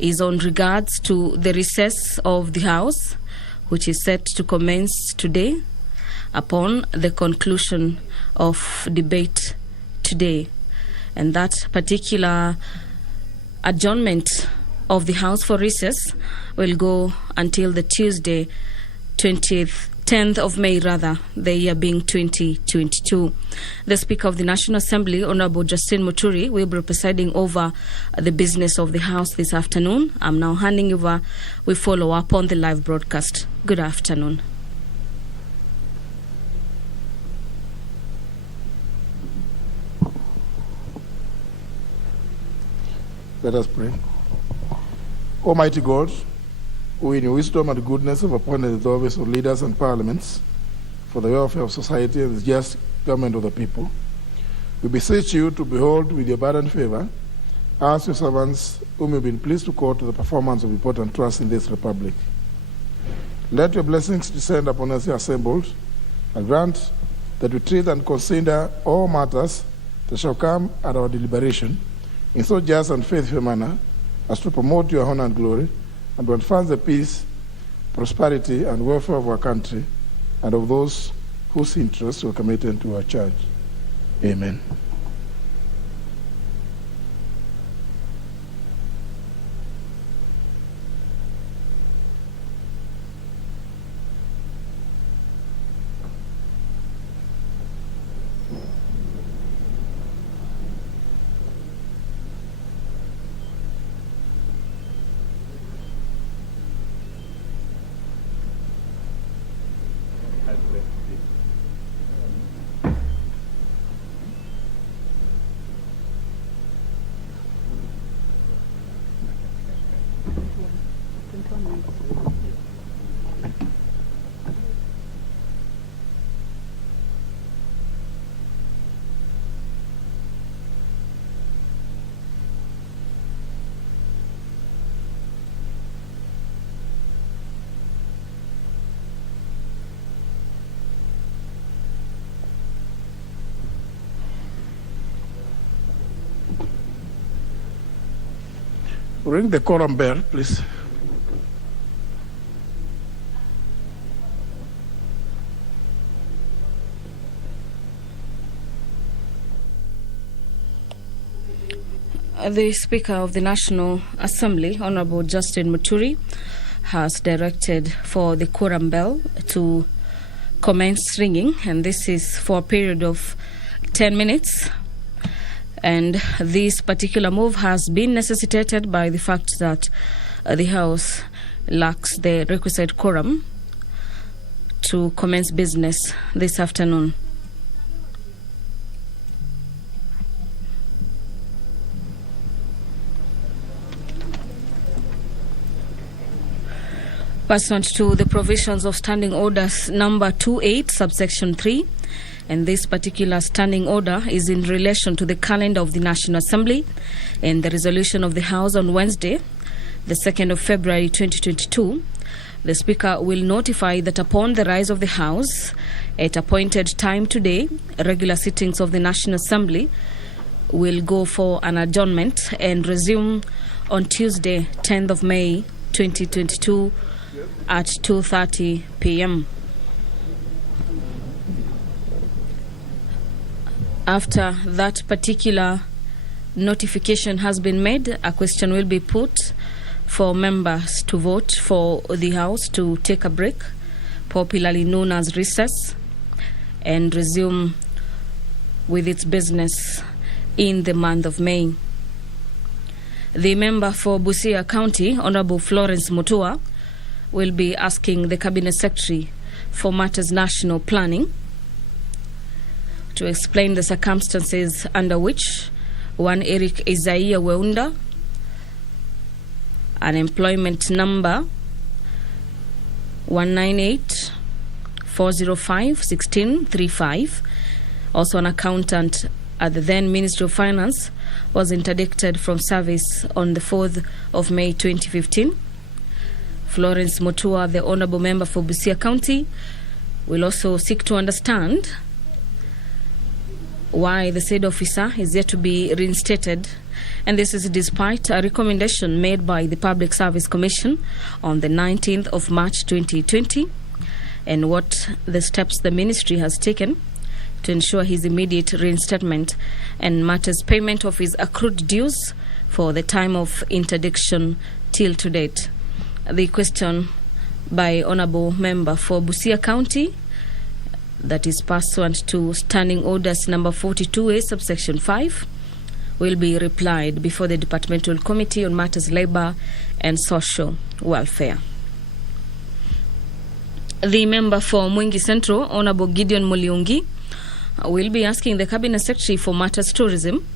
is on regards to the recess of the House, which is set to commence today upon the conclusion of debate today. And that particular adjournment of the House for recess will go until the Tuesday, 10th of May, the year being 2022. The Speaker of the National Assembly, Honorable Justine Muturi, will be presiding over the business of the House this afternoon. I'm now handing over. We follow up on the live broadcast. Good afternoon. Let us pray. Almighty God, who in your wisdom and goodness have appointed the office of leaders and parliaments for the welfare of society and the just government of the people, we beseech you to behold with your abundant favor us, your servants, whom you've been pleased to call to the performance of important trusts in this republic. Let your blessings descend upon us here assembled, and grant that we treat and consider all matters that shall come at our deliberation in so just and faithful manner as to promote your honor and glory, and to advance the peace, prosperity, and welfare of our country and of those whose interests were committed to our charge. Amen. Ring the quorum bell, please. The Speaker of the National Assembly, Honorable Justine Muturi, has directed for the quorum bell to commence ringing, and this is for a period of 10 minutes. And this particular move has been necessitated by the fact that the House lacks the requisite quorum to commence business this afternoon. Pursuant to the provisions of Standing Orders number 28, subsection 3, and this particular standing order is in relation to the calendar of the National Assembly and the resolution of the House on Wednesday, the 2nd of February 2022. The Speaker will notify that upon the rise of the House at appointed time today, regular sittings of the National Assembly will go for an adjournment and resume on Tuesday, 10th of May 2022 at 2:30 p.m. After that particular notification has been made, a question will be put for members to vote for the House to take a break, popularly known as recess, and resume with its business in the month of May. The member for Busia County, Honorable Florence Mutua, will be asking the Cabinet Secretary for Matters National Planning to explain the circumstances under which one Eric Isaiah Weunda, unemployment number 198-405-1635, also an accountant at the then Ministry of Finance, was interdicted from service on the 4th of May 2015. Florence Mutua, the Honourable Member for Busia County, will also seek to understand why the said officer is yet to be reinstated, and this is despite a recommendation made by the Public Service Commission on the 19th of March 2020, and what the steps the ministry has taken to ensure his immediate reinstatement and matters payment of his accrued dues for the time of interdiction till to date. The question by Honourable Member for Busia County, that is pursuant to Standing Orders number 42A subsection 5, will be replied before the Departmental Committee on Matters Labour and Social Welfare. The member for Mwingi Central, Honourable Gideon Muliungi, will be asking the Cabinet Secretary for Matters Tourism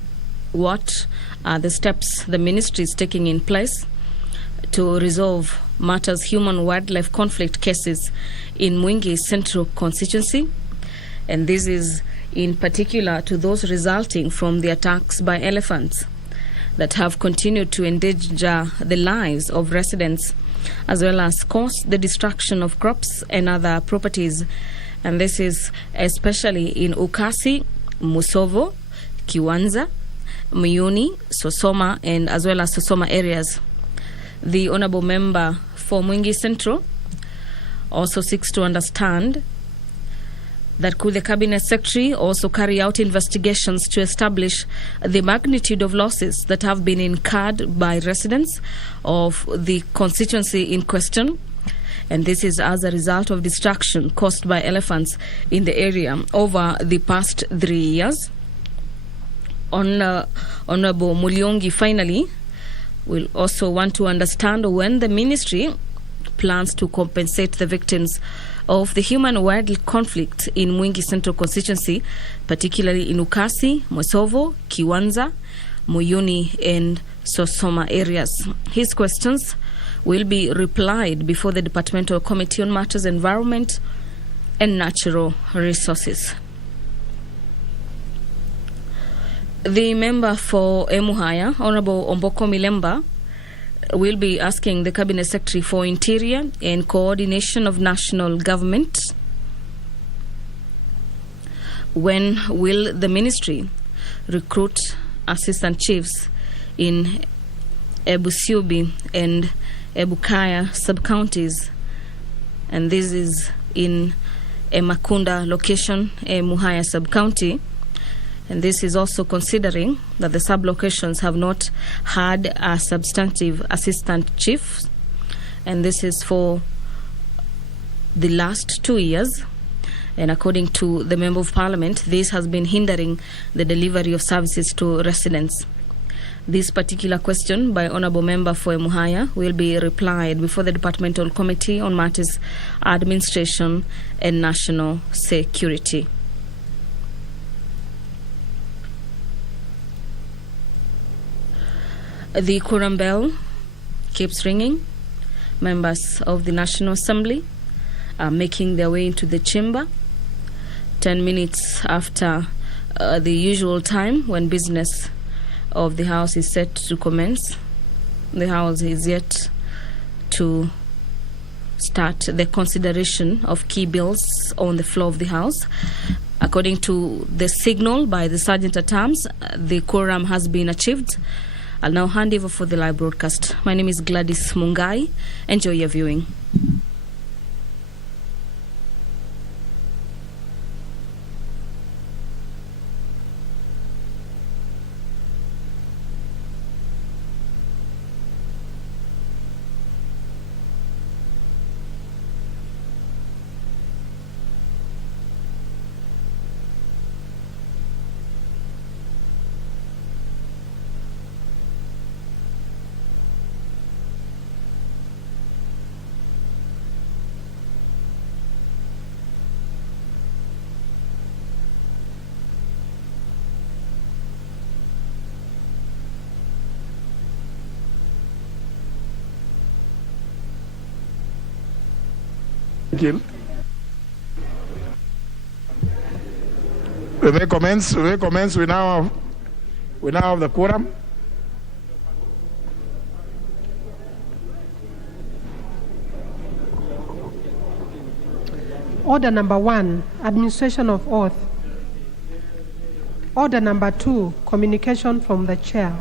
what are the steps the ministry is taking in place to resolve matters human-wildlife conflict cases in Mwingi Central constituency, and this is in particular to those resulting from the attacks by elephants that have continued to endanger the lives of residents as well as cause the destruction of crops and other properties, and this is especially in Ukasi, Musovo, Kiwanza, Muyuni, Sosoma, and as well as Sosoma areas. The Honourable Member for Mwingi Central also seeks to understand that could the Cabinet Secretary also carry out investigations to establish the magnitude of losses that have been incurred by residents of the constituency in question, and this is as a result of destruction caused by elephants in the area over the past 3 years. Honourable Muliungi finally will also want to understand when the ministry plans to compensate the victims of the human-wildlife conflict in Mwingi Central constituency, particularly in Ukasi, Mosovo, Kiwanza, Muyuni, and Sosoma areas. His questions will be replied before the Departmental Committee on Matters Environment and Natural Resources. The member for Emuhaya, Honourable Omboko Milemba, will be asking the Cabinet Secretary for Interior and Coordination of National Government when will the ministry recruit assistant chiefs in Ebusiubi and Ebukaya sub-counties, and this is in Emakunda location, Emuhaya sub-county. And this is also considering that the sub-locations have not had a substantive assistant chief, and this is for the last 2 years. And according to the Member of Parliament, this has been hindering the delivery of services to residents. This particular question by Honourable Member for Emuhaya will be replied before the Departmental Committee on Matters Administration and National Security. The quorum bell keeps ringing. Members of the National Assembly are making their way into the chamber 10 minutes after the usual time when business of the House is set to commence. The House is yet to start the consideration of key bills on the floor of the House. According to the signal by the Sergeant at Arms, the quorum has been achieved. I'll now hand over for the live broadcast. My name is Gladys Mungai. Enjoy your viewing. We may commence. We now have the quorum. Order number 1, administration of oath. Order number 2, communication from the chair.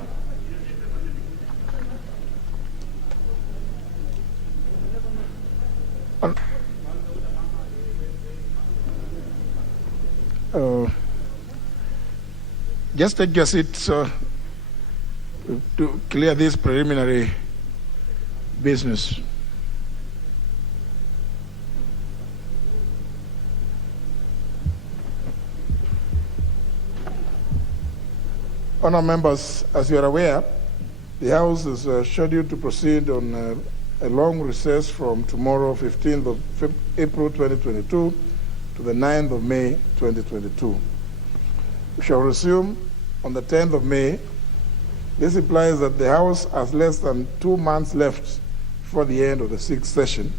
Just take your seat so to clear this preliminary business. Honourable members, as you are aware, the House is scheduled to proceed on a long recess from tomorrow, 15th of April 2022, to the 9th of May 2022. We shall resume on the 10th of May. This implies that the House has less than 2 months left before the end of the 6th session,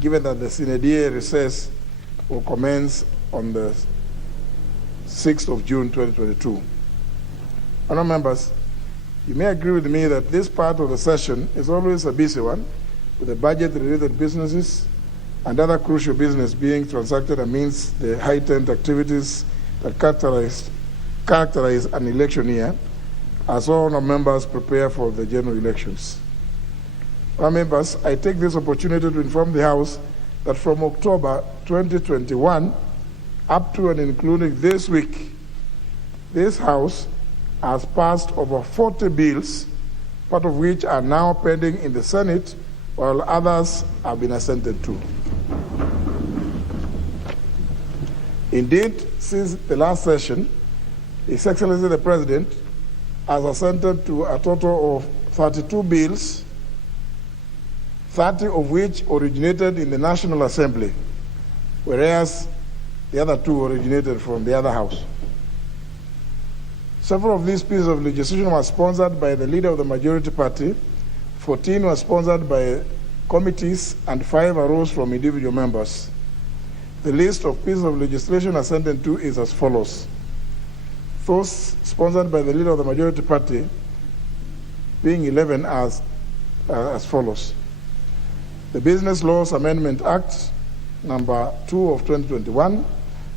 given that the sine die recess will commence on the 6th of June 2022. Honourable members, you may agree with me that this part of the session is always a busy one, with the budget-related businesses and other crucial business being transacted amidst the heightened activities that characterize an election year, as all our members prepare for the general elections. Our members, I take this opportunity to inform the House that from October 2021 up to and including this week, this House has passed over 40 bills, part of which are now pending in the Senate, while others have been assented to. Indeed, since the last session, His Excellency the President has assented to a total of 32 bills, 30 of which originated in the National Assembly, whereas the other 2 originated from the other House. Several of these pieces of legislation were sponsored by the leader of the majority party, 14 were sponsored by committees, and 5 arose from individual members. The list of pieces of legislation assented to is as follows. Those sponsored by the leader of the majority party, being 11, as follows. The Business Laws Amendment Act, number 2 of 2021,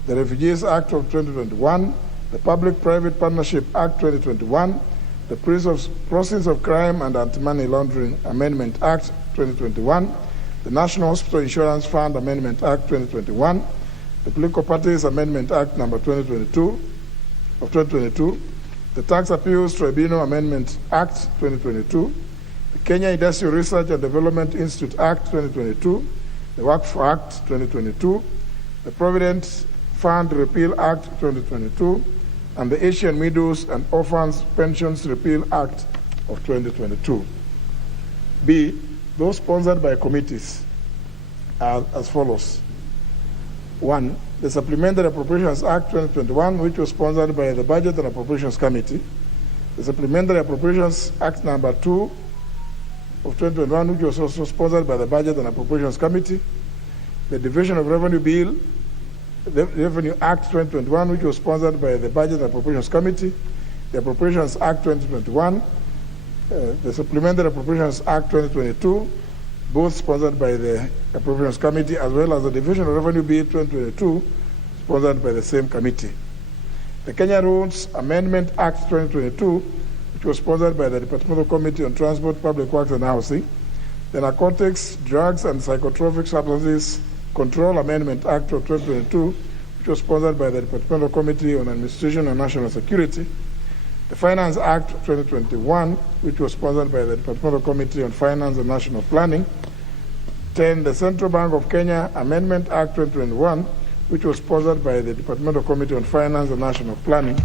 the Refugees Act of 2021, the Public-Private Partnership Act 2021, the Proceedings of Crime and Anti-Money Laundering Amendment Act 2021, the National Hospital Insurance Fund Amendment Act 2021, the Political Parties Amendment Act number 2022, the Tax Appeals Tribunal Amendment Act 2022, the Kenya Industrial Research and Development Institute Act 2022, the Waqf Act 2022, the Provident Fund Repeal Act 2022, and the Asian Widows and Orphans Pensions Repeal Act of 2022. B, those sponsored by committees are as follows. 1, the Supplementary Appropriations Act 2021, which was sponsored by the Budget and Appropriations Committee. The Supplementary Appropriations Act number 2 of 2021, which was also sponsored by the Budget and Appropriations Committee. The Division of Revenue Bill, the Revenue Act 2021, which was sponsored by the Budget and Appropriations Committee, the Appropriations Act 2021, the Supplementary Appropriations Act 2022, both sponsored by the Appropriations Committee, as well as the Division of Revenue Bill 2022, sponsored by the same committee. The Kenya Roads Amendment Act 2022, which was sponsored by the Departmental Committee on Transport, Public Works and Housing. The Narcotics, Drugs and Psychotropic Substances Control Amendment Act of 2022, which was sponsored by the Departmental Committee on Administration and National Security. The Finance Act 2021, which was sponsored by the Departmental Committee on Finance and National Planning. 10, the Central Bank of Kenya Amendment Act 2021, which was sponsored by the Departmental Committee on Finance and National Planning.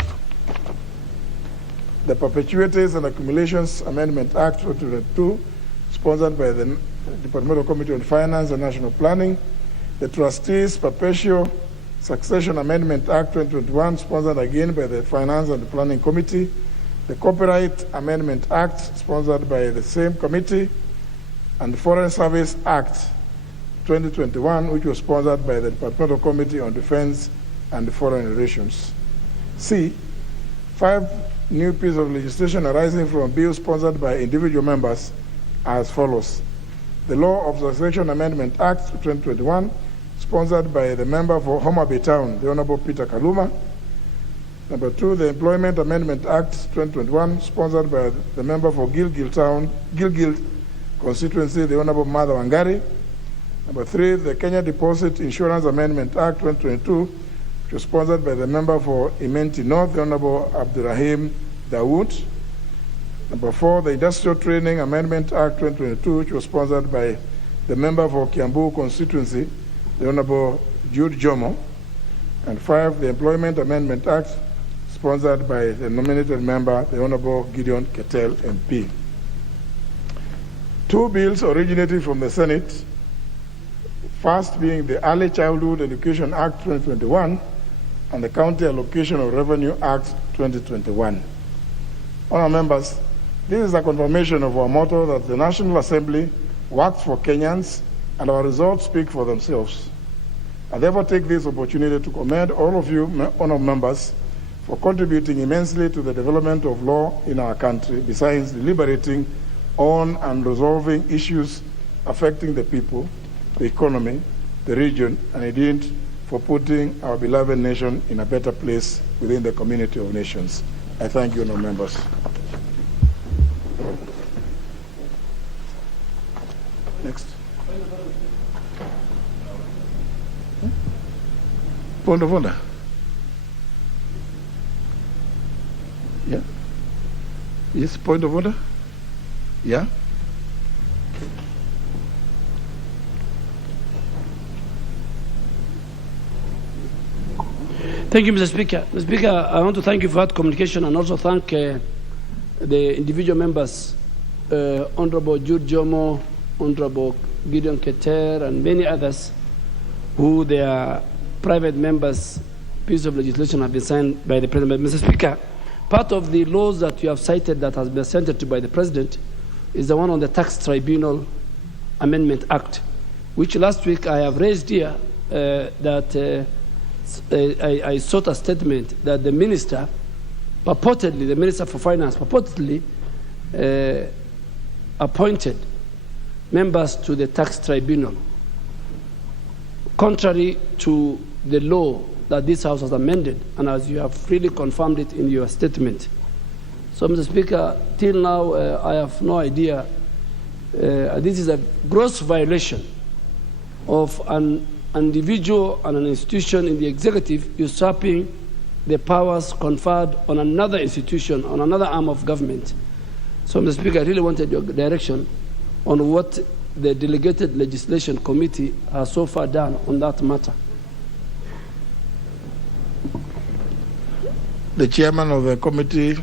The Perpetuities and Accumulations Amendment Act 2022, sponsored by the Departmental Committee on Finance and National Planning. The Trustees Perpetual Succession Amendment Act 2021, sponsored again by the Finance and the Planning Committee. The Copyright Amendment Act, sponsored by the same committee. And the Foreign Service Act 2021, which was sponsored by the Departmental Committee on Defense and Foreign Relations. C, 5 new pieces of legislation arising from bills sponsored by individual members are as follows. The Law of Succession Amendment Act 2021, sponsored by the member for Homa Bay Town, the Honorable Peter Kaluma. Number 2, the Employment Amendment Act 2021, sponsored by the member for Gilgil constituency, the Honorable Mother Wangari. Number 3, the Kenya Deposit Insurance Amendment Act 2022, which was sponsored by the member for Imenti North, the Honorable Abdurrahim Dawood. Number 4, the Industrial Training Amendment Act 2022, which was sponsored by the member for Kiambu constituency, the Honorable Jude Jomo. And 5, the Employment Amendment Act, sponsored by the nominated member, the Honorable Gideon Ketel, MP. 2 bills originated from the Senate, first being the Early Childhood Education Act 2021 and the County Allocation of Revenue Act 2021. Honourable members, this is a confirmation of our motto that the National Assembly works for Kenyans and our results speak for themselves. I therefore take this opportunity to commend all of you, honourable members, for contributing immensely to the development of law in our country, besides deliberating on and resolving issues affecting the people, the economy, the region, and indeed for putting our beloved nation in a better place within the community of nations. I thank you, honourable members. Next. Point of order. Yeah. Yes, point of order. Yeah. Thank you, Mr. Speaker. Mr. Speaker, I want to thank you for that communication and also thank the individual members, Honorable Jude Jomo, Honorable Gideon Keter, and many others who their private members' piece of legislation have been signed by the President. Mr. Speaker, part of the laws that you have cited that has been assented to by the President is the one on the Tax Tribunal Amendment Act, which last week I have raised here that I sought a statement that the minister, purportedly, the Minister for Finance, purportedly appointed members to the tax tribunal, contrary to the law that this House has amended, and as you have freely confirmed it in your statement. So, Mr. Speaker, till now, I have no idea. This is a gross violation of an individual and an institution in the executive usurping the powers conferred on another institution, on another arm of government. So, Mr. Speaker, I really wanted your direction on what the Delegated Legislation Committee has so far done on that matter. The chairman of the committee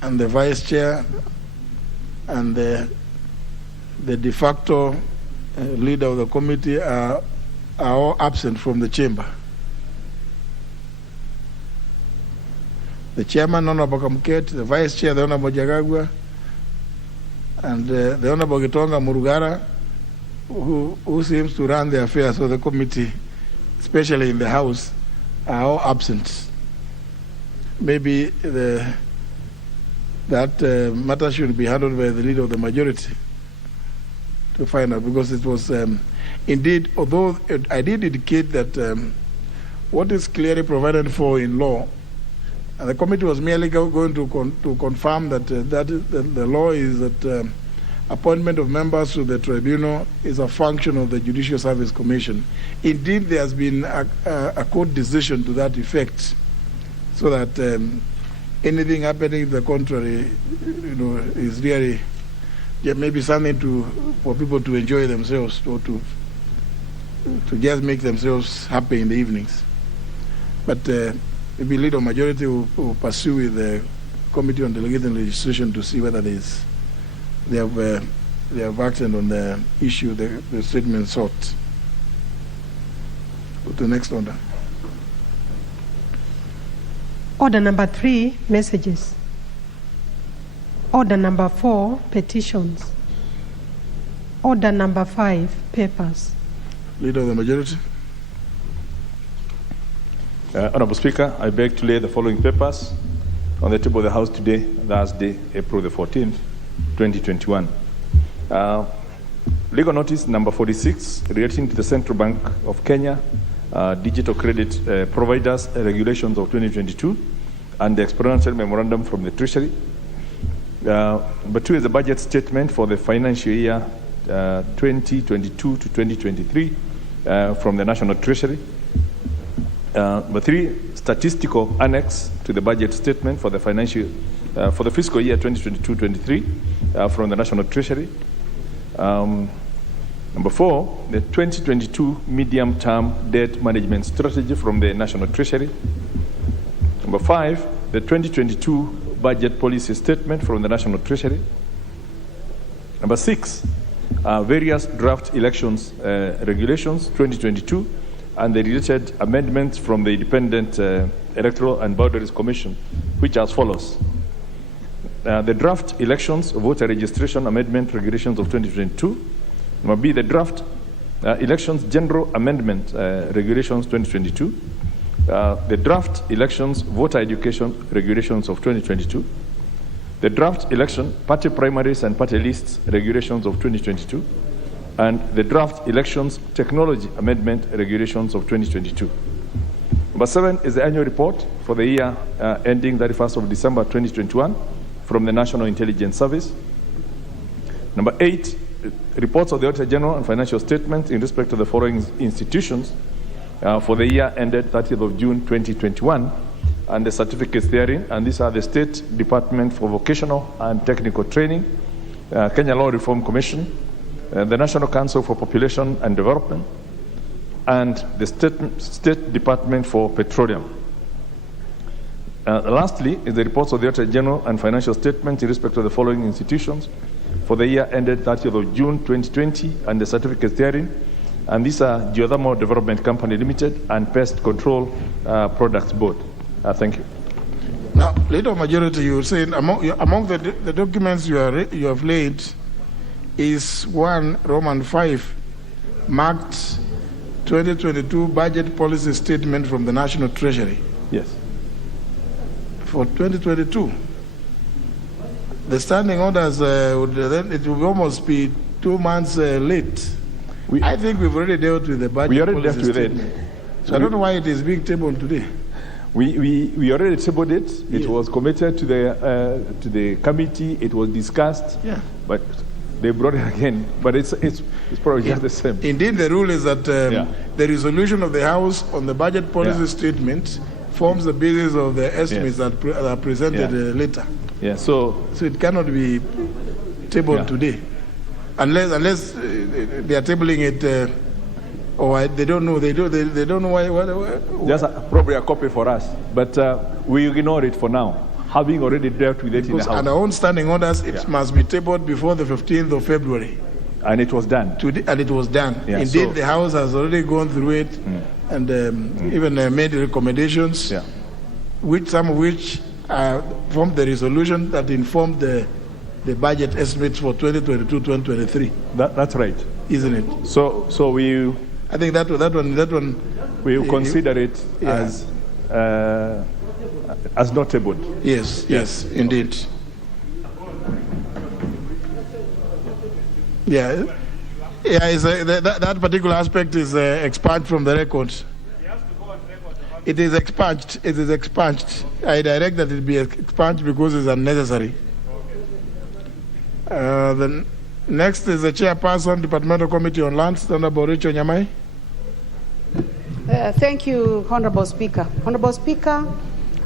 and the vice chair and the de facto leader of the committee are all absent from the chamber. The chairman, Honorable Kamket, the vice chair, the Honorable Jagagwa, and the Honorable Gitonga Murugara, who seems to run the affairs of the committee, especially in the House, are all absent. Maybe that matter should be handled by the leader of the majority to find out, because it was indeed, although I did indicate that what is clearly provided for in law, and the committee was merely going to confirm that the law is that appointment of members to the tribunal is a function of the Judicial Service Commission. Indeed, there has been a court decision to that effect, so that anything happening to the contrary, is really maybe something for people to enjoy themselves, or to just make themselves happy in the evenings. But maybe leader majority will pursue with the Committee on Delegated Legislation to see whether they have acted on the issue, the statement sought. Go to the next order. Order number 3, messages. Order number 4, petitions. Order number 5, papers. Leader of the majority. Honourable Speaker, I beg to lay the following papers on the table of the House today, Thursday, April the 14th, 2021. Legal notice number 46 relating to the Central Bank of Kenya Digital Credit Providers Regulations of 2022, and the explanatory memorandum from the Treasury. Number 2 is the budget statement for the financial year 2022 to 2023 from the National Treasury. Number 3, statistical annex to the budget statement for the for the fiscal year 2022-23 from the National Treasury. Number 4, the 2022 medium-term debt management strategy from the National Treasury. Number 5, the 2022 budget policy statement from the National Treasury. Number 6, various draft elections regulations 2022 and the related amendments from the Independent Electoral and Boundaries Commission, which are as follows. The draft elections voter registration amendment regulations of 2022. Number B, the draft elections general amendment regulations 2022. The draft elections voter education regulations of 2022. The draft election party primaries and party lists regulations of 2022. And the draft elections technology amendment regulations of 2022. Number 7 is the annual report for the year ending 31st of December 2021 from the National Intelligence Service. Number 8, reports of the Auditor General and financial statements in respect of the following institutions for the year ended 30th of June 2021 and the certificates therein. And these are the State Department for Vocational and Technical Training, Kenya Law Reform Commission, the National Council for Population and Development, and the State Department for Petroleum. Lastly is the reports of the Auditor General and financial statements in respect of the following institutions for the year ended 30th of June 2020 and the certificates therein. And these are Geothermal Development Company Limited and Pest Control Products Board. Thank you. Now, Leader of Majority, you were saying among the documents you have laid is one Roman 5 marked 2022 budget policy statement from the National Treasury. Yes. For 2022. The standing orders it will almost be 2 months late. I think we've already dealt with the budget. We already dealt with it. So I don't know why it is being tabled today. We already tabled it. It was committed to the committee. It was discussed. Yeah. But they brought it again. But it's probably just the same. Indeed, the rule is that the resolution of the House on the budget policy statement forms the basis of the estimates that are presented later. Yeah. So it cannot be tabled today, unless they are tabling it. Or they don't know. They don't know why. Just probably a copy for us, but we ignore it for now, having already dealt with it in the House. And our own standing orders, it must be tabled before the 15th of February. And it was done. And it was done. Yeah, indeed, the House has already gone through it and even made recommendations, some of which formed the resolution that informed the budget estimates for 2022-2023. That's right, isn't it? So we. I think that one. We will consider it as not tabled. Yes, indeed. Yeah. That particular aspect is expunged from the record. It is expunged. It is expunged. I direct that it be expunged because it's unnecessary. Then next is the chairperson, Departmental Committee on Lands, Honorable Rachel Nyamai. Thank you, Honorable Speaker. Honorable Speaker,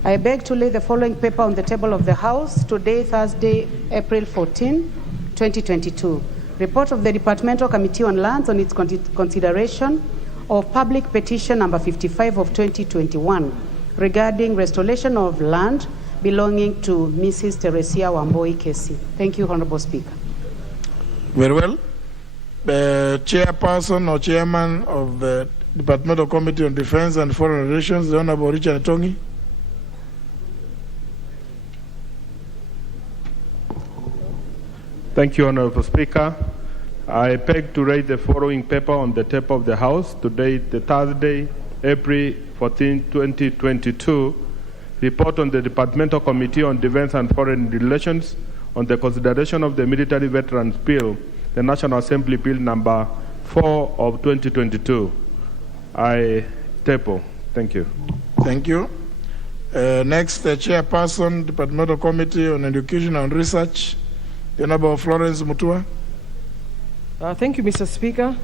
I beg to lay the following paper on the table of the House today, Thursday, April 14, 2022. Report of the Departmental Committee on Lands on its consideration of public petition number 55 of 2021 regarding restoration of land belonging to Mrs. Teresia Wamboi Kesi. Thank you, Honorable Speaker. Very well. The chairperson or chairman of the Departmental Committee on Defense and Foreign Relations, the Honorable Richard Tongi. Thank you, Honorable Speaker. I beg to raise the following paper on the table of the House today, the Thursday, April 14, 2022. Report on the Departmental Committee on Defense and Foreign Relations on the consideration of the Military Veterans Bill, the National Assembly Bill number 4 of 2022. I table. Thank you. Thank you. Next, the Chairperson, Departmental Committee on Education and Research, the Honorable Florence Mutua. Thank you, Mr. Speaker.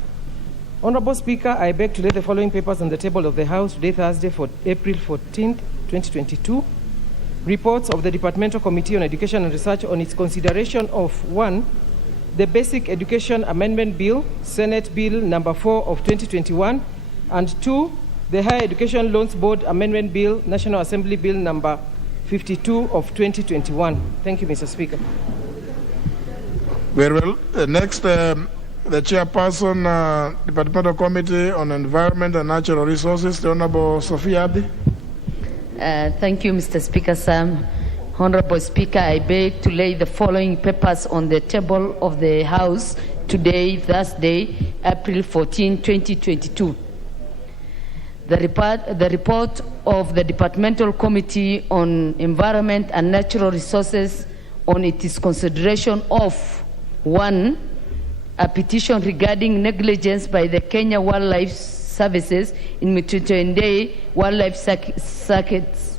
Honorable Speaker, I beg to lay the following papers on the table of the House today, Thursday, April 14th, 2022. Reports of the Departmental Committee on Education and Research on its consideration of 1. The Basic Education Amendment Bill, Senate Bill number 4 of 2021, and 2. The Higher Education Loans Board Amendment Bill, National Assembly Bill number 52 of 2021. Thank you, Mr. Speaker. Very well. Next, the Chairperson, Departmental Committee on Environment and Natural Resources, the Honorable Sophia Abdi. Thank you, Mr. Speaker, Sam. Honorable Speaker, I beg to lay the following papers on the table of the House today, Thursday, April 14, 2022. The report of the Departmental Committee on Environment and Natural Resources on its consideration of 1. A petition regarding negligence by the Kenya Wildlife Services in Mituende wildlife circuits,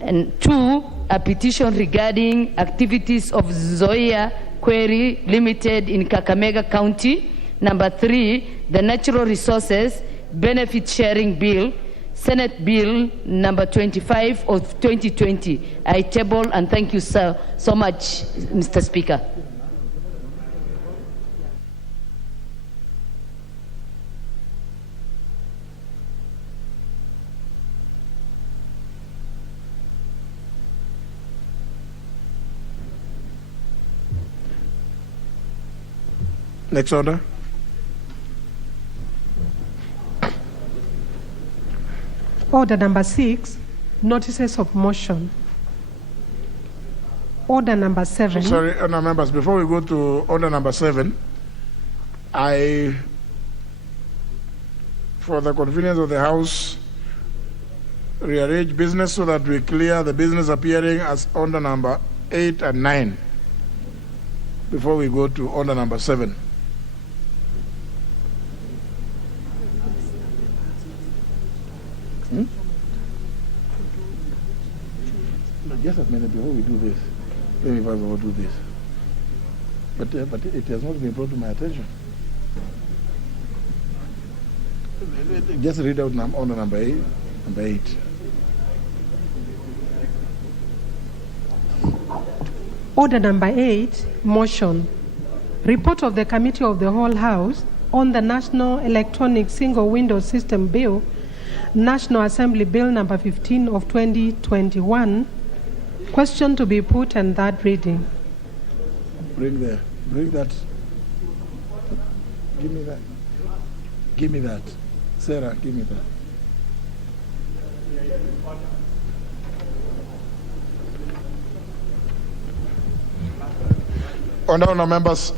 and 2. A petition regarding activities of Zoya Quarry Limited in Kakamega County. Number 3, the Natural Resources Benefit Sharing Bill, Senate Bill number 25 of 2020. I table and thank you so much, Mr. Speaker. Next order. Order number 6, notices of motion. Order number 7. Sorry, honour members, before we go to order number 7, for the convenience of the House, rearrange business so that we clear the business appearing as order number 8 and 9 before we go to order number 7. Just a minute before we do this, let me first of all do this. But it has not been brought to my attention. Just read out order number 8. Order number 8, motion. Report of the Committee of the Whole House on the National Electronic Single Window System Bill, National Assembly Bill number 15 of 2021. Question to be put and that reading. Bring that. Give me that. Sarah, give me that. Honourable members,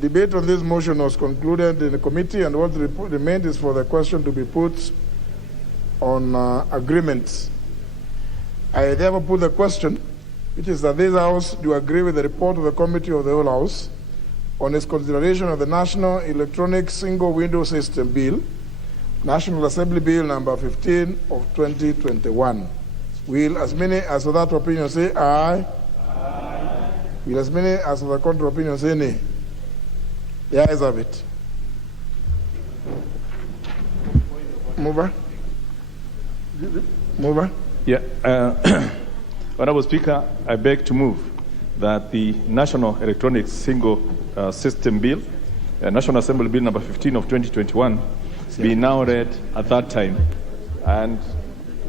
debate on this motion was concluded in the committee, and what remained is for the question to be put on agreements. I therefore put the question, which is that this House do agree with the report of the Committee of the Whole House on its consideration of the National Electronic Single Window System Bill, National Assembly Bill number 15 of 2021. Will as many as of that opinion say aye? Aye. Will as many as of the contrary opinion say nay? The ayes have it. Mover? Yeah. Honourable Speaker, I beg to move that the National Electronic Single System Bill, National Assembly Bill number 15 of 2021, be now read at that time. And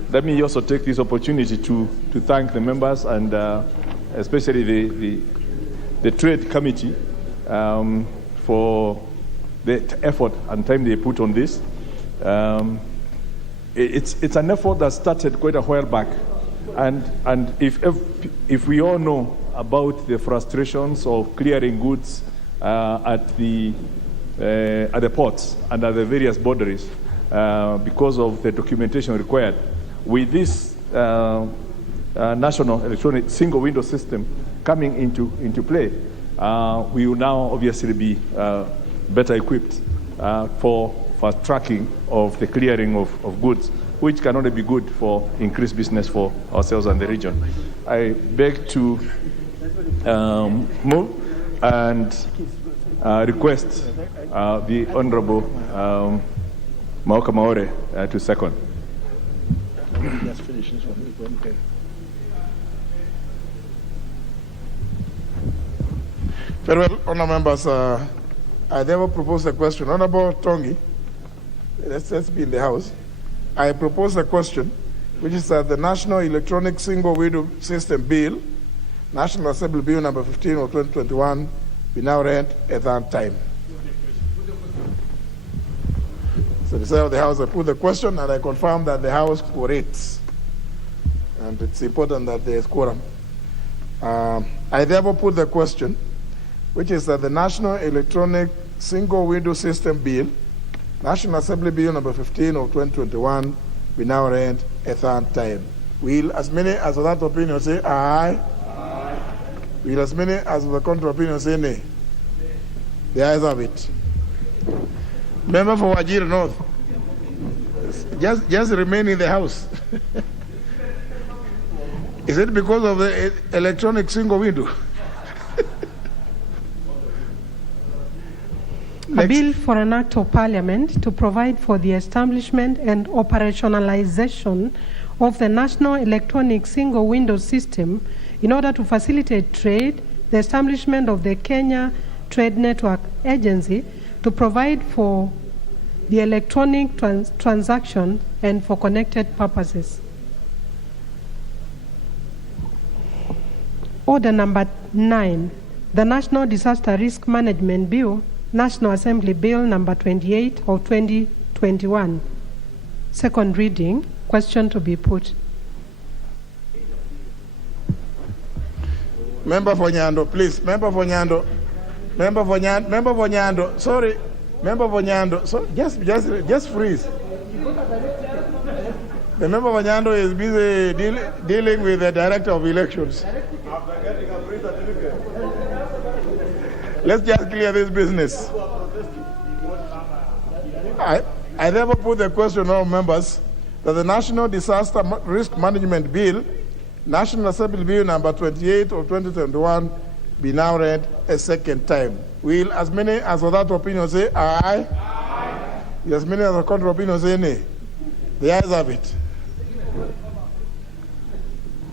let me also take this opportunity to thank the members and especially the Trade Committee for the effort and time they put on this. It's an effort that started quite a while back, and if we all know about the frustrations of clearing goods at the ports and at the various boundaries because of the documentation required, with this national electronic single window system coming into play, we will now obviously be better equipped for fast tracking of the clearing of goods, which can only be good for increased business for ourselves and the region. I beg to move and request the Honorable Maoka Maore to second. Very well, honourable members. I never proposed a question. Honourable Tongi, let's be in the House. I propose a question, which is that the National Electronic Single Window System Bill, National Assembly Bill number 15 of 2021, be now read at that time. So the Chair of the House, I put the question and I confirm that the House quorates. And it's important that there is quorum. I therefore put the question, which is that the National Electronic Single Window System Bill, National Assembly Bill number 15 of 2021, be now read a third time. Will as many as of that opinion say aye? Aye. Will as many as of the contrary opinion say nay? The ayes have it. Member for Wajir North, just remain in the House. Is it because of the electronic single window? A bill for an act of parliament to provide for the establishment and operationalization of the national electronic single window system in order to facilitate trade, the establishment of the Kenya Trade Network Agency to provide for the electronic transaction and for connected purposes. Order number 9, the National Disaster Risk Management Bill, National Assembly Bill number 28 of 2021. Second reading. Question to be put. Member for Nyando, please. Member for Nyando. Member for Nyando. Sorry. Member for Nyando. So just freeze. The member for Nyando is busy dealing with the director of elections. Let's just clear this business. I therefore put the question on members that the National Disaster Risk Management Bill, National Assembly Bill number 28 of 2021, be now read a second time. Will as many as of that opinion say aye? Aye. As many as of the contrary opinion say nay? The ayes have it.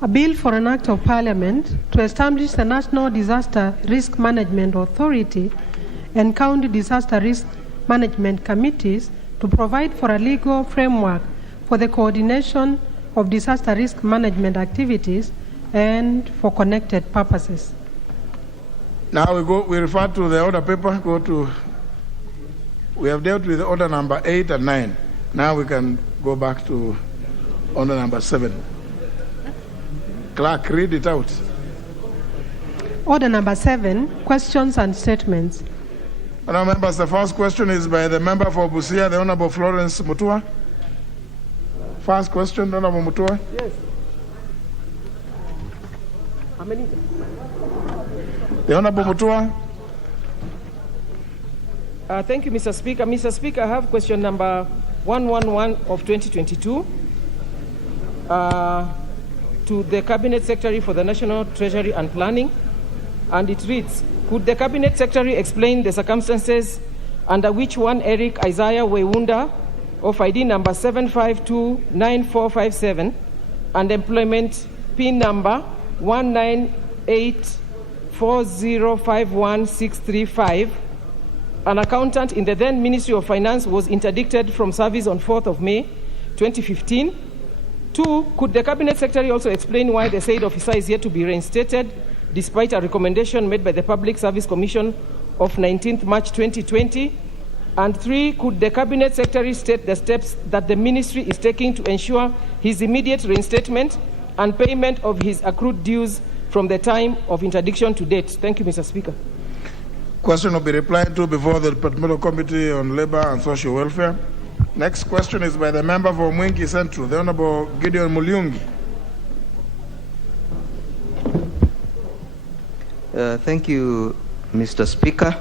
A bill for an act of parliament to establish the National Disaster Risk Management Authority and county disaster risk management committees to provide for a legal framework for the coordination of disaster risk management activities and for connected purposes. Now we refer to the order paper, we have dealt with order number 8 and 9. Now we can go back to order number 7. Clerk, read it out. Order number 7, questions and statements. Now, members, the first question is by the member for Busia, the Honorable Florence Mutua. First question, Honorable Mutua. Yes. How many? The Honorable Mutua. Thank you, Mr. Speaker. Mr. Speaker, I have question number 111 of 2022. To the Cabinet Secretary for the National Treasury and Planning, and it reads, could the Cabinet Secretary explain the circumstances under which one Eric Isaiah Wewunda of ID number 7529457 and employment PIN number 198405165, an accountant in the then Ministry of Finance, was interdicted from service on 4th of May 2015? 2, could the Cabinet Secretary also explain why the said officer is yet to be reinstated despite a recommendation made by the Public Service Commission of 19th March 2020? And 3, could the Cabinet Secretary state the steps that the Ministry is taking to ensure his immediate reinstatement and payment of his accrued dues from the time of interdiction to date? Thank you, Mr. Speaker. Question will be replied to before the Departmental Committee on Labor and Social Welfare. Next question is by the member for Mwingi Central, the Honorable Gideon Mulyungi. Thank you, Mr. Speaker.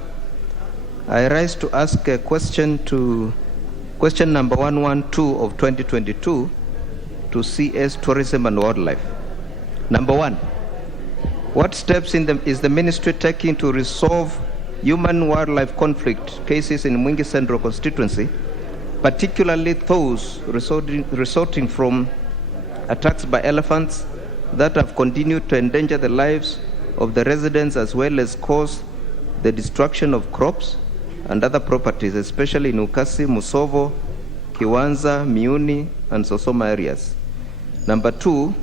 I rise to ask a question to Question number 112 of 2022 to CS Tourism and Wildlife. Number 1, what steps is the ministry taking to resolve human-wildlife conflict cases in Mwingi Central constituency, particularly those resulting from attacks by elephants that have continued to endanger the lives of the residents as well as cause the destruction of crops and other properties, especially in Ukasi, Musovo, Kiwanza, Miuni, and Sosoma areas? Number 2,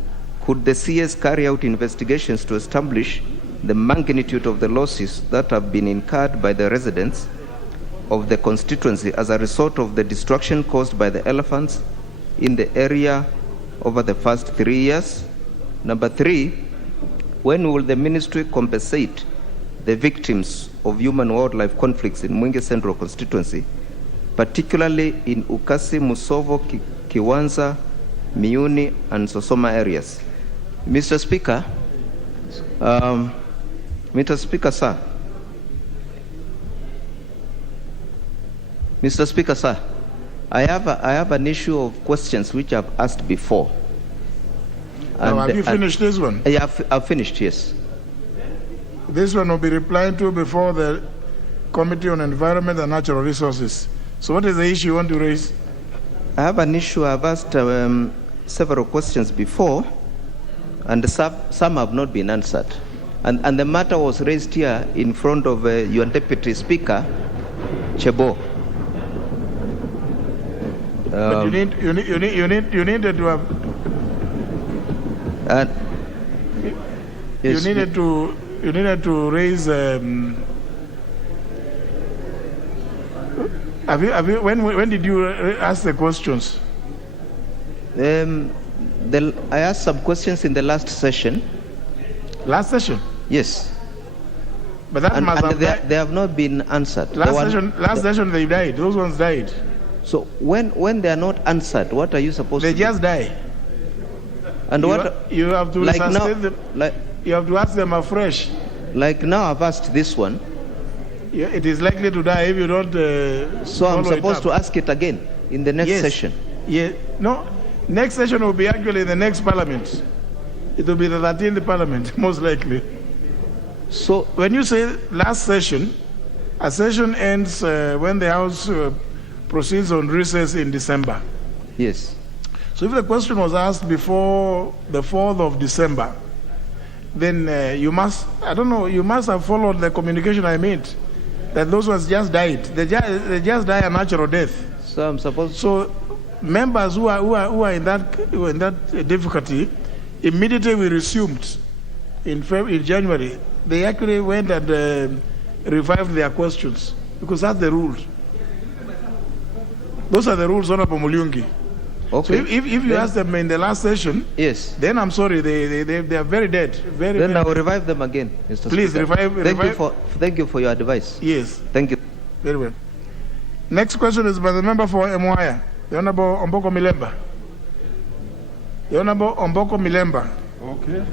could the CS carry out investigations to establish the magnitude of the losses that have been incurred by the residents of the constituency as a result of the destruction caused by the elephants in the area over the first 3 years? Number 3, when will the ministry compensate the victims of human-wildlife conflicts in Mwingi Central constituency, particularly in Ukasi, Musovo, Kiwanza, Miuni, and Sosoma areas? Mr. Speaker, sir. Mr. Speaker, sir, I have an issue of questions which I've asked before. Now, have you finished this one? Yeah, I've finished, yes. This one will be replied to before the Committee on Environment and Natural Resources. So what is the issue you want to raise? I have an issue. I've asked several questions before, and some have not been answered. And the matter was raised here in front of your Deputy Speaker, Chebo. But you needed to have. Yes, you needed to raise. When did you ask the questions? I asked some questions in the last session. Last session? Yes. But that must have they have not been answered. Last session they died. Those ones died. So when they are not answered, what are you supposed to do? They just die. And you have to like now, you have to ask them afresh. Like now, I've asked this one. Yeah, it is likely to die if you don't. So I'm supposed to ask it again in the next session. Yeah. No. Next session will be actually the next Parliament. It will be the 13th Parliament, most likely. So when you say last session, a session ends when the House proceeds on recess in December. Yes. So if the question was asked before the 4th of December, then you must have followed the communication I made, that those ones just died. They just die a natural death. So I'm supposed. So members who are in that difficulty, immediately we resumed in January. They actually went and revived their questions because that's the rules. Those are the rules, Honorable Mulungi. Okay. So if you ask them in the last session, yes, then I'm sorry, they are very dead. Then I will revive them again, Mr. Please Speaker. Thank you for your advice. Yes. Thank you. Very well. Next question is by the member for Emuaya, the Honorable Omboko Milemba. The Honorable Omboko Milemba. Okay.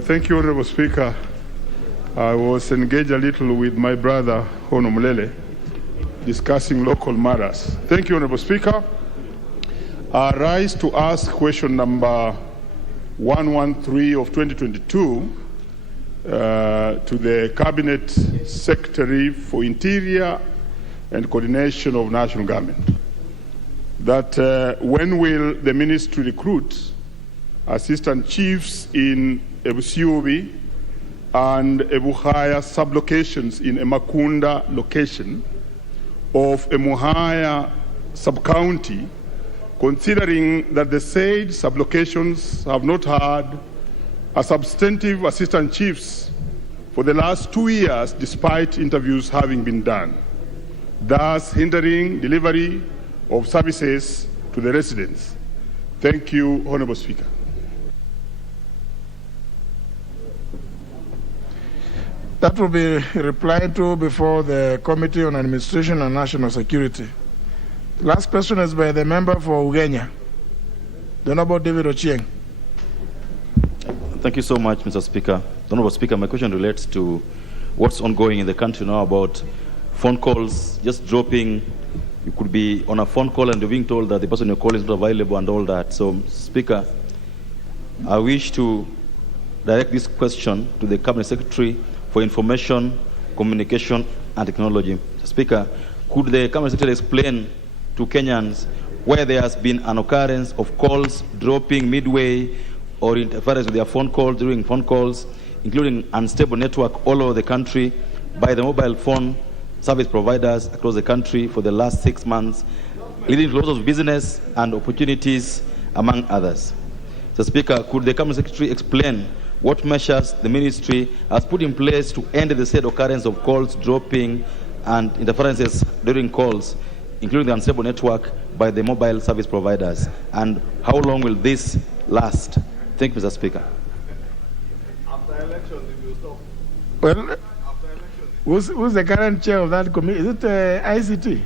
Thank you, Honorable Speaker. I was engaged a little with my brother, Hono Mulele, discussing local matters. Thank you, Honorable Speaker. I rise to ask question number 113 of 2022 to the Cabinet Secretary for Interior and Coordination of National Government. That when will the ministry recruit assistant chiefs in Ebusiobi and Ebuhaya sublocations in Emakunda location of Emuhaya sub-county, considering that the said sublocations have not had a substantive assistant chiefs for the last 2 years despite interviews having been done, thus hindering delivery of services to the residents. Thank you, Honorable Speaker. That will be replied to before the Committee on Administration and National Security. Last question is by the member for Ugenya, the Honorable David Ochieng. Thank you so much, Mr. Speaker. Honorable Speaker, my question relates to what's ongoing in the country now about phone calls just dropping you could be on a phone call and you're being told that the person you're calling is not available and all that. So, Speaker, I wish to direct this question to the Cabinet Secretary for Information, Communication and Technology. Speaker, could the Cabinet Secretary explain to Kenyans where there has been an occurrence of calls dropping midway or interference with their phone calls during phone calls, including unstable network all over the country by the mobile phone service providers across the country for the last 6 months, leading to loss of business and opportunities, among others? So, Speaker, could the Cabinet Secretary explain what measures the Ministry has put in place to end the said occurrence of calls dropping and interferences during calls, including the unstable network by the mobile service providers? And how long will this last? Thank you, Mr. Speaker. After elections, it will stop. Well, who's the current chair of that committee? Is it ICT?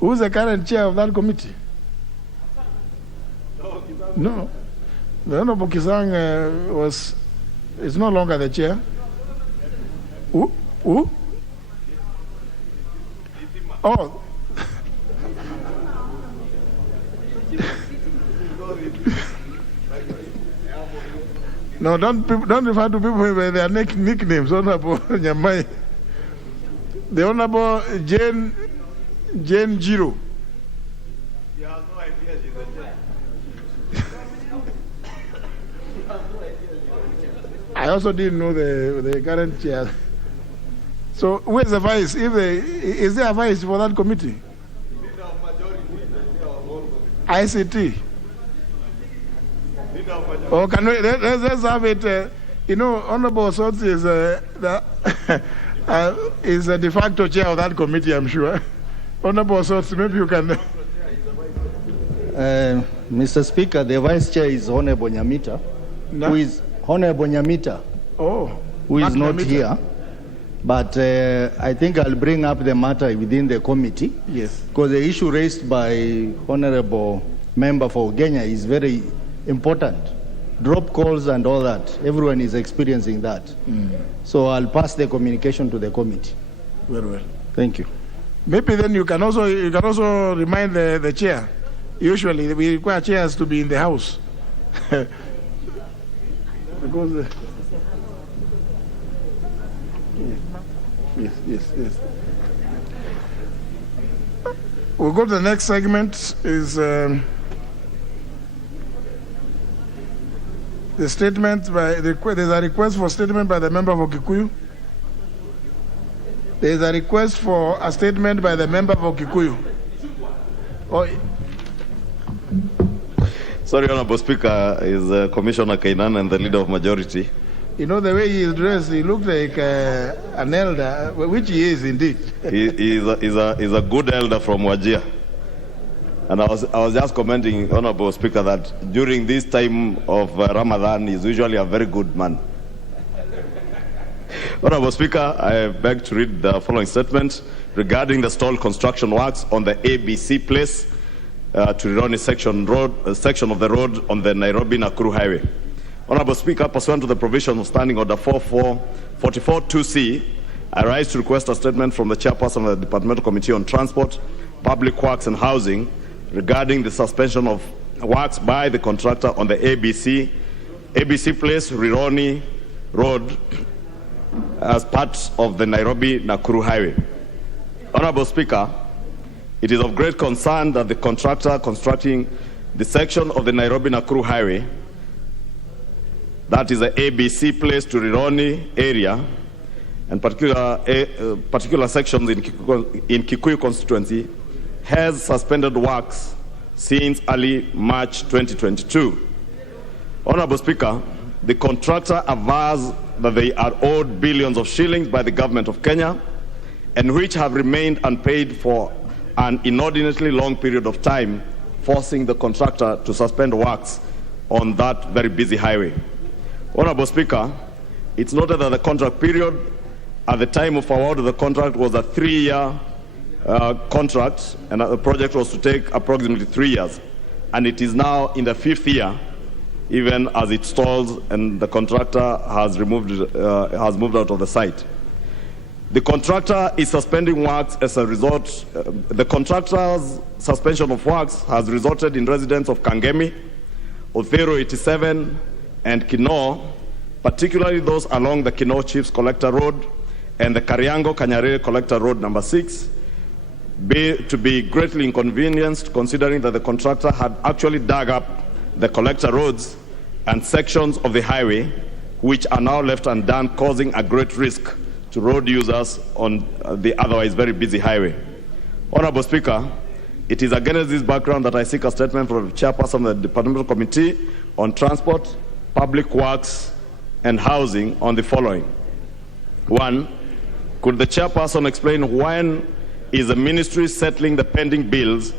Who's the current chair of that committee? No. The Honorable Kisang is no longer the chair. Who? Oh. No, don't refer to people with their nicknames. Honorable Nyamai. The Honorable Jane Jiro. He has no idea she's a chair. I also didn't know the current chair. So who is the vice? Is there a vice for that committee? ICT. Oh, can we, let's have it. Honorable Sotsi is the de facto chair of that committee, I'm sure. Honorable Sotsi, maybe you can. Mr. Speaker, the vice chair is Honorable Nyamita, who is Honorable Nyamita, who is not Nyamita here. But I think I'll bring up the matter within the committee. Yes. Because the issue raised by Honorable Member for Kenya is very important. Drop calls and all that. Everyone is experiencing that. So I'll pass the communication to the committee. Very well. Thank you. Maybe then you can also remind the chair. Usually we require chairs to be in the house. Because yes. We'll go to the next segment. Is the statement by there's a request for statement by the member for Kikuyu. There is a request for a statement by the member for Kikuyu. Sorry, Honorable Speaker, is Commissioner Kainan and the Leader of Majority. You know, the way he is dressed, he looks like an elder, which he is indeed. He's a good elder from Wajir. And I was just commenting, Honorable Speaker, that during this time of Ramadan, he's usually a very good man. Honorable Speaker, I beg to read the following statement regarding the stalled construction works on the ABC Place to Rironi section of the road on the Nairobi-Nakuru Highway. Honorable Speaker, pursuant to the provision of Standing Order 44.2c, I rise to request a statement from the Chairperson of the Departmental Committee on Transport, Public Works and Housing regarding the suspension of works by the contractor on the ABC Place, Rironi Road as part of the Nairobi-Nakuru Highway. Honorable Speaker, it is of great concern that the contractor constructing the section of the Nairobi-Nakuru Highway, that is the ABC Place to Rironi area, and particular sections in Kikuyu constituency, has suspended works since early March 2022. Honorable Speaker, the contractor avers that they are owed billions of shillings by the government of Kenya, and which have remained unpaid for an inordinately long period of time, forcing the contractor to suspend works on that very busy highway. Honorable Speaker, it's noted that the contract period at the time of award of the contract was a 3-year contract, and the project was to take approximately 3 years, and it is now in the 5th year, even as it stalls and the contractor has moved out of the site. The contractor is suspending works as a result. The contractor's suspension of works has resulted in residents of Kangemi, Othero 87, and Kinoo, particularly those along the Kinoo Chiefs Collector Road and the Kariango Kanyarere Collector Road number 6, to be greatly inconvenienced, considering that the contractor had actually dug up the collector roads and sections of the highway, which are now left undone, causing a great risk to road users on the otherwise very busy highway. Honorable Speaker, it is against this background that I seek a statement from the chairperson of the Departmental Committee on Transport, Public Works, and Housing on the following. 1, could the chairperson explain when is the ministry settling the pending bills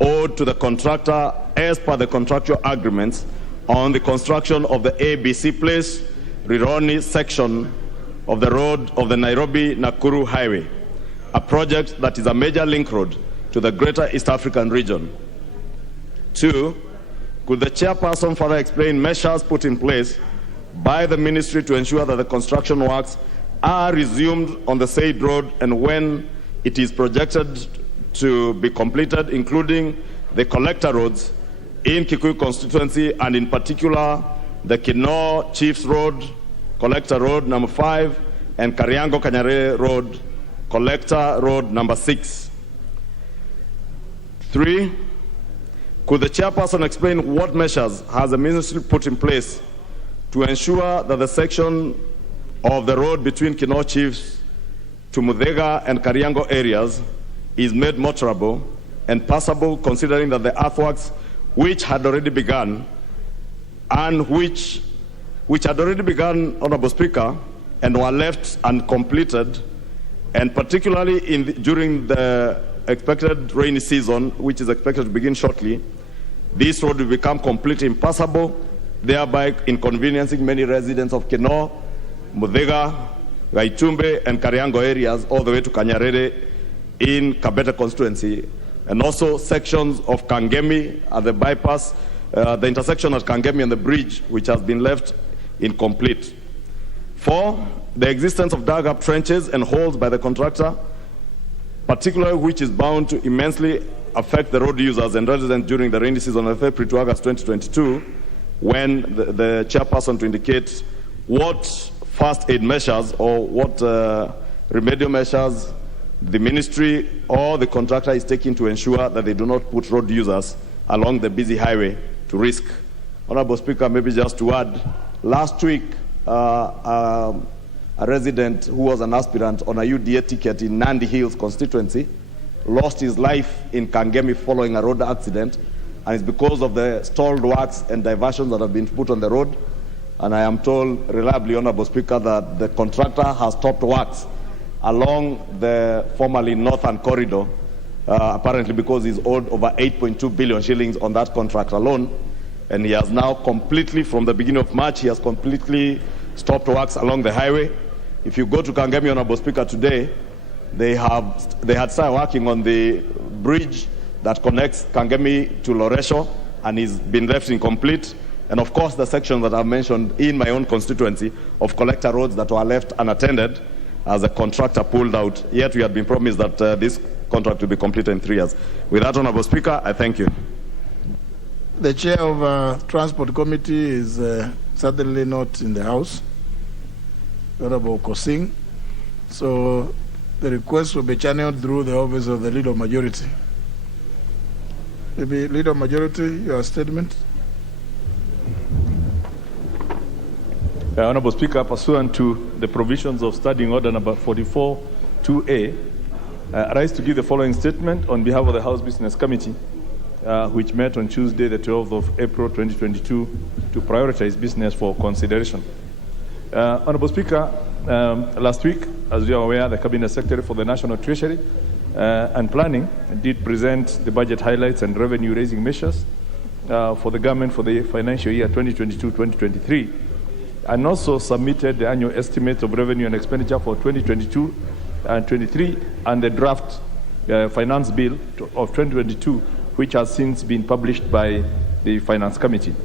owed to the contractor as per the contractual agreements on the construction of the ABC Place, Rironi section of the road of the Nairobi-Nakuru Highway, a project that is a major link road to the greater East African region? 2, could the chairperson further explain measures put in place by the ministry to ensure that the construction works are resumed on the said road and when it is projected to be completed, including the collector roads in Kikuyu constituency and in particular the Kinoo Chiefs Road, Collector Road number 5, and Kariango Kanyarere Road, Collector Road number 6. 3, could the chairperson explain what measures has the ministry put in place to ensure that the section of the road between Kinoo Chiefs to Muthega and Kariango areas is made motorable and passable, considering that the earthworks which had already begun and which had already begun, Honorable Speaker, and were left uncompleted, and particularly during the expected rainy season, which is expected to begin shortly, this road will become completely impassable, thereby inconveniencing many residents of Kinoo, Muthega, Gaitumbe, and Kariango areas all the way to Kanyarere in Kabete constituency, and also sections of Kangemi at the bypass, the intersection at Kangemi and the bridge, which has been left incomplete. 4, the existence of dug-up trenches and holes by the contractor, particularly which is bound to immensely affect the road users and residents during the rainy season of April to August 2022, when the chairperson to indicate what first aid measures or what remedial measures the ministry or the contractor is taking to ensure that they do not put road users along the busy highway to risk. Honorable Speaker, maybe just to add, last week a resident who was an aspirant on a UDA ticket in Nandi Hills constituency lost his life in Kangemi following a road accident, and it's because of the stalled works and diversions that have been put on the road. And I am told reliably, Honorable Speaker, that the contractor has stopped works along the formerly northern corridor, apparently because he's owed over 8.2 billion shillings on that contract alone. And he has now completely, from the beginning of March, he has completely stopped works along the highway. If you go to Kangemi, Honorable Speaker, today, they had started working on the bridge that connects Kangemi to Loresho, and it's been left incomplete. And of course, the sections that I've mentioned in my own constituency of collector roads that were left unattended as a contractor pulled out. Yet we had been promised that this contract will be completed in 3 years. With that, Honorable Speaker, I thank you. The chair of Transport Committee is certainly not in the House, Honorable Kosing. So the request will be channeled through the office of the Leader of Majority. Maybe Leader of Majority, your statement. Honorable Speaker, pursuant to the provisions of Standing Order number 44-2A, I rise to give the following statement on behalf of the House Business Committee, which met on Tuesday, the 12th of April 2022, to prioritize business for consideration. Honorable Speaker, last week, as you are aware, the Cabinet Secretary for the National Treasury and Planning did present the budget highlights and revenue-raising measures for the government for the financial year 2022-2023, and also submitted the annual estimate of revenue and expenditure for 2022 and 23 and the draft finance bill of 2022, which has since been published by the Finance Committee.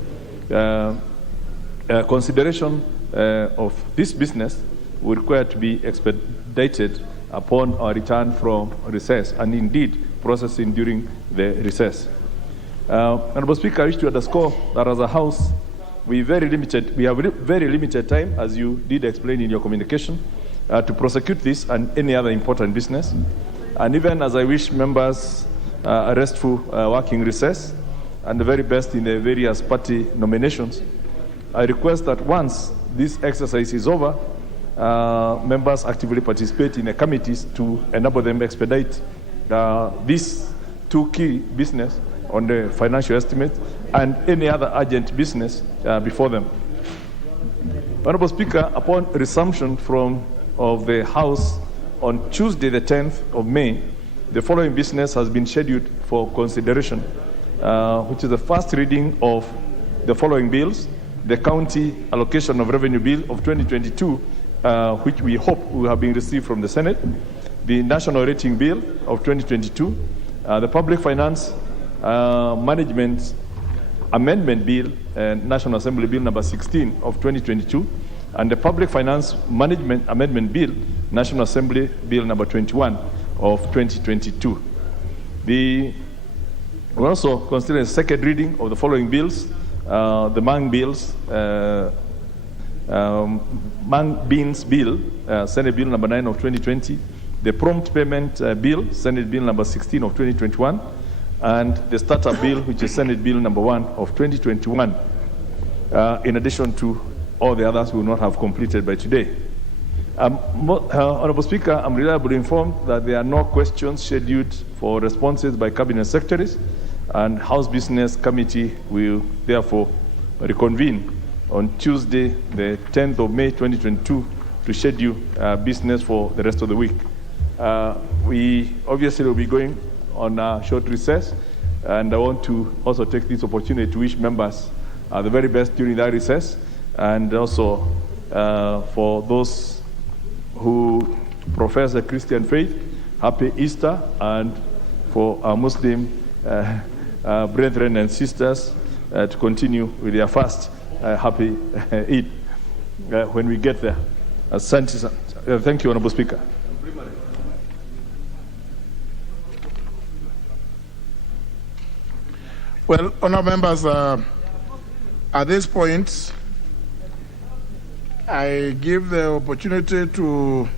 Consideration of this business will require to be expedited upon our return from recess, and indeed processing during the recess. Honourable Speaker, I wish to underscore that as a House, we have very limited time, as you did explain in your communication, to prosecute this and any other important business. And even as I wish members a restful working recess and the very best in the various party nominations, I request that once this exercise is over, members actively participate in the committees to enable them expedite these two key business on the financial estimate and any other urgent business before them. Honourable Speaker, upon resumption of the House on Tuesday, the 10th of May, the following business has been scheduled for consideration, which is the first reading of the following bills: the County Allocation of Revenue Bill of 2022, which we hope will have been received from the Senate, the National Rating Bill of 2022, the Public Finance Management Amendment Bill, National Assembly Bill number 16 of 2022, and the Public Finance Management Amendment Bill, National Assembly Bill number 21 of 2022. We also consider a second reading of the following bills: the Mang Bills, Mang Beans Bill, Senate Bill number 9 of 2020, the Prompt Payment Bill, Senate Bill number 16 of 2021, and the Startup Bill, which is Senate Bill number 1 of 2021, in addition to all the others we will not have completed by today. Honourable Speaker, I'm reliably informed that there are no questions scheduled for responses by Cabinet Secretaries, and House Business Committee will therefore reconvene on Tuesday, the 10th of May 2022, to schedule business for the rest of the week. We obviously will be going on a short recess, and I want to also take this opportunity to wish members the very best during that recess, and also for those who profess the Christian faith, happy Easter, and for our Muslim brethren and sisters to continue with their fast, happy Eid when we get there. Thank you, Honourable Speaker. Well, honourable members, at this point, I give the opportunity to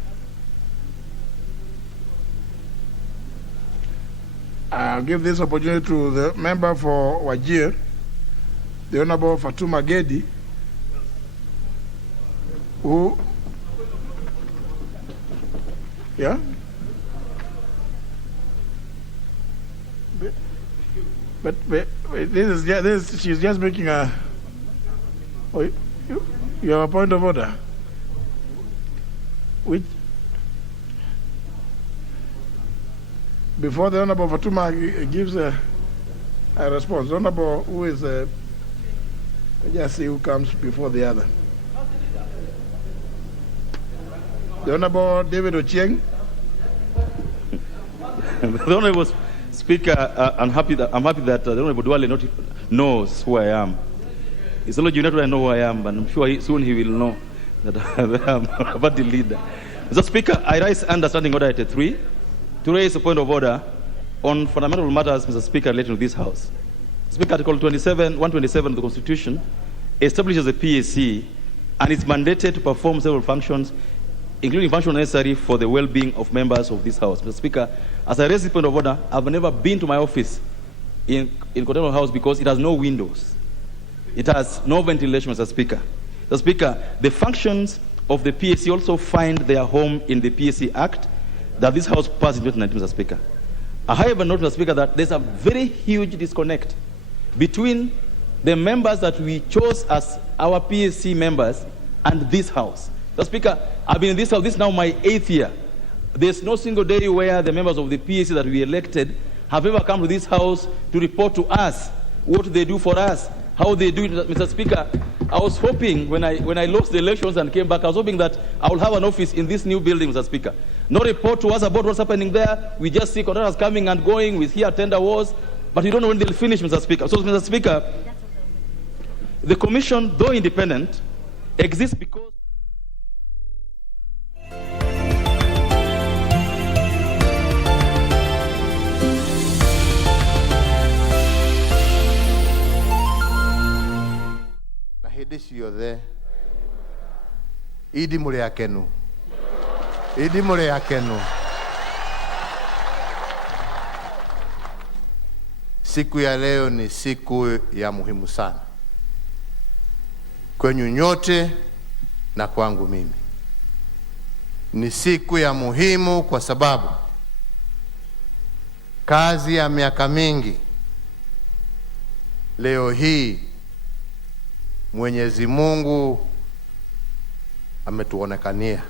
the member for Wajir, the Honourable Fatuma Gedi, who, yeah? But she's just making a, you have a point of order. Which, before the Honourable Fatuma gives a response, the Honourable who is, just see who comes before the other. The Honourable David Ochieng. The Honourable Speaker, I'm happy that the Honourable Duale knows who I am. It's not you know who I am, but I'm sure soon he will know that I'm a party leader. Mr. Speaker, I rise under Standing Order 83 to raise a point of order on fundamental matters, Mr. Speaker, relating to this House. Speaker, Article 127 of the Constitution establishes a PAC and is mandated to perform several functions, including functions necessary for the well-being of members of this House. Mr. Speaker, as I raise this point of order, I've never been to my office in Continental House because it has no windows. It has no ventilation, Mr. Speaker. Mr. Speaker, the functions of the PAC also find their home in the PAC Act that this House passed in 2019, Mr. Speaker. I however note, Mr. Speaker, that there's a very huge disconnect between the members that we chose as our PAC members and this House. Mr. Speaker, I've been in this House, this is now my 8th year. There's no single day where the members of the PAC that we elected have ever come to this House to report to us what they do for us, how they do it. Mr. Speaker, I was hoping when I lost the elections and came back, I was hoping that I will have an office in this new building, Mr. Speaker. No report to us about what's happening there. We just see contractors coming and going. We hear tender wars, but we don't know when they'll finish, Mr. Speaker. So, Mr. Speaker, the Commission, though independent, exists because hĩndĩ ciothe. Idi mũrĩ akenu. Idi mũrĩ akenu. Siku ya leo ni siku ya muhimu sana kwenyu nyote na kwangu mimi. Ni siku ya muhimu kwa sababu kazi ya miaka mingi leo hii Mwenyezi Mungu ametuonekania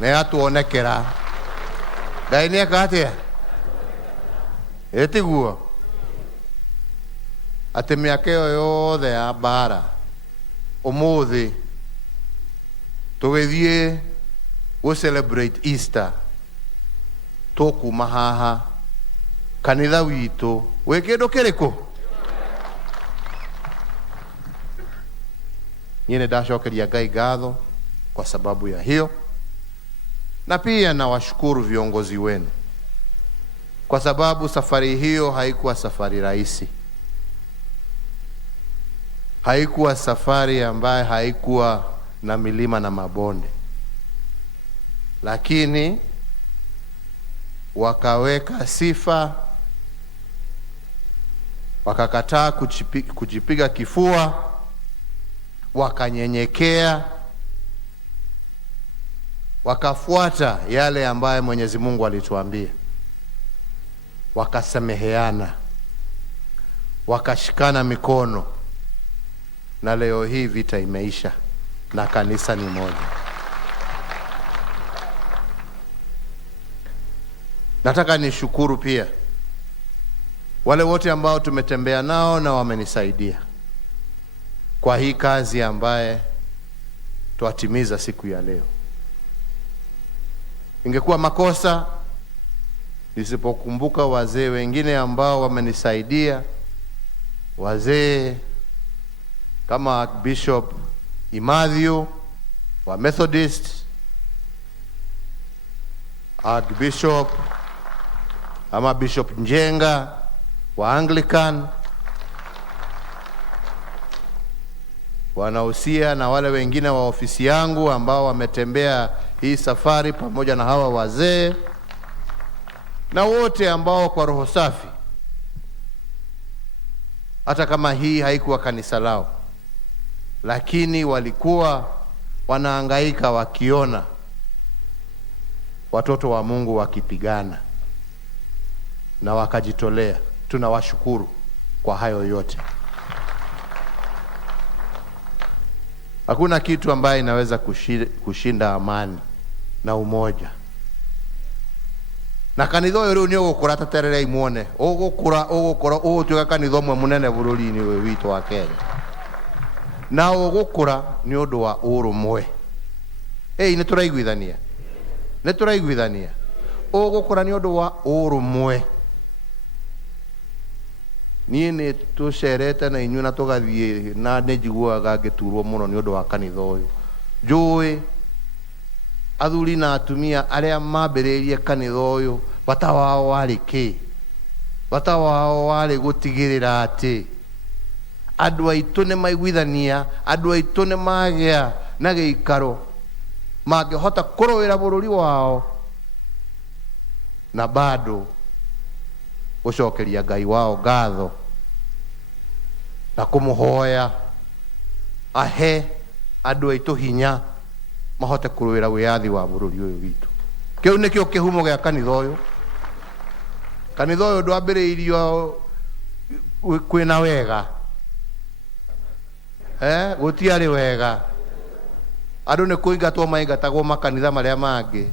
na atuonekera Ngai kate etiguo ati miaka yothe ya bara umuthi tugithie we celebrate Easter tukuma haha kanitha witu we kindu kiriku nyine ndacokeria Ngai ngatho kwa sababu ya hiyo, na pia na washukuru viongozi wenu kwa sababu safari hiyo haikuwa safari rahisi. Haikuwa safari ambaye haikuwa na milima na mabonde, lakini wakaweka sifa, wakakataa kujipiga kifua, wakanyenyekea, wakafuata yale ambaye Mwenyezi Mungu alituambia, wakasameheana, wakashikana mikono, na leo hii vita imeisha na kanisa ni moja. Nataka nishukuru pia wale wote ambao tumetembea nao na wamenisaidia kwa hii kazi ambaye tuatimiza siku ya leo. Ingekuwa makosa nisipokumbuka wazee wengine ambao wamenisaidia, wazee kama Bishop Imathio wa Methodist, Archbishop ama Bishop Njenga wa Anglican, wanahusia na wale wengine wa ofisi yangu ambao wametembea hii safari pamoja na hawa wazee, na wote ambao kwa roho safi, hata kama hii haikuwa kanisa lao, lakini walikuwa wanahangaika wakiona watoto wa Mungu wakipigana na wakajitolea. Tunawashukuru kwa hayo yote. Hakuna kitu ambaye inaweza kushinda amani na umoja. Na kanitha uyu ni ugukura taterere imuone ugukura utuika kanitha mwe munene bururi-ini uyu witu wa Kenya, na ugukura ni undu wa urumwe. Ni turaiguithania ugukura ni undu wa urumwe. Niĩ nĩ tũcerete na inyuĩ na tũgathiĩ, na nĩ njiguaga ngĩturwo mũno nĩ ũndũ wa kanitha ũyũ. Njũĩ athuri na atumia arĩa mambĩrĩirie kanitha ũyũ, bata wao warĩ kĩ? Bata wao warĩ gũtigĩrĩra atĩ andũ aitũ nĩ maiguithania, andũ aitũ nĩ magĩa na gĩikaro mangĩhota kũrũĩra bũrũri wao na bado gũcokeria Ngai wao ngatho na kũmũhoya ahe andũ aitũ hinya mahote kũrũĩra wĩyathi wa bũrũri ũyũ witũ. Kĩu nĩkĩo kĩhumo gĩa kanitha ũyũ. Kanitha ũyũ ndwambĩrĩirio kwĩna wega, gũtiarĩ wega. Andũ nĩ kũingatwo maingatagwo makanitha marĩa mangĩ,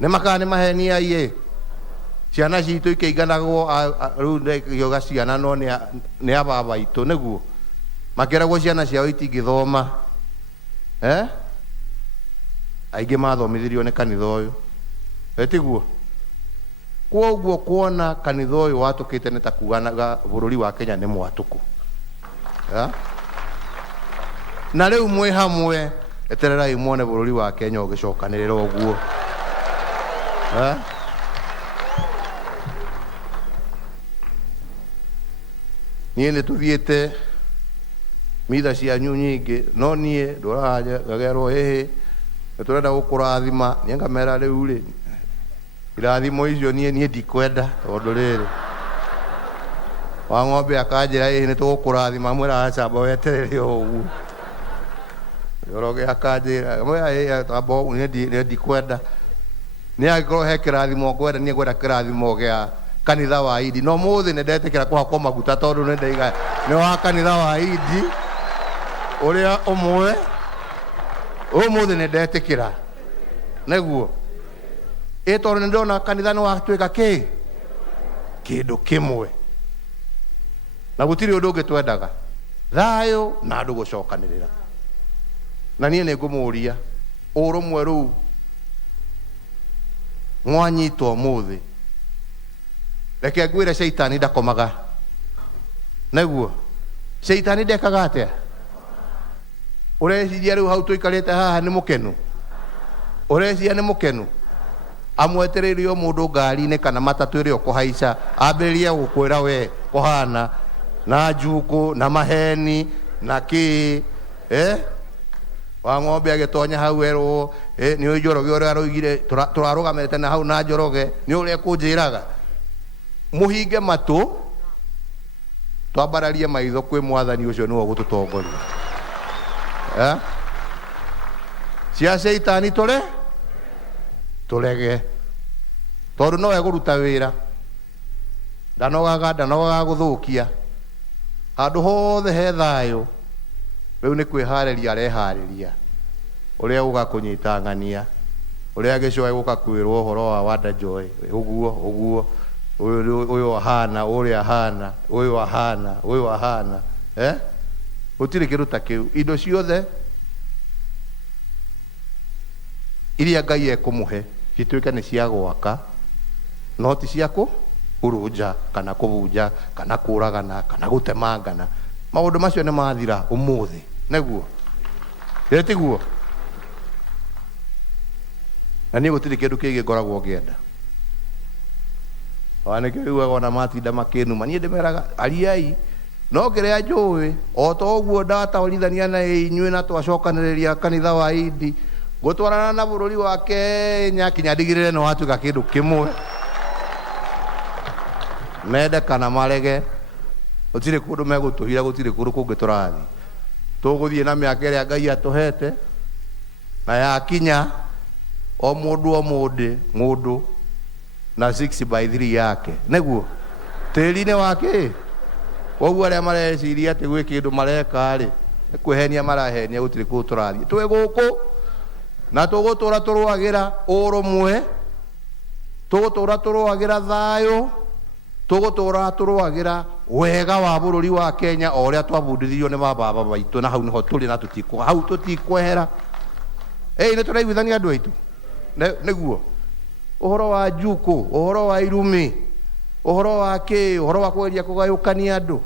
nĩ makana nĩ mahenia iye. Ciana citũ ikĩinganagwo rĩu ndĩkĩoga ciana no nĩ ababa itũ nĩguo makĩragwo ciana ciao itingĩthoma. Aingĩ mathomithirio nĩ kanitha ũyũ, tiguo? Kwoguo kuona kanitha ũyũ watũkĩte nĩ ta kuuganaga bũrũri wa Kenya nĩ mwatũku. Na rĩu mwĩ hamwe, etererai muone bũrũri wa Kenya ũgĩcokanĩrĩra ũguo. Niĩ nĩ tũthiĩte mitha cia nyu nyingi no nie nduraja gagerwo hehe turenda gukurathima nyenga mera riu ri irathimo icio nie ndikwenda tondu riri wa ng'ombe akanjira hihi ni tugukurathima mwira acamba weterere uguo yoroge akanjira mwira tabo ndikwenda ni agikorwo he kirathimo ngwenda nie ngwenda kirathimo gia kanitha wa Idi no muthi ne ndetikira kuhakwo maguta tondu ne ndaiga ni wa kanitha wa Idi uria umwe umuthi ne ndetikira neguo tondu ne ndona kanitha ni watwika kindu kimwe na gutiri undu ungi twendaga thayo na andu gucokanirira na nie ni ngumuria urumwe ru mwanyitwo muthi reke ngwire shaitani ndakomaga neguo shaitani ndekaga atia ureciria riu hau tuikarite haha ni mukenu ureciria ni mukenu amwetereirio mundu ngari-ini kana matatu iria ukuhaica ambiririe gukwira we kuhana na njuku na maheni na ki wa ng'ombe agitonya hau erwo ni njoroge uria aroigire turarugamite na hau na njoroge ni uria kunjiraga muhinge matu twambararie maitho kwi mwathani ucio niwe gututongoria cia shaitani turege tondu no eguruta wira ndanogaga guthukia handu hothe he thayo riu ni kwihariria arehariria uria ugakunyita ng'ania uria gicoe gukakwirwo uhoro wa wanda joy uguo uyu ahana uria ahana uyu ahana utiri kiruta kiu indo ciothe iria Ngai ekumuhe cituike ni cia gwaka no ti cia kuruja kana kubunja kana kuragana kana gutemangana maundu macio ni mathira umuthi neguo tiguo na ni gutiri kindu kingi ngoragwo ngienda wanike ugaga na matinda makinuma nie ndimeraga ariai no kiria njui o to uguo ndataurithania na inyue na twacokaniriria kanitha wa Idi gutwarana na bururi wa Kenya kinya ndigirire no watuka kindu kimwe mende kana marege utire kundu megutuhira gutire kundu kungi turathi tuguthie na miaka iria Ngai atuhete na yakinya o mundu na 6/3 yake neguo tiri-ini wake koguo aria mareciria ati gwi kindu mareka ri kwihenia marahenia gutire kundu turathi twi guku na tugutura turwagira urumwe tugutura turwagira thayo tugutura turwagira wega wa bururi wa Kenya o uria twabundithirio ni baba baitu na hau niho turi na tutikwehera ni turaiguithania andu aitu neguo uhoro wa njuku uhoro wa irumi uhoro wa uhoro wa kweria kugayukania andu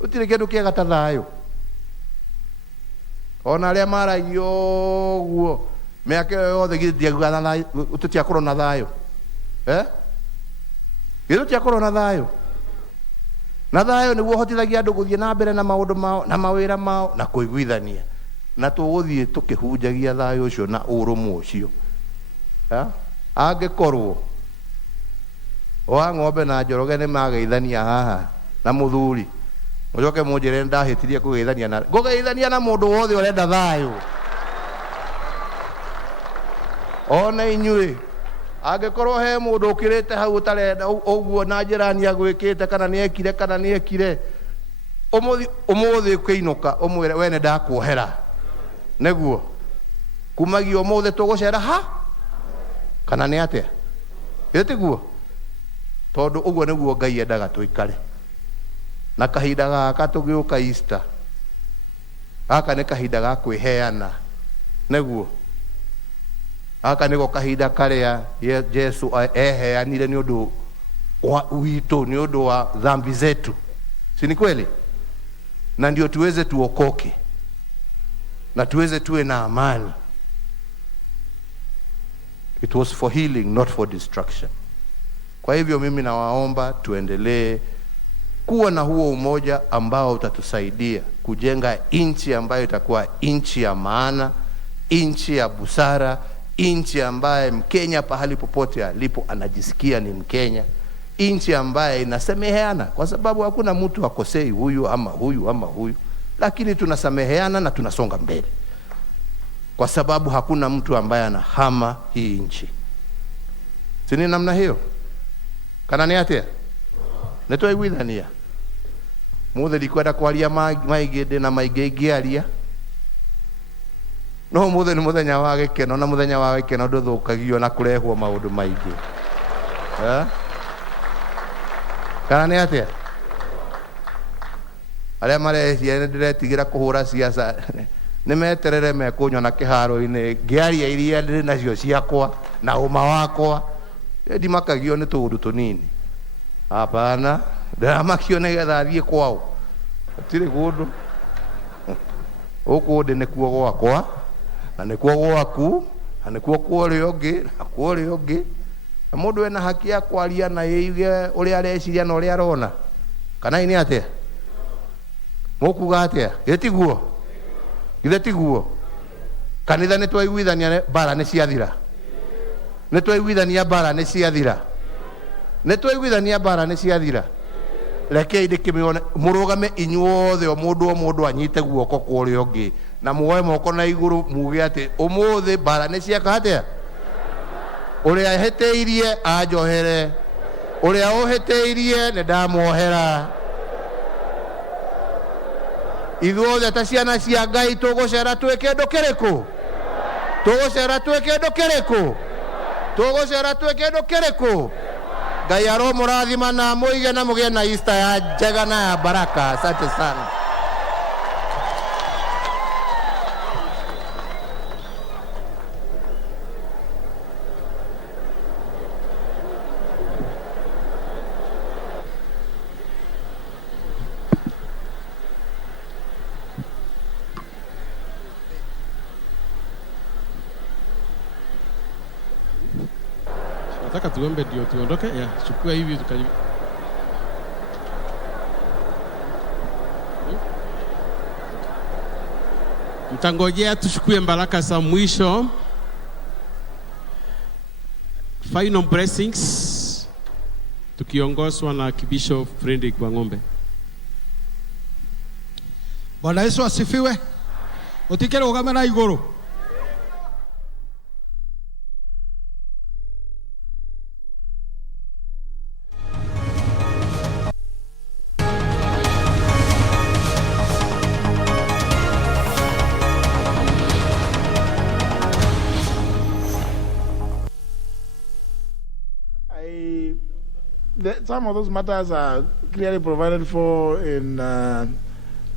utire kindu kiega ta thayo ona aria maragio guo miaka yothe githiaga na thayo tutiakorwo na thayo gitutiakorwo na thayo niguo hotithagia andu guthie na mbere na maundu mao na mawira mao na kuiguithania na tuguthie tukihunjagia thayo ucio na urumwe ucio angikorwo wa ng'ombe na njoroge ni mageithania haha na muthuri mucoke munjire ndahitirie kugeithania na mundu wothe urenda thayo ona inyue angikorwo he mundu ukirite hau utarenda uguo na njirani agwikite kana ni ekire umuthi ukiinuka umwire wene ndakuohera neguo kumagio umuthi tugucera kana ni atia tiguo tondu uguo niguo Ngai endaga tuikare na kahinda gaka tugiuka Easter gaka ni kahinda ga kwiheana neguo gaka niko kahinda karia Jesu eheanire ni undu witu ni undu wa dhambi zetu si ni kweli na ndio tuweze tuokoke na tuweze tuwe na amani. It was for healing, not for destruction. Kwa hivyo mimi nawaomba tuendelee kuwa na huo umoja ambao utatusaidia kujenga nchi ambayo itakuwa nchi ya maana, nchi ya busara, nchi ambaye Mkenya pahali popote alipo anajisikia ni Mkenya, nchi ambaye inasameheana, kwa sababu hakuna mtu akosei huyu ama huyu ama huyu, lakini tunasameheana na tunasonga mbele, kwa sababu hakuna mtu ambaye anahama hii nchi. Sini namna hiyo kana ni atia neto igwithania muthe dikwenda kwaria maiginde na maigegiaria no muthe ni muthenya wa gikeno, na muthenya wa gikeno nduthukagio na kurehwo maundu maingi kana ni atia aria marecia ndiretigira kuhura siasa ni meterere mekunywa na kiharo-ini ngiaria iria ndiri nacio ciakwa na uma wakwa ndimakagio ni tundu tunini. Hapana, ndamakio nigetha thie kwao, tiri gundu ukundi nikuo gwakwa na nikuo gwaku na nikuo kuorio ungi na kuorio ungi, na mundu ena haki ya kwaria na yuge uria areciria na uria arona. Kana ini atia mukuga atia getiguo githe tiguo kanitha ni twaiguithania bara ni ciathira, ni twaiguithania bara ni ciathira, ni twaiguithania bara ni ciathira. Rekei ndikimione murugame inyuothe o mundu anyite guoko kuria ungi na muoe moko na iguru muge ati umuthi bara ni ciaka atia. Uria heteirie ajohere, uria uheteirie ni ndamuohera. Ithuothe ta ciana cia Ngai tugucera twike ndu kiriku, tugucera twike ndu kiriku, tugucera twike ndu kiriku. Ngai aromurathima na muige na mugie na Easter ya njega na ya baraka. Asante sana. Nataka tuombe ndio tuondoke. Ya, chukua hivi tukaji. Mtangojea tuchukue baraka za mwisho. Final blessings tukiongozwa na Bishop Frederick Wang'ombe. Bwana Yesu asifiwe. Utikere ugame na iguru. Some of those matters are clearly provided for in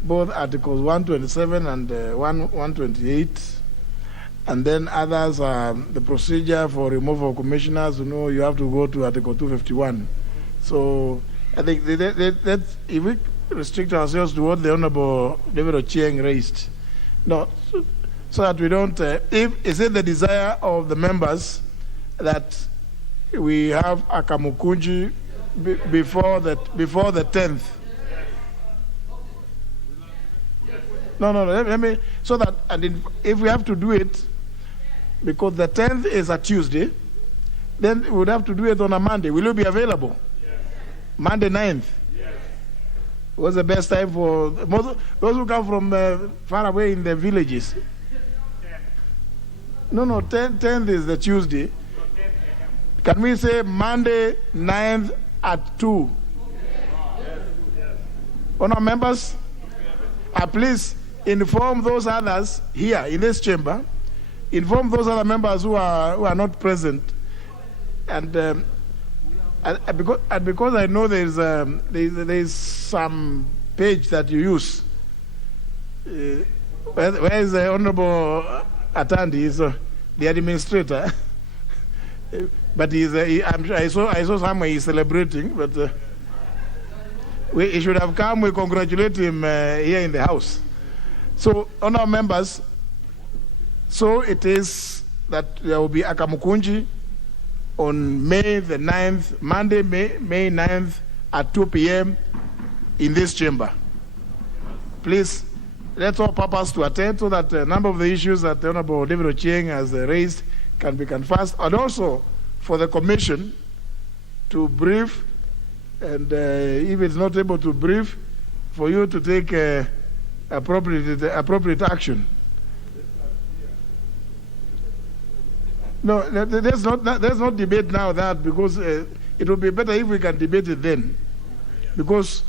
both Articles 127 and 128, and then others are the procedure for removal of commissioners. You know, you have to go to Article 251. So I think that if we restrict ourselves to what the Honorable David Ochieng raised, no, so that we don't. Is it the desire of the members that we have a Kamukunji before the 10th? No. Let me, so that, and if we have to do it, because the 10th is a Tuesday, then we would have to do it on a Monday. Will you be available? Yes. Monday 9th. Yes. What's the best time for those who come from far away in the villages? 10th is the Tuesday. Can we say Monday 9th at 2? Honour members, please inform those others here in this chamber, inform those other members who are not present, and because I know there's some page that you use. Where is the Honourable Atandi? Is the administrator? But I saw somewhere he's celebrating, but he should have come. We congratulate him here in the house. So, honour members, so it is that there will be a Kamukunji on May the 9th, Monday, May 9th at 2 p.m. in this chamber. Please let's all purpose to attend so that a number of the issues that the Honorable David Ochieng has raised can be conversed, and also for the Commission to brief, and if it's not able to brief, for you to take appropriate action. No, there's not debate now that, because it would be better if we can debate it then, because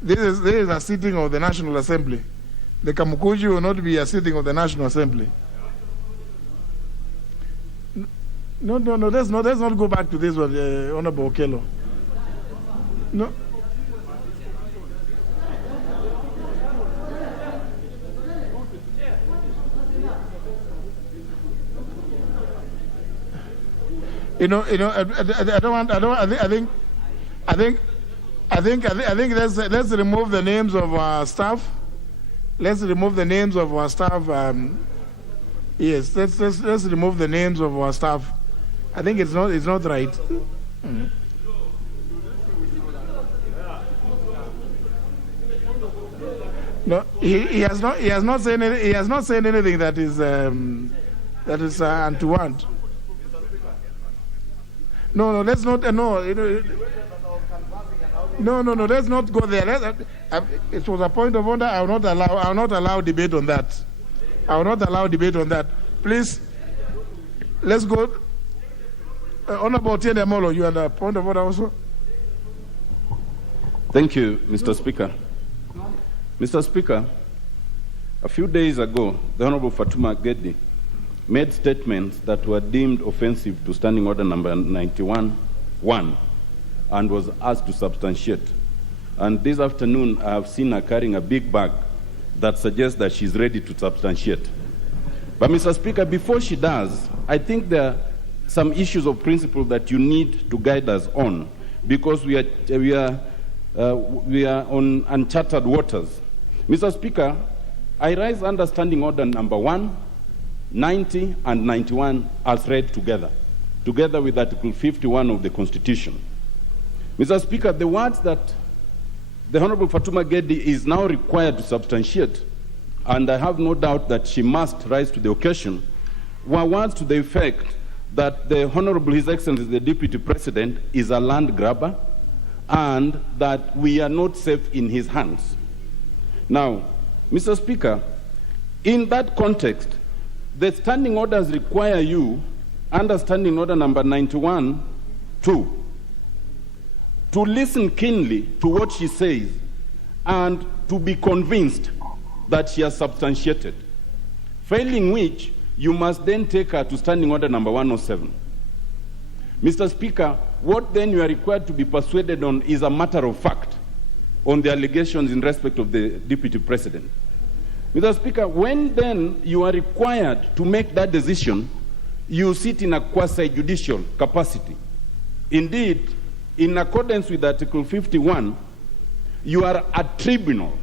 there is a sitting of the National Assembly. The Kamukunji will not be a sitting of the National Assembly. No, let's not go back to this one, Honorable Okello. No. I think let's remove the names of our staff. Let's remove the names of our staff. Yes, let's remove the names of our staff. I think it's not right. Mm-hmm. No, he has not said anything that is untoward. No, let's not. No, let's not go there. It was a point of order. I will not allow debate on that. I will not allow debate on that. Please, let's go. Honorable Tiende Molo, you had a point of order also. Thank you, Mr. Speaker. Mr. Speaker, a few days ago, the Honorable Fatuma Gedi made statements that were deemed offensive to Standing Order number 91-1 and was asked to substantiate. And this afternoon, I have seen her carrying a big bag that suggests that she's ready to substantiate. But, Mr. Speaker, before she does, I think there are some issues of principle that you need to guide us on, because we are on uncharted waters. Mr. Speaker, I raise under Standing Order number 1, 90 and 91 as read together with Article 51 of the Constitution. Mr. Speaker, the words that the Honorable Fatuma Gedi is now required to substantiate, and I have no doubt that she must rise to the occasion, were words to the effect that the Honorable His Excellency the Deputy President is a land grabber and that we are not safe in his hands. Now, Mr. Speaker, in that context, the standing orders require you, under Standing Order number 91-2, to listen keenly to what she says and to be convinced that she has substantiated, failing which you must then take her to Standing Order number 107. Mr. Speaker, what then you are required to be persuaded on is a matter of fact on the allegations in respect of the Deputy President. Mr. Speaker, when then you are required to make that decision, you sit in a quasi-judicial capacity. Indeed, in accordance with Article 51, you are a tribunal,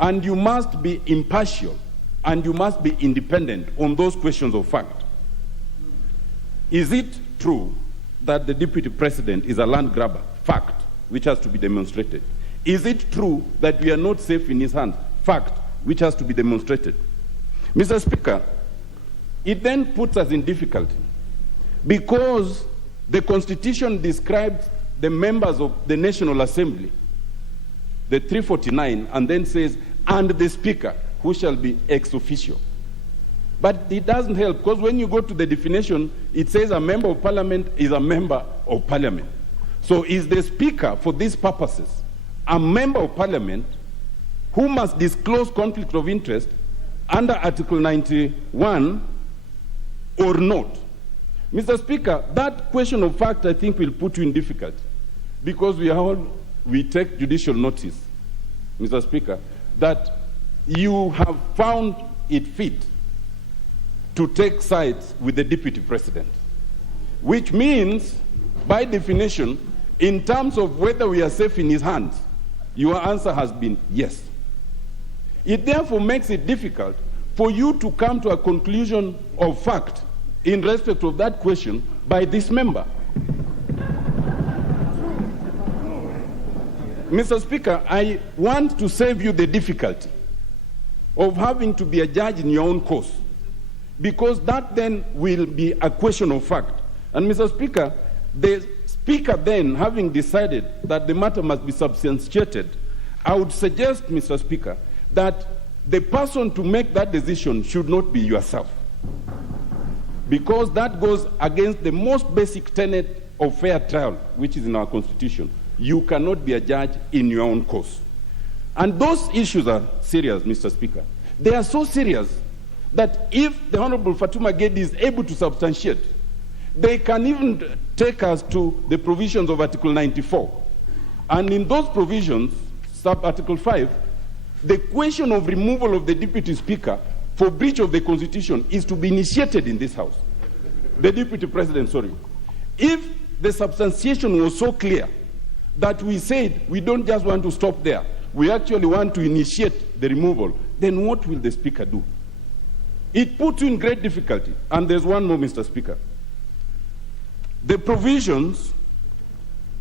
and you must be impartial, and you must be independent on those questions of fact. Is it true that the Deputy President is a land grabber? Fact, which has to be demonstrated. Is it true that we are not safe in his hands? Fact, which has to be demonstrated. Mr. Speaker, it then puts us in difficulty because the Constitution describes the members of the National Assembly, the 349, and then says, and the Speaker, who shall be ex officio. But it doesn't help, because when you go to the definition, it says a member of Parliament is a member of Parliament. So is the Speaker, for these purposes, a member of Parliament who must disclose conflict of interest under Article 91 or not? Mr. Speaker, that question of fact, I think, will put you in difficulty, because we take judicial notice, Mr. Speaker, that you have found it fit to take sides with the Deputy President, which means, by definition, in terms of whether we are safe in his hands, your answer has been yes. It therefore makes it difficult for you to come to a conclusion of fact in respect of that question by this member. Mr. Speaker, I want to save you the difficulty of having to be a judge in your own cause, because that then will be a question of fact. And Mr. Speaker, the Speaker then, having decided that the matter must be substantiated, I would suggest, Mr. Speaker, that the person to make that decision should not be yourself, because that goes against the most basic tenet of fair trial, which is in our Constitution. You cannot be a judge in your own cause. And those issues are serious, Mr. Speaker. They are so serious that if the Honorable Fatuma Gedi is able to substantiate, they can even take us to the provisions of Article 94. And in those provisions, sub-Article 5, the question of removal of the Deputy Speaker for breach of the Constitution is to be initiated in this House. The Deputy President, sorry. If the substantiation was so clear that we said we don't just want to stop there, we actually want to initiate the removal, then what will the Speaker do? It puts you in great difficulty. And there's one more, Mr. Speaker. The provisions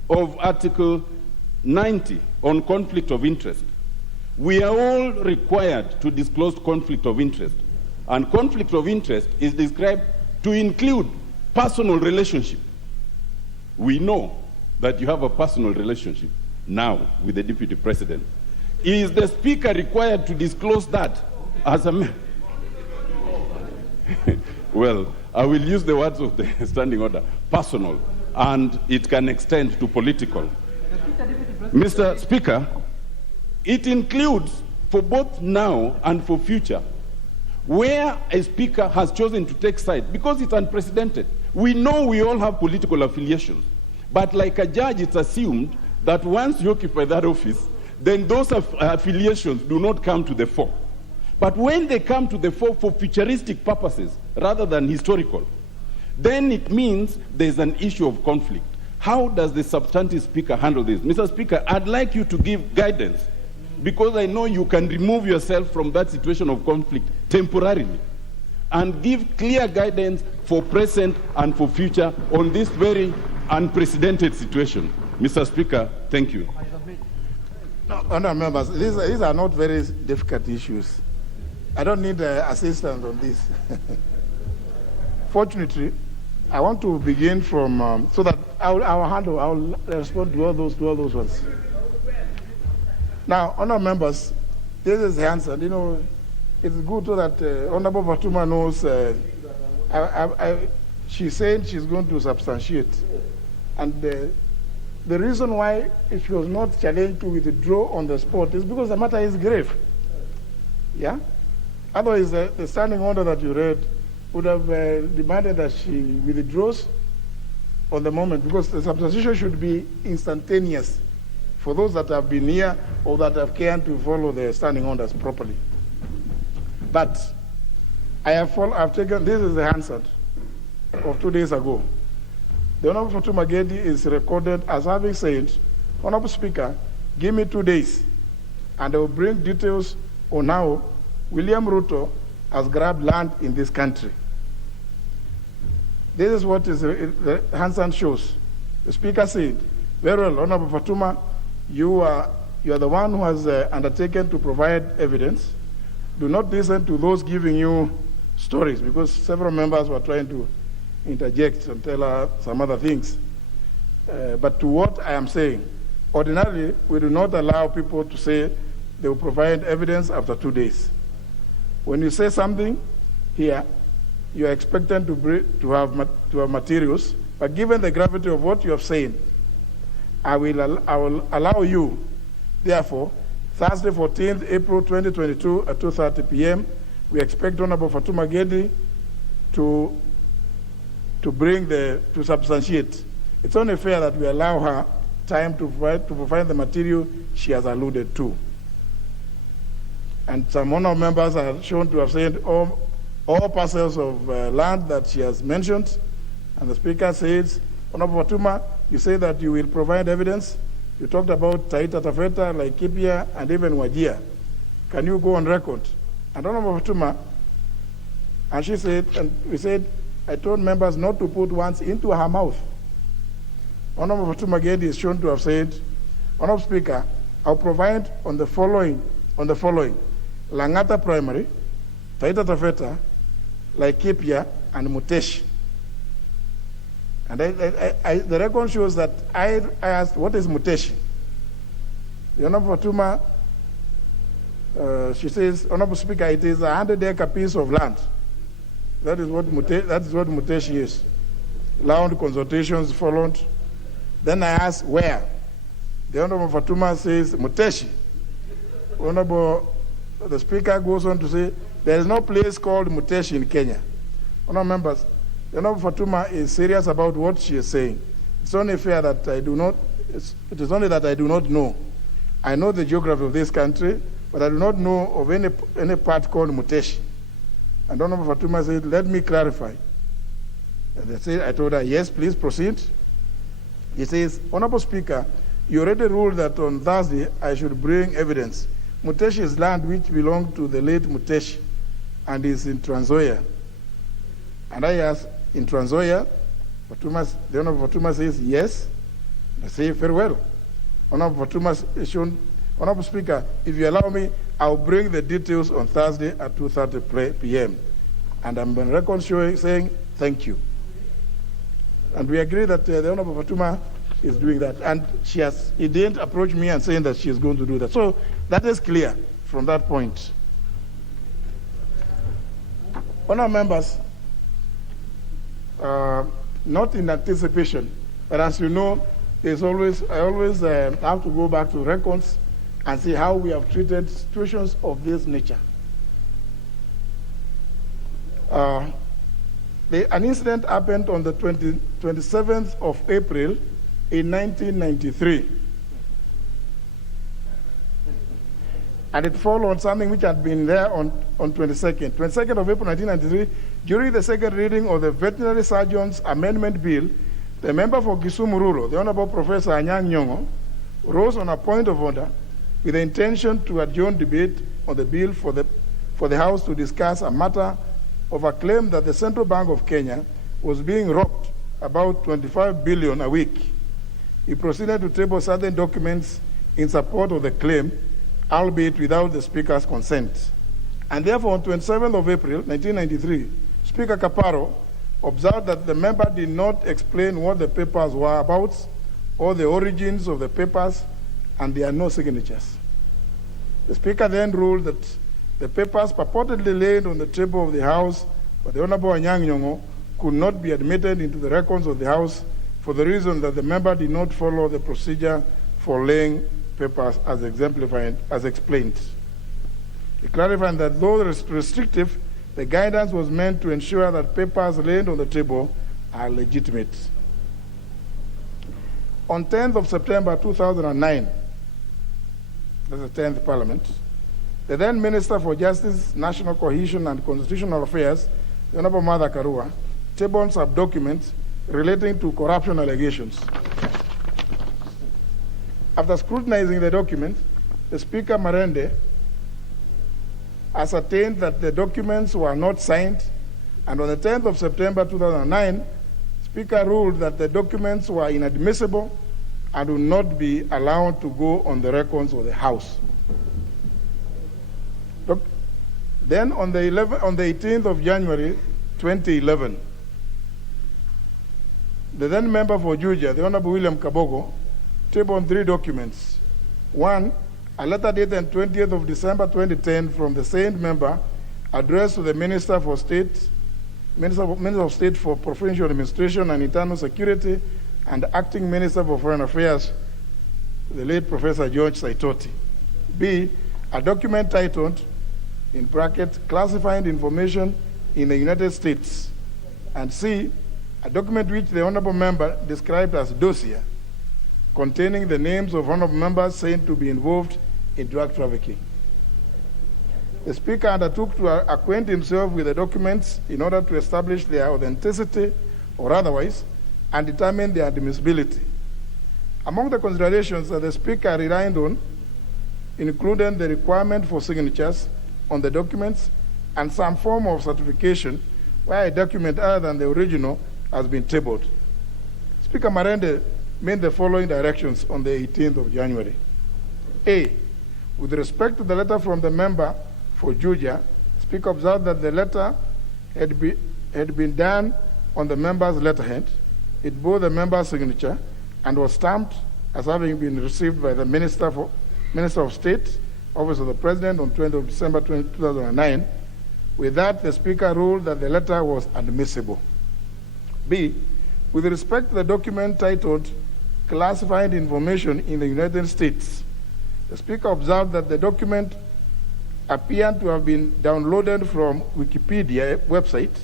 of Article 90 on conflict of interest. We are all required to disclose conflict of interest. And conflict of interest is described to include personal relationship. We know that you have a personal relationship now with the Deputy President. Is the Speaker required to disclose that as a member? Well, I will use the words of the standing order, personal, and it can extend to political. Mr. Speaker, it includes for both now and for future, where a Speaker has chosen to take side, because it's unprecedented. We know we all have political affiliations, but like a judge, it's assumed that once you occupy that office, then those affiliations do not come to the fore. But when they come to the fore for futuristic purposes rather than historical, then it means there's an issue of conflict. How does the substantive Speaker handle this? Mr. Speaker, I'd like you to give guidance, because I know you can remove yourself from that situation of conflict temporarily, and give clear guidance for present and for future on this very unprecedented situation. Mr. Speaker, thank you. Honourable members, these are not very difficult issues. I don't need assistance on this. Fortunately, I want to begin from so that I'll respond to all those ones. Now, honourable members, this is the answer. You know, it's good so that Honourable Fatuma knows. She said she's going to substantiate, and the reason why she was not challenged to withdraw on the spot is because the matter is grave. Yeah. Otherwise, the standing order that you read would have demanded that she withdraws on the moment, because the substantiation should be instantaneous for those that have been here or that have cared to follow the standing orders properly. But I've taken, this is the answer of 2 days ago. The Honorable Fatuma Gedi is recorded as having said, Honorable Speaker, give me 2 days and I will bring details on how William Ruto has grabbed land in this country. This is what the answer shows. The Speaker said, very well, Honorable Fatuma, you are the one who has undertaken to provide evidence. Do not listen to those giving you stories, because several members were trying to interject and tell her some other things. But to what I am saying, ordinarily, we do not allow people to say they will provide evidence after 2 days. When you say something here, you are expected to have materials, but given the gravity of what you have said, I will allow you, therefore, Thursday, 14th April 2022 at 2:30 p.m., we expect Honorable Fatuma Gedi to substantiate. It's only fair that we allow her time to provide the material she has alluded to. And some honourable members are shown to have said all parcels of land that she has mentioned. And the Speaker says, Honourable Fatuma, you say that you will provide evidence. You talked about Taita Tafeta, Laikipia, and even Wajir. Can you go on record? And Honourable Fatuma, and she said, and we said, I told members not to put words into her mouth. Honourable Fatuma Gedi is shown to have said, Honourable Speaker, I'll provide on the following. Langata Primary, Taita Taveta, Laikipia, and Muteshi. And the record shows that I asked, what is Muteshi? The Honorable Fatuma, she says, Honorable Speaker, it is a 100-acre piece of land. That is what Muteshi is. Loud consultations followed. Then I asked, where? The Honorable Fatuma says, Muteshi. The Speaker goes on to say, there is no place called Muteshi in Kenya. Honorable members, the Honorable Fatuma is serious about what she is saying. It's only fair that it is only that I do not know. I know the geography of this country, but I do not know of any part called Muteshi. And Honorable Fatuma said, let me clarify. And I told her, yes, please proceed. He says, Honorable Speaker, you already ruled that on Thursday I should bring evidence. Muteshi is land which belonged to the late Muteshi and is in Trans Nzoia. And I asked, in Trans Nzoia? The Honorable Fatuma says, yes. I say, very well. Honorable Fatuma is shown, Honorable Speaker, if you allow me, I'll bring the details on Thursday at 2:30 p.m. And I'm on record saying, thank you. And we agree that the Honorable Fatuma is doing that. And he didn't approach me and saying that she is going to do that. So that is clear from that point. Honourable members, not in anticipation, but as you know, I always have to go back to records and see how we have treated situations of this nature. An incident happened on the 27th of April in 1993. And it followed on something which had been there on 22nd. 22nd of April 1993, during the second reading of the Veterinary Surgeons Amendment Bill, the member for Kisumu Rural, the Honorable Professor Anyang' Nyong'o, rose on a point of order with the intention to adjourn debate on the bill for the House to discuss a matter of a claim that the Central Bank of Kenya was being robbed about 25 billion a week. He proceeded to table certain documents in support of the claim, albeit without the Speaker's consent. And therefore, on 27th of April, 1993, Speaker Kaparo observed that the member did not explain what the papers were about or the origins of the papers, and there are no signatures. The Speaker then ruled that the papers purportedly laid on the table of the House by the Honorable Anyang' Nyong'o could not be admitted into the records of the House for the reason that the member did not follow the procedure for laying papers as exemplified, as explained. He clarified that though restrictive, the guidance was meant to ensure that papers laid on the table are legitimate. On 10th of September 2009, that's the 10th Parliament, the then Minister for Justice, National Cohesion and Constitutional Affairs, the Honorable Martha Karua, tabled some documents relating to corruption allegations. After scrutinizing the document, the Speaker Marende ascertained that the documents were not signed, and on the 10th of September 2009, Speaker ruled that the documents were inadmissible and would not be allowed to go on the records of the House. Then on the 18th of January 2011, the then member for Juja, the Honorable William Kabogo, tabled 3 documents. One, a letter dated 20th of December 2010 from the same member addressed to the Minister of State for Provincial Administration and Internal Security and Acting Minister for Foreign Affairs, the late Professor George Saitoti. B, a document titled, in brackets, classified information in the United States. And C, a document which the Honorable Member described as dossier, containing the names of Honorable Members said to be involved in drug trafficking. The Speaker undertook to acquaint himself with the documents in order to establish their authenticity or otherwise and determine their admissibility. Among the considerations that the Speaker relied on included the requirement for signatures on the documents and some form of certification where a document other than the original has been tabled. Speaker Marende made the following directions on the 18th of January. A, with respect to the letter from the member for Juja, Speaker observed that the letter had been done on the member's letterhead. It bore the member's signature and was stamped as having been received by the Minister of State, Office of the President, on 20th of December 2009. With that, the Speaker ruled that the letter was admissible. B, with respect to the document titled Classified Information in the United States, the Speaker observed that the document appeared to have been downloaded from Wikipedia website,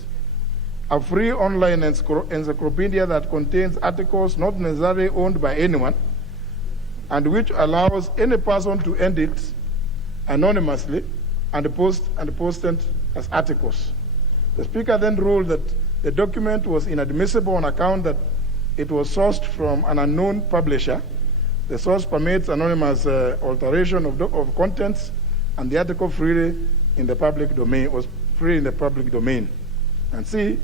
a free online encyclopedia that contains articles not necessarily owned by anyone, and which allows any person to edit anonymously and post it as articles. The Speaker then ruled that the document was inadmissible on account that it was sourced from an unknown publisher. The source permits anonymous alteration of contents, and the article was free in the public domain. And C,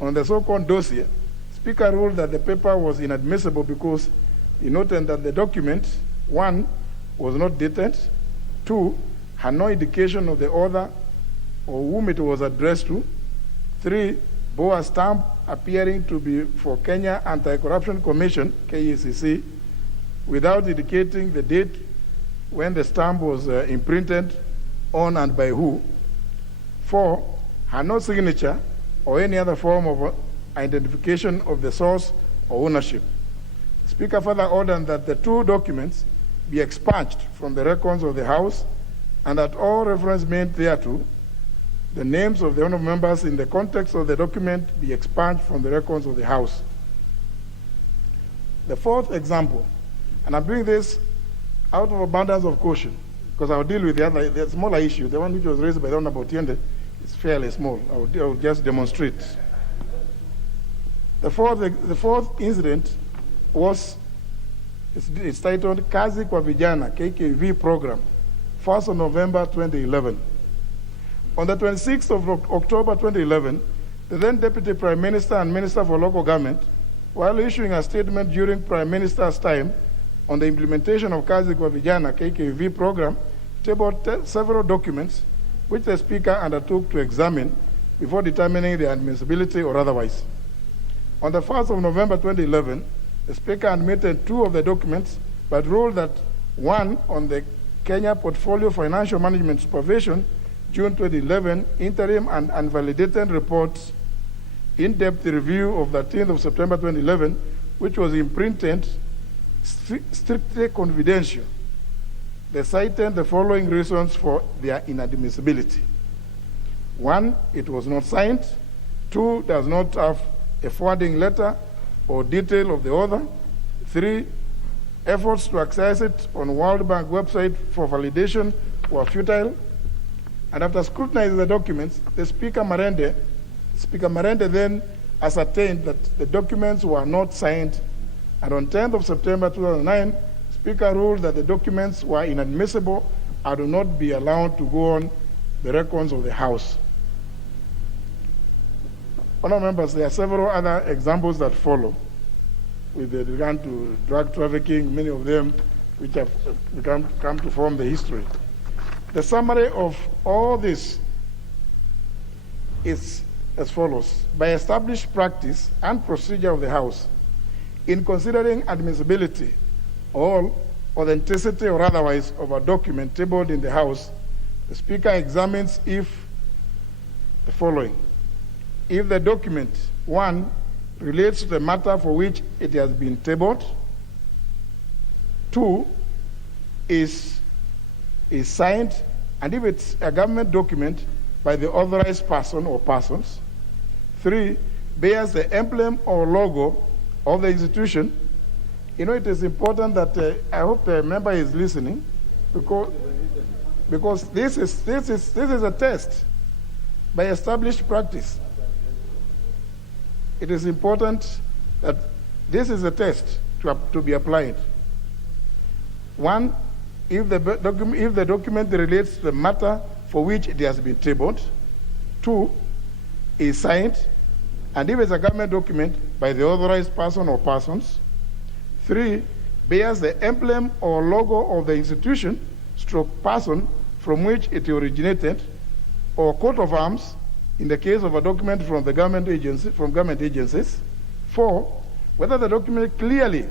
on the so-called dossier, Speaker ruled that the paper was inadmissible because he noted that the document, 1, was not dated, 2, had no indication of the author or whom it was addressed to, 3, bore a stamp appearing to be for Kenya Anti-Corruption Commission, KECC, without indicating the date when the stamp was imprinted on and by who. 4, had no signature or any other form of identification of the source or ownership. The Speaker further ordered that the 2 documents be expunged from the records of the House and that all reference made thereto, the names of the honorable members in the context of the document, be expunged from the records of the House. The 4th example, and I'm doing this out of abundance of caution, because I'll deal with the smaller issue. The one which was raised by the Honorable Tiende is fairly small. I'll just demonstrate. The fourth incident was, it's titled Kazi kwa Vijana, KKV program, 1st of November 2011. On the 26th of October 2011, the then Deputy Prime Minister and Minister for Local Government, while issuing a statement during Prime Minister's time on the implementation of Kazi kwa Vijana, KKV program, tabled several documents which the Speaker undertook to examine before determining their admissibility or otherwise. On the 1st of November 2011, the Speaker admitted 2 of the documents, but ruled that 1 on the Kenya Portfolio Financial Management Supervision, June 2011, interim and unvalidated reports, in-depth review of the 13th of September 2011, which was imprinted strictly confidential. They cited the following reasons for their inadmissibility. 1, it was not signed. 2, does not have a forwarding letter or detail of the author. 3, efforts to access it on World Bank website for validation were futile. And after scrutinizing the documents, the Speaker Marende then ascertained that the documents were not signed, and on 10th of September 2009, Speaker ruled that the documents were inadmissible and would not be allowed to go on the records of the House. Honourable members, there are several other examples that follow with regard to drug trafficking, many of them which have come to form the history. The summary of all this is as follows. By established practice and procedure of the House, in considering admissibility or authenticity or otherwise of a document tabled in the House, the Speaker examines if the following. If the document, 1, relates to the matter for which it has been tabled, 2, is signed, and if it's a government document, by the authorized person or persons. 3, bears the emblem or logo of the institution. You know, it is important that I hope the member is listening, because this is a test by established practice. It is important that this is a test to be applied. 1, if the document relates to the matter for which it has been tabled. 2, is signed, and if it's a government document, by the authorized person or persons. 3, bears the emblem or logo of the institution, person from which it originated, or coat of arms in the case of a document from the government agencies. 4, whether the document clearly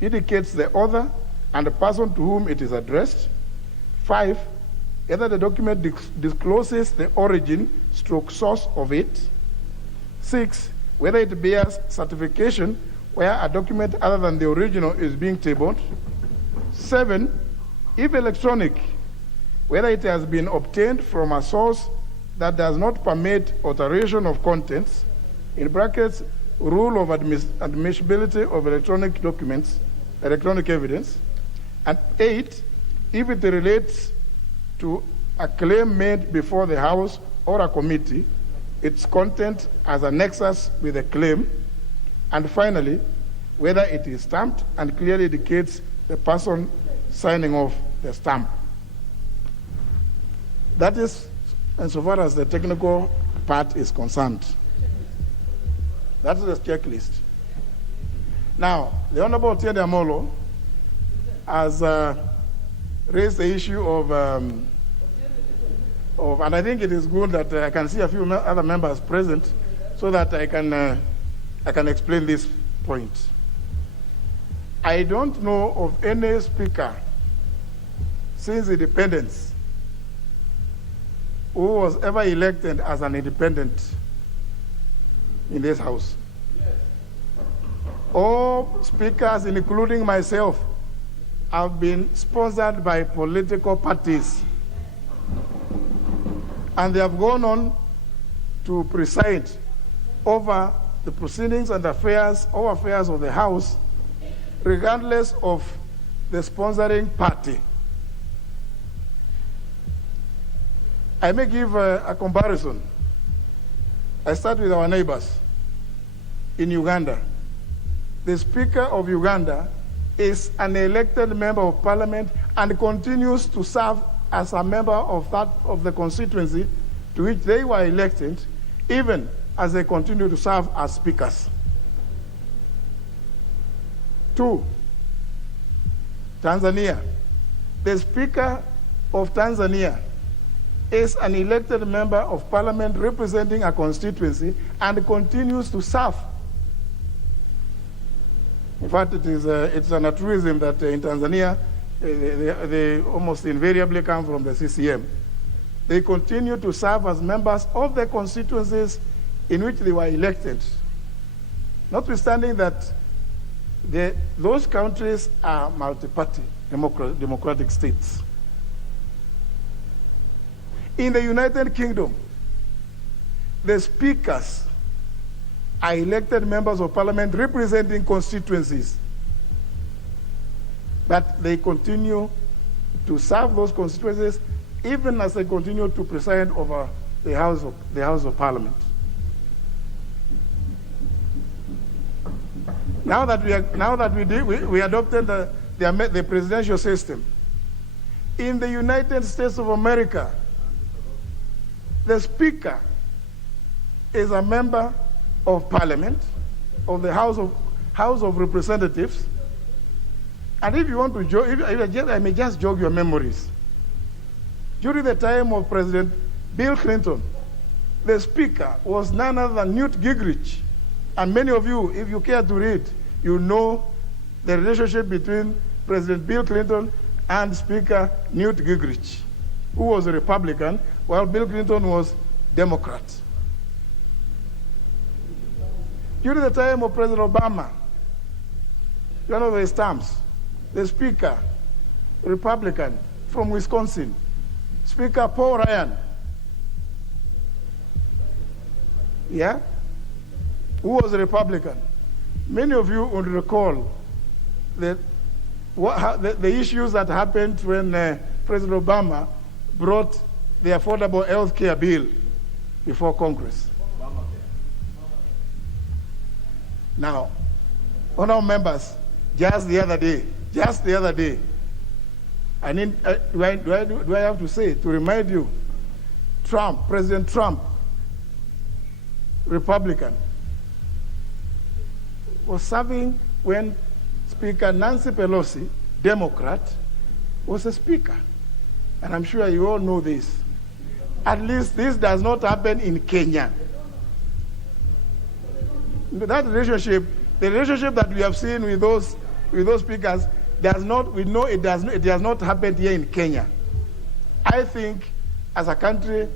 indicates the author and the person to whom it is addressed. 5, whether the document discloses the origin / source of it. 6, whether it bears certification where a document other than the original is being tabled. 7, if electronic, whether it has been obtained from a source that does not permit alteration of contents, in brackets, rule of admissibility of electronic documents, electronic evidence. And 8, if it relates to a claim made before the House or a committee, its content as a nexus with a claim. And finally, whether it is stamped and clearly indicates the person signing off the stamp. That is, insofar as the technical part is concerned. That is the checklist. Now, the Honorable Otiende Amolo has raised the issue of, and I think it is good that I can see a few other members present so that I can explain this point. I don't know of any speaker since independence who was ever elected as an independent in this House. All speakers, including myself, have been sponsored by political parties. And they have gone on to preside over the proceedings and affairs of the House, regardless of the sponsoring party. I may give a comparison. I start with our neighbors in Uganda. The Speaker of Uganda is an elected member of parliament and continues to serve as a member of the constituency to which they were elected, even as they continue to serve as speakers. 2, Tanzania. The Speaker of Tanzania is an elected member of parliament representing a constituency and continues to serve. In fact, it's an truism that in Tanzania, they almost invariably come from the CCM. They continue to serve as members of the constituencies in which they were elected, notwithstanding that those countries are multi-party democratic states. In the United Kingdom, the speakers are elected members of parliament representing constituencies, but they continue to serve those constituencies even as they continue to preside over the House of Parliament. Now that we adopted the presidential system, in the United States of America, the Speaker is a member of Parliament, of the House of Representatives. And if you want to jog, I may just jog your memories. During the time of President Bill Clinton, the Speaker was none other than Newt Gingrich. And many of you, if you care to read, you know the relationship between President Bill Clinton and Speaker Newt Gingrich, who was a Republican, while Bill Clinton was Democrat. During the time of President Obama, one of his terms, the Speaker, Republican from Wisconsin, Speaker Paul Ryan, who was a Republican. Many of you would recall the issues that happened when President Obama brought the Affordable Health Care Bill before Congress. Now, honorable members, just the other day, I need, do I have to say, to remind you, President Trump, Republican, was serving when Speaker Nancy Pelosi, Democrat, was a speaker. and I'm sure you all know this. At least this does not happen in Kenya. That relationship, the relationship that we have seen with those speakers, does not. We know it does not happen here in Kenya. I think, as a country,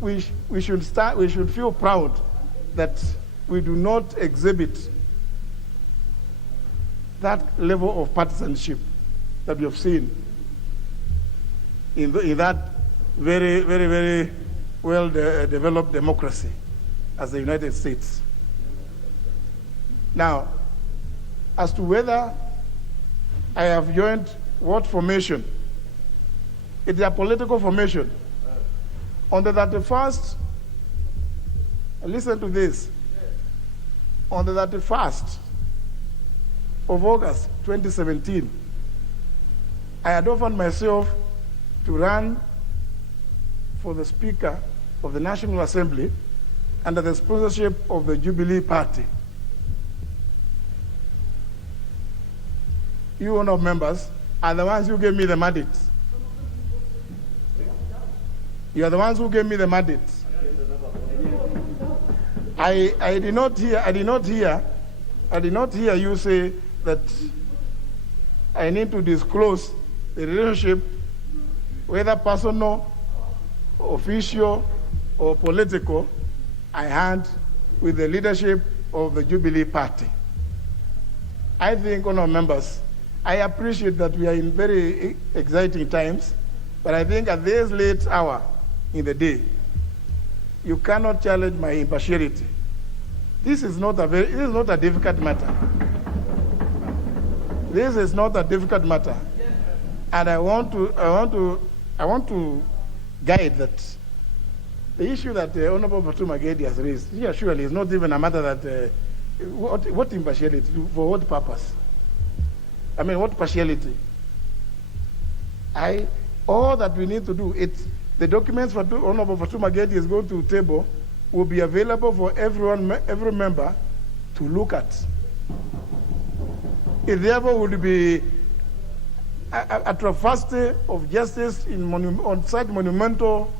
we should feel proud that we do not exhibit that level of partisanship that we have seen in that very, very, very well developed democracy as the United States. Now, as to whether I have joined what formation, it's a political formation. On the 31st, listen to this, on the 31st of August 2017, I had offered myself to run for the Speaker of the National Assembly under the sponsorship of the Jubilee Party. You honourable members are the ones who gave me the mandate. You are the ones who gave me the mandate. I did not hear you say that I need to disclose the relationship, whether personal, official, or political, I had with the leadership of the Jubilee Party. I think, honourable members, I appreciate that we are in very exciting times, but I think at this late hour in the day, you cannot challenge my impartiality. This is not a difficult matter. This is not a difficult matter, and I want to guide that the issue that the Honourable Fatuma Gedi has raised here surely is not even a matter that what impartiality, for what purpose? I mean, what partiality? All that we need to do, the documents for Honourable Fatuma Gedi is going to table will be available for every member to look at. It therefore would be a travesty of justice on such monumental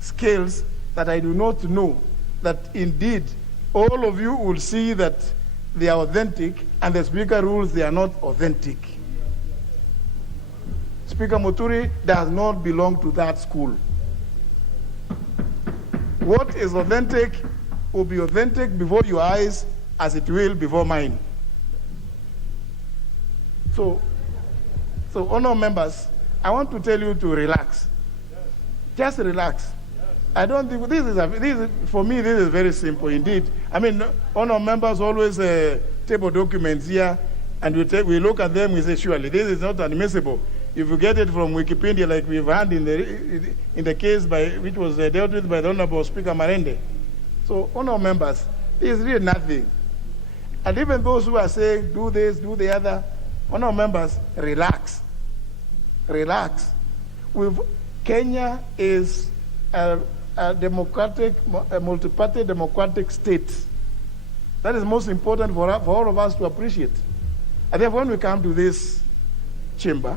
scales that I do not know that indeed all of you will see that they are authentic, and the Speaker rules they are not authentic. Speaker Muturi does not belong to that school. What is authentic will be authentic before your eyes as it will before mine. So honourable members, I want to tell you to relax. Just relax. I don't think for me, this is very simple indeed. I mean, honourable members always table documents here, and we look at them, we say, surely this is not admissible. If you get it from Wikipedia, like we've had in the case which was dealt with by the Honourable Speaker Marende. So, honourable members, there is really nothing. And even those who are saying, do this, do the other, honourable members, relax. Relax. Kenya is a multi-party democratic state. That is most important for all of us to appreciate. And then when we come to this chamber,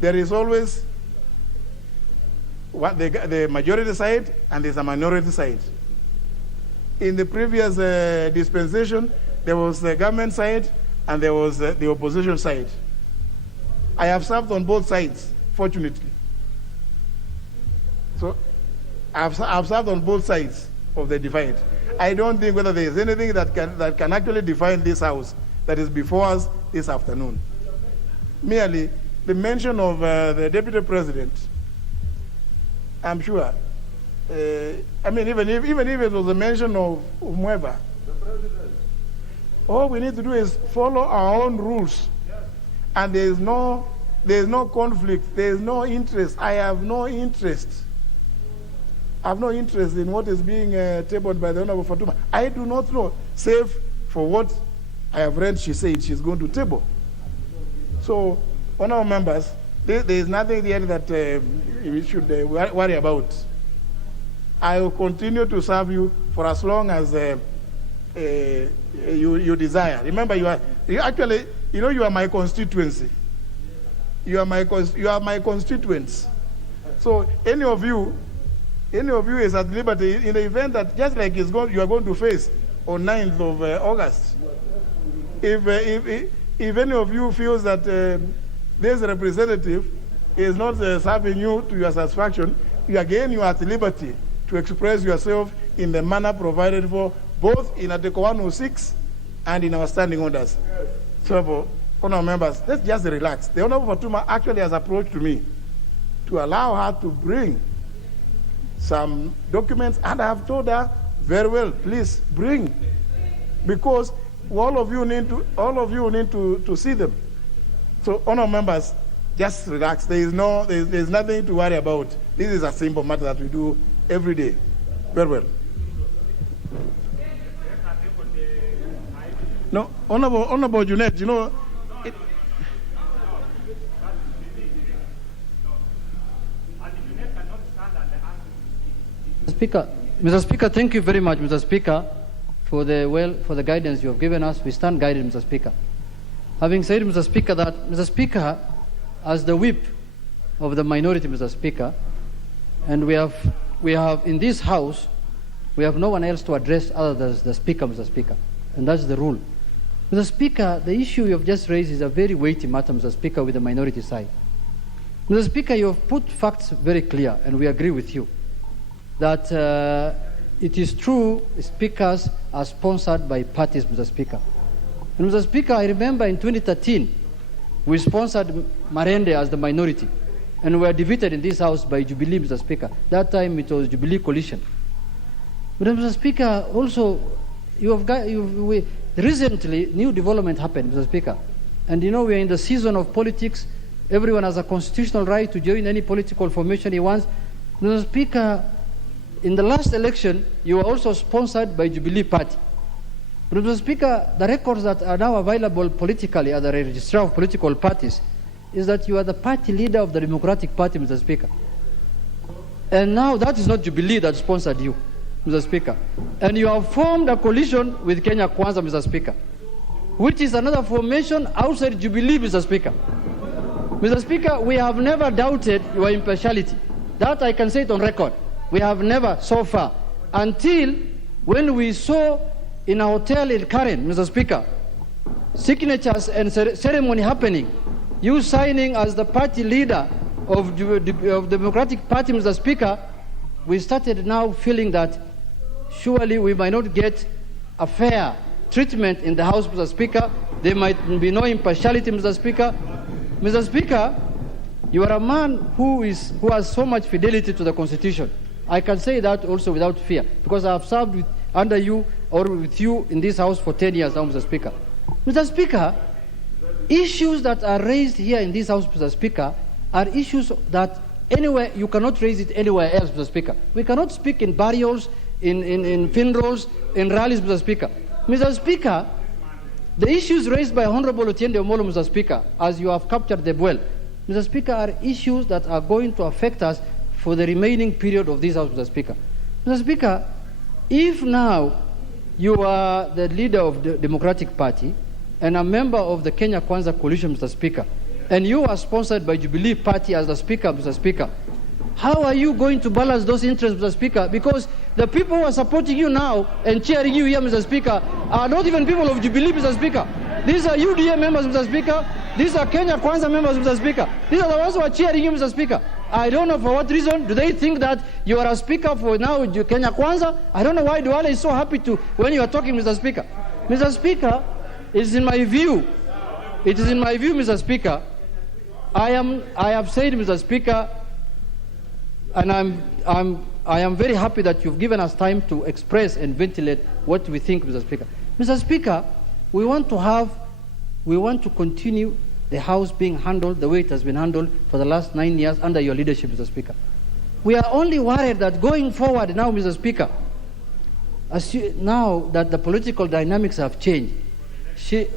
there is always the majority side and there's a minority side. In the previous dispensation, there was the government side and there was the opposition side. I have served on both sides, fortunately. So I've served on both sides of the divide. I don't think whether there is anything that can actually define this house that is before us this afternoon. Merely the mention of the Deputy President, I'm sure. I mean, even if it was a mention of whomever, all we need to do is follow our own rules. And there is no conflict, there is no interest. I have no interest. I have no interest in what is being tabled by the Honourable Fatuma. I do not know, save for what I have read she said she's going to table. So, honourable members, there is nothing there that we should worry about. I will continue to serve you for as long as you desire. Remember, you are my constituency. You are my constituents. So any of you is at liberty in the event that just like you are going to face on 9th of August. If any of you feels that this representative is not serving you to your satisfaction, you are at liberty to express yourself in the manner provided for both in Article 106 and in our standing orders. So, honourable members, let's just relax. The Honourable Fatuma actually has approached me to allow her to bring some documents, and I have told her very well, please bring, because all of you need to see them. So, honourable members, just relax. There's nothing to worry about. This is a simple matter that we do every day. Very well. No, Honourable Junet, you know. Mr. Speaker, thank you very much, Mr. Speaker, for the guidance you have given us. We stand guided, Mr. Speaker. Having said, Mr. Speaker, that Mr. Speaker, as the whip of the minority, Mr. Speaker, and we have in this House, we have no one else to address other than the Speaker, Mr. Speaker, and that's the rule. Mr. Speaker, the issue you have just raised is a very weighty matter, Mr. Speaker, with the minority side. Mr. Speaker, you have put facts very clear, and we agree with you, that it is true speakers are sponsored by parties, Mr. Speaker. And Mr. Speaker, I remember in 2013, we sponsored Marende as the minority, and we were defeated in this House by Jubilee, Mr. Speaker. That time it was Jubilee coalition. But Mr. Speaker, also, recently, new development happened, Mr. Speaker. And you know, we are in the season of politics. Everyone has a constitutional right to join any political formation he wants. Mr. Speaker, in the last election, you were also sponsored by Jubilee Party. But Mr. Speaker, the records that are now available politically at the registrar of political parties is that you are the party leader of the Democratic Party, Mr. Speaker. And now that is not Jubilee that sponsored you, Mr. Speaker. And you have formed a coalition with Kenya Kwanza, Mr. Speaker, which is another formation outside Jubilee, Mr. Speaker. Mr. Speaker, we have never doubted your impartiality. That I can say it on record. We have never so far, until when we saw in a hotel in Karen, Mr. Speaker, signatures and ceremony happening, you signing as the party leader of Democratic Party, Mr. Speaker, we started now feeling that surely we might not get a fair treatment in the House, Mr. Speaker. There might be no impartiality, Mr. Speaker. Mr. Speaker, you are a man who has so much fidelity to the Constitution. I can say that also without fear, because I have served under you or with you in this House for 10 years now, Mr. Speaker. Mr. Speaker, issues that are raised here in this House, Mr. Speaker, are issues that anywhere you cannot raise it anywhere else, Mr. Speaker. We cannot speak in burials, in funerals, in rallies, Mr. Speaker. Mr. Speaker, the issues raised by Honorable Otiende Omolo, Mr. Speaker, as you have captured them well, Mr. Speaker, are issues that are going to affect us for the remaining period of this House, Mr. Speaker. Mr. Speaker, if now you are the leader of the Democratic Party and a member of the Kenya Kwanza coalition, Mr. Speaker, and you are sponsored by Jubilee Party as the Speaker, Mr. Speaker, how are you going to balance those interests, Mr. Speaker? Because the people who are supporting you now and cheering you here, Mr. Speaker, are not even people of Jubilee, Mr. Speaker. These are UDA members, Mr. Speaker. These are Kenya Kwanza members, Mr. Speaker. These are the ones who are cheering you, Mr. Speaker. I don't know for what reason. Do they think that you are a speaker for now Kenya Kwanza? I don't know why Duale is so happy to when you are talking, Mr. Speaker. Mr. Speaker, it is in my view, Mr. Speaker, I have said, Mr. Speaker, and I am very happy that you've given us time to express and ventilate what we think, Mr. Speaker. Mr. Speaker, we want to continue the House being handled the way it has been handled for the last 9 years under your leadership, Mr. Speaker. We are only worried that going forward now, Mr. Speaker, now that the political dynamics have changed,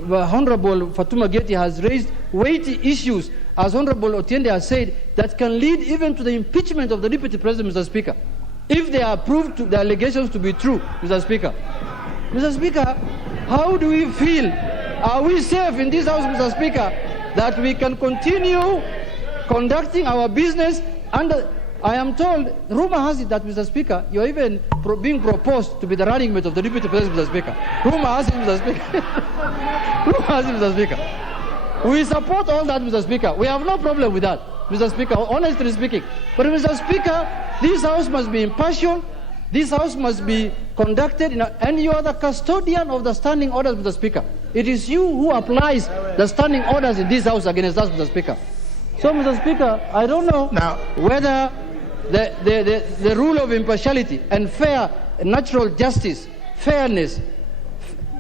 Honorable Fatuma Geti has raised weighty issues, as Honorable Otiende has said, that can lead even to the impeachment of the Deputy President, Mr. Speaker, if they are proved the allegations to be true, Mr. Speaker. Mr. Speaker, how do we feel? Are we safe in this House, Mr. Speaker? that we can continue conducting our business under. I am told, rumor has it that, Mr. Speaker, you're even being proposed to be the running mate of the Deputy President, Mr. Speaker. Rumor has it, Mr. Speaker. Rumor has it, Mr. Speaker. We support all that, Mr. Speaker. We have no problem with that, Mr. Speaker, honestly speaking. But, Mr. Speaker, this House must be impartial. This House must be conducted, and you are the custodian of the standing orders, Mr. Speaker. It is you who applies the standing orders in this House against us, Mr. Speaker. So, Mr. Speaker, I don't know whether the rule of impartiality and fair, natural justice, fairness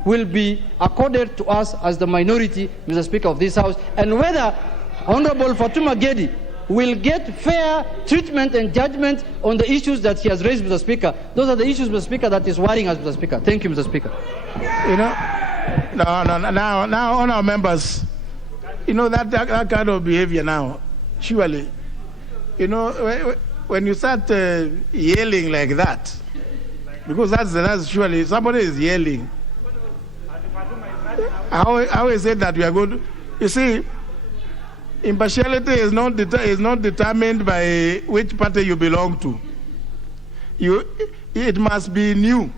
will be accorded to us as the minority, Mr. Speaker, of this House, and whether Honorable Fatuma Gedi will get fair treatment and judgment on the issues that he has raised, Mr. Speaker. Those are the issues, Mr. Speaker, that is worrying us, Mr. Speaker. Thank you, Mr. Speaker. You know, now, on our members, you know, that kind of behavior now, surely, you know, when you start yelling like that, because that's surely somebody is yelling. How is it that we are going to, you see, impartiality is not determined by which party you belong to. It must be new.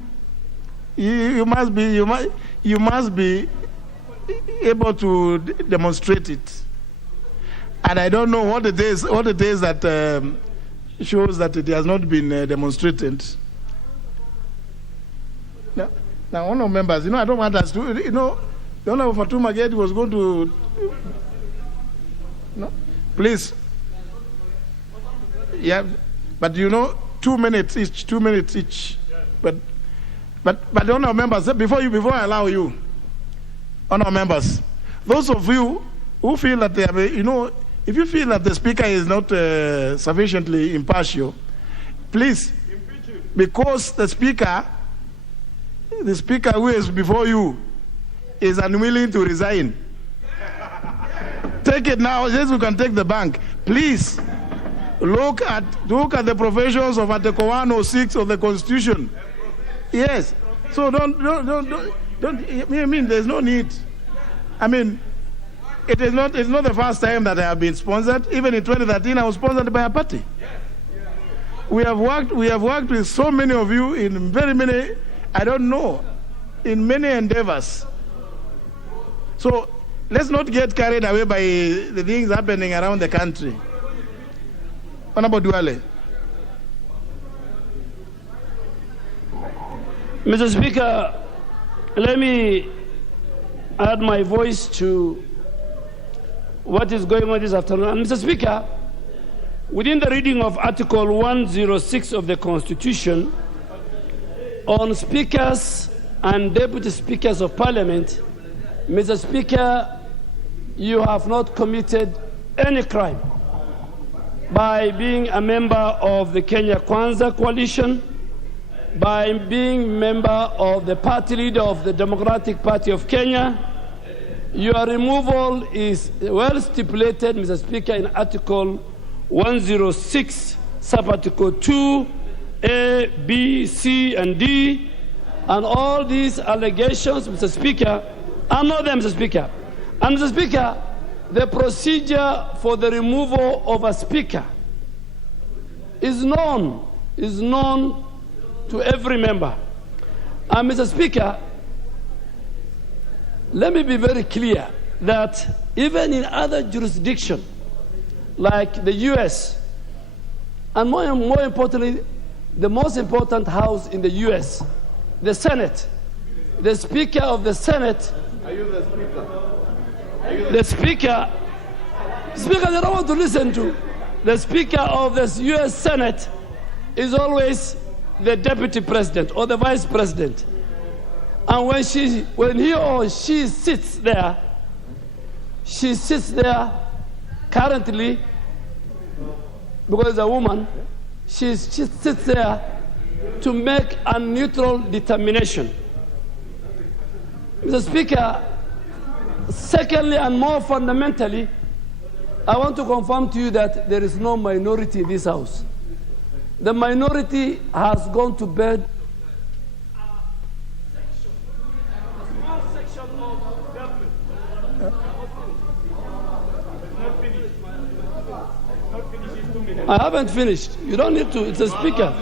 You must be able to demonstrate it. And I don't know what it is that shows that it has not been demonstrated. Now, one of members, you know, I don't want us to, you know, the Honorable Fatuma Gedi was going to. No, please. Yeah, but you know, 2 minutes each. 2 minutes each. But honourable members, before I allow you, honourable members, those of you who feel that they are, you know, if you feel that the speaker is not sufficiently impartial, please, because the speaker who is before you is unwilling to resign. Take it now, yes, we can take the bank. Please, look at the provisions of Article 106 of the Constitution. Yes. So don't. I mean, there's no need. I mean, it's not the first time that I have been sponsored. Even in 2013, I was sponsored by a party. We have worked with so many of you in very many, I don't know, in many endeavors. So let's not get carried away by the things happening around the country. Honorable Duale. Mr. Speaker, let me add my voice to what is going on this afternoon. Mr. Speaker, within the reading of Article 106 of the Constitution on speakers and deputy speakers of Parliament, Mr. Speaker, you have not committed any crime by being a member of the Kenya Kwanza coalition, by being member of the party leader of the Democratic Party of Kenya. Your removal is well stipulated, Mr. Speaker, in Article 106, Sub-Article 2, A, B, C, and D, and all these allegations, Mr. Speaker, are not there, Mr. Speaker. And Mr. Speaker, the procedure for the removal of a speaker is known to every member. And Mr. Speaker, let me be very clear that even in other jurisdictions, like the US, and more importantly, the most important house in the US, the Senate, the Speaker of the Senate. Are you the Speaker? The Speaker, they don't want to listen to. The Speaker of the US Senate is always the Deputy President or the Vice President. And when he or she sits there currently, because it's a woman, she sits there to make a neutral determination. Mr. Speaker, secondly and more fundamentally, I want to confirm to you that there is no minority in this House. The minority has gone to bed. I haven't finished. You don't need to. It's a speaker.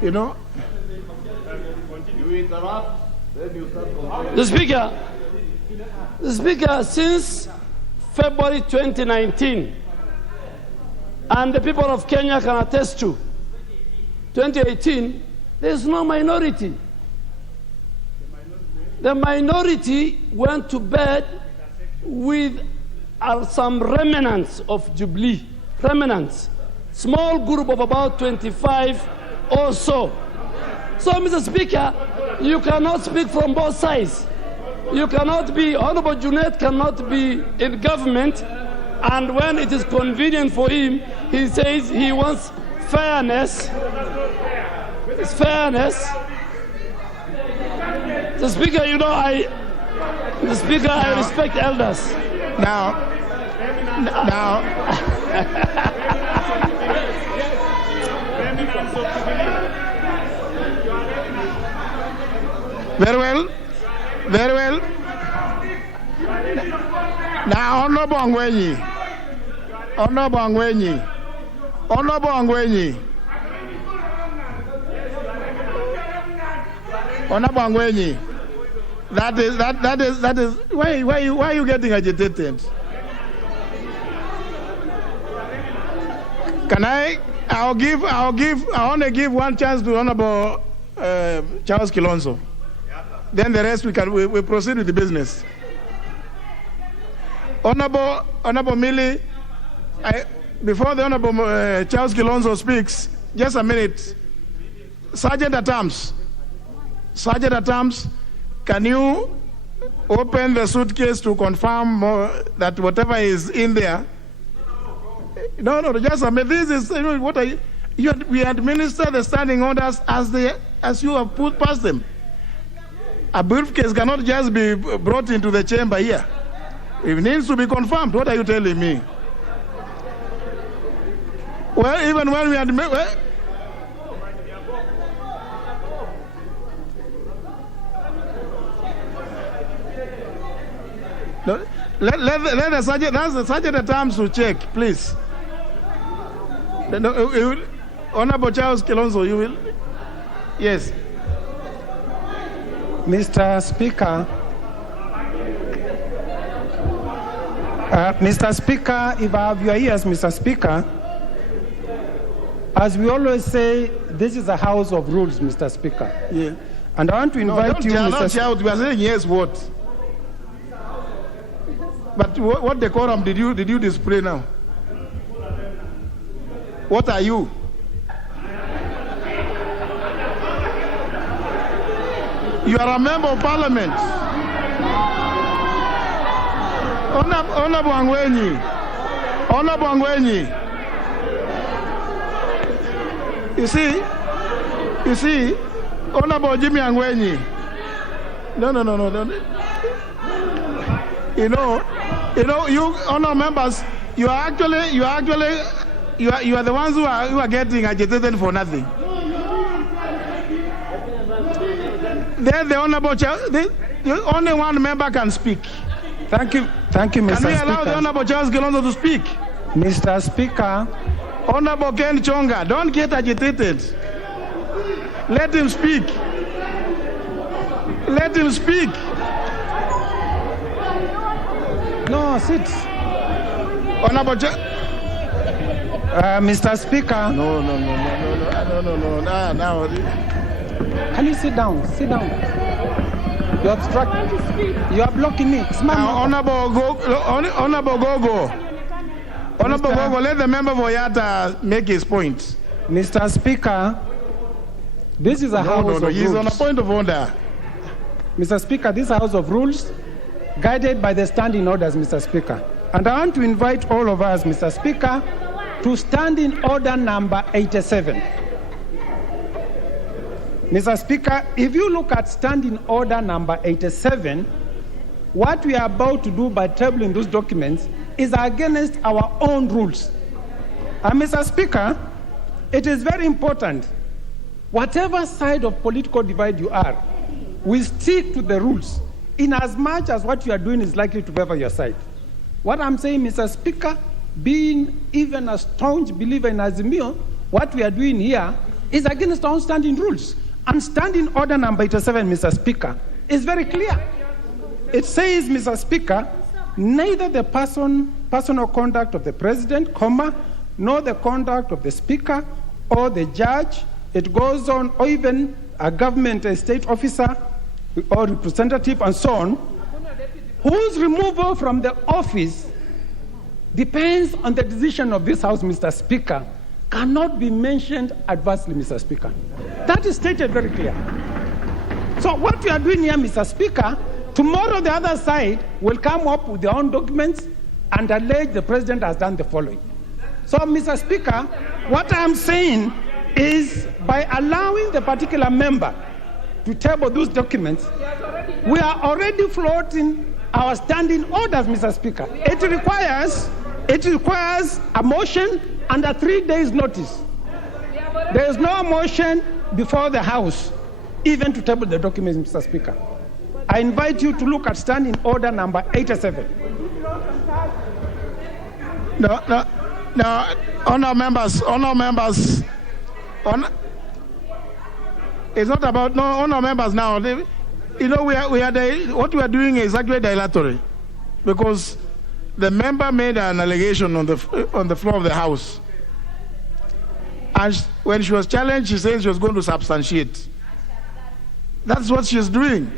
You know, You interrupt, then you start complaining. The Speaker, since February 2019, and the people of Kenya can attest to, 2018, there's no minority. The minority went to bed with some remnants of Jubilee, remnants, small group of about 25 or so. So, Mr. Speaker, you cannot speak from both sides. You cannot be, Honorable Junaid cannot be in government, and when it is convenient for him, he says he wants fairness. It's fairness. The Speaker, you know, I respect elders. Now. Very well. Now, Honorable Angwenyi. That is. Why are you getting agitated? I want to give one chance to Honorable Charles Kilonzo. Then the rest we proceed with the business. Honorable Millie, before the Honorable Charles Kilonzo speaks, just a minute. Sergeant at Arms, can you open the suitcase to confirm that whatever is in there? No, just a minute. This is what we administer the standing orders as you have put past them. A briefcase cannot just be brought into the chamber here. It needs to be confirmed. What are you telling me? Well, even when we admit... Let the sergeant, that's the sergeant at arms to check, please. Honorable Charles Kilonzo, you will? Yes. Mr. Speaker, if I have your ears, Mr. Speaker, as we always say, this is a house of rules, Mr. Speaker. Yeah. And I want to invite you, Mr. Speaker. We are saying yes, what? But what decorum did you display now? What are you? You are a member of parliament. Honorable Angwenyi. You see, Honorable Jimmy Angwenyi. No. You know, you honour members, you are the ones who are getting agitated for nothing. Then the honourable only one member can speak. Thank you, Mr. Speaker. Can we allow the honourable Charles Kilonzo to speak? Mr. Speaker. Honourable Ken Chonga, don't get agitated. Let him speak. No, sit. Honourable Mr. Speaker. No. Now. Can you sit down? Sit down. You obstruct. You are blocking me. Honourable Gogo, let the member for Yatta make his point. Mr. Speaker, this is a house of rules. He's on a point of order. Mr. Speaker, this is a house of rules guided by the standing orders, Mr. Speaker. And I want to invite all of us, Mr. Speaker, to standing order number 87. Mr. Speaker, if you look at standing order number 87, what we are about to do by tabling those documents is against our own rules. And Mr. Speaker, it is very important, whatever side of political divide you are, we stick to the rules in as much as what you are doing is likely to favor your side. What I'm saying, Mr. Speaker, being even a staunch believer in Azimio, what we are doing here is against our standing rules. And standing order number 87, Mr. Speaker, is very clear. It says, Mr. Speaker, neither the personal conduct of the president, nor the conduct of the speaker or the judge, it goes on, or even a government, a state officer or representative and so on, whose removal from the office depends on the decision of this House, Mr. Speaker, cannot be mentioned adversely, Mr. Speaker. That is stated very clear. So what we are doing here, Mr. Speaker, tomorrow the other side will come up with their own documents and allege the president has done the following. So, Mr. Speaker, what I am saying is by allowing the particular member to table those documents, we are already floating our standing orders, Mr. Speaker. It requires a motion and a 3 days notice. There is no motion before the House, even to table the documents, Mr. Speaker. I invite you to look at standing order number 87. No, honor members, it's not about honor members now. You know, what we are doing is actually dilatory, because the member made an allegation on the floor of the House, and when she was challenged, she said she was going to substantiate. That's what she's doing.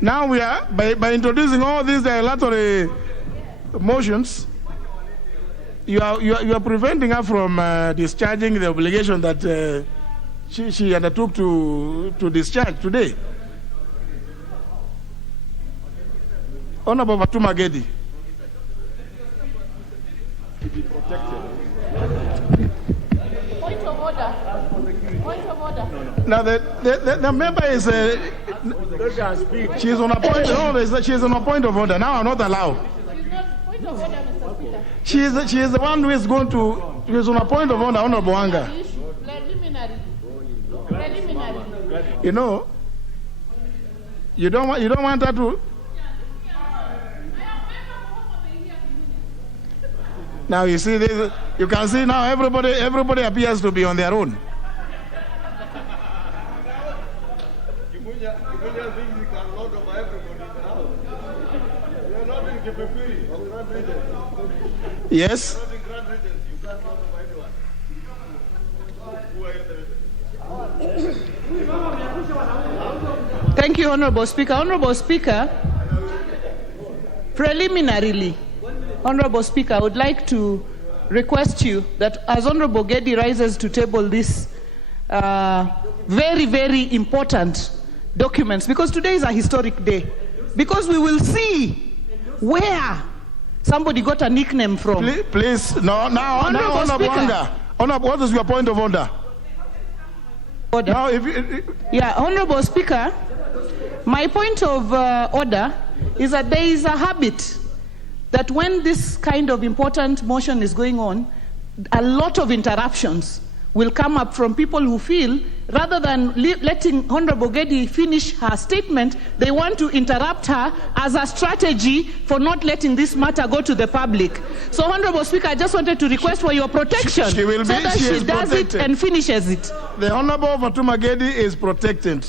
Now we are by introducing all these dilatory motions. You are preventing her from discharging the obligation that she undertook to discharge today. Honorable Fatuma Gedi. Point of order. Point of order. Now the member is she's on a point. No, she's on a point of order. Now I'm not allowed. Point of order, Mr. Speaker. She is the one who is going to. She's on a point of order, Honorable Wanga. Preliminary. You know, you don't want her to. Now you see this. You can see now everybody appears to be on their own. Yes. Thank you, Honorable Speaker. Honorable Speaker, preliminarily, Honorable Speaker, I would like to request you that as Honorable Gedi rises to table this very, very important documents, because today is a historic day, because we will see where somebody got a nickname from. Please, Honorable Speaker. Honorable, what is your point of order? Order. Now, Honorable Speaker, my point of order is that there is a habit that when this kind of important motion is going on, a lot of interruptions will come up from people who feel, rather than letting Honorable Gedi finish her statement, they want to interrupt her as a strategy for not letting this matter go to the public. So, Honorable Speaker, I just wanted to request for your protection she does protected. It and finishes it. The Honorable Fatuma Gedi is protected.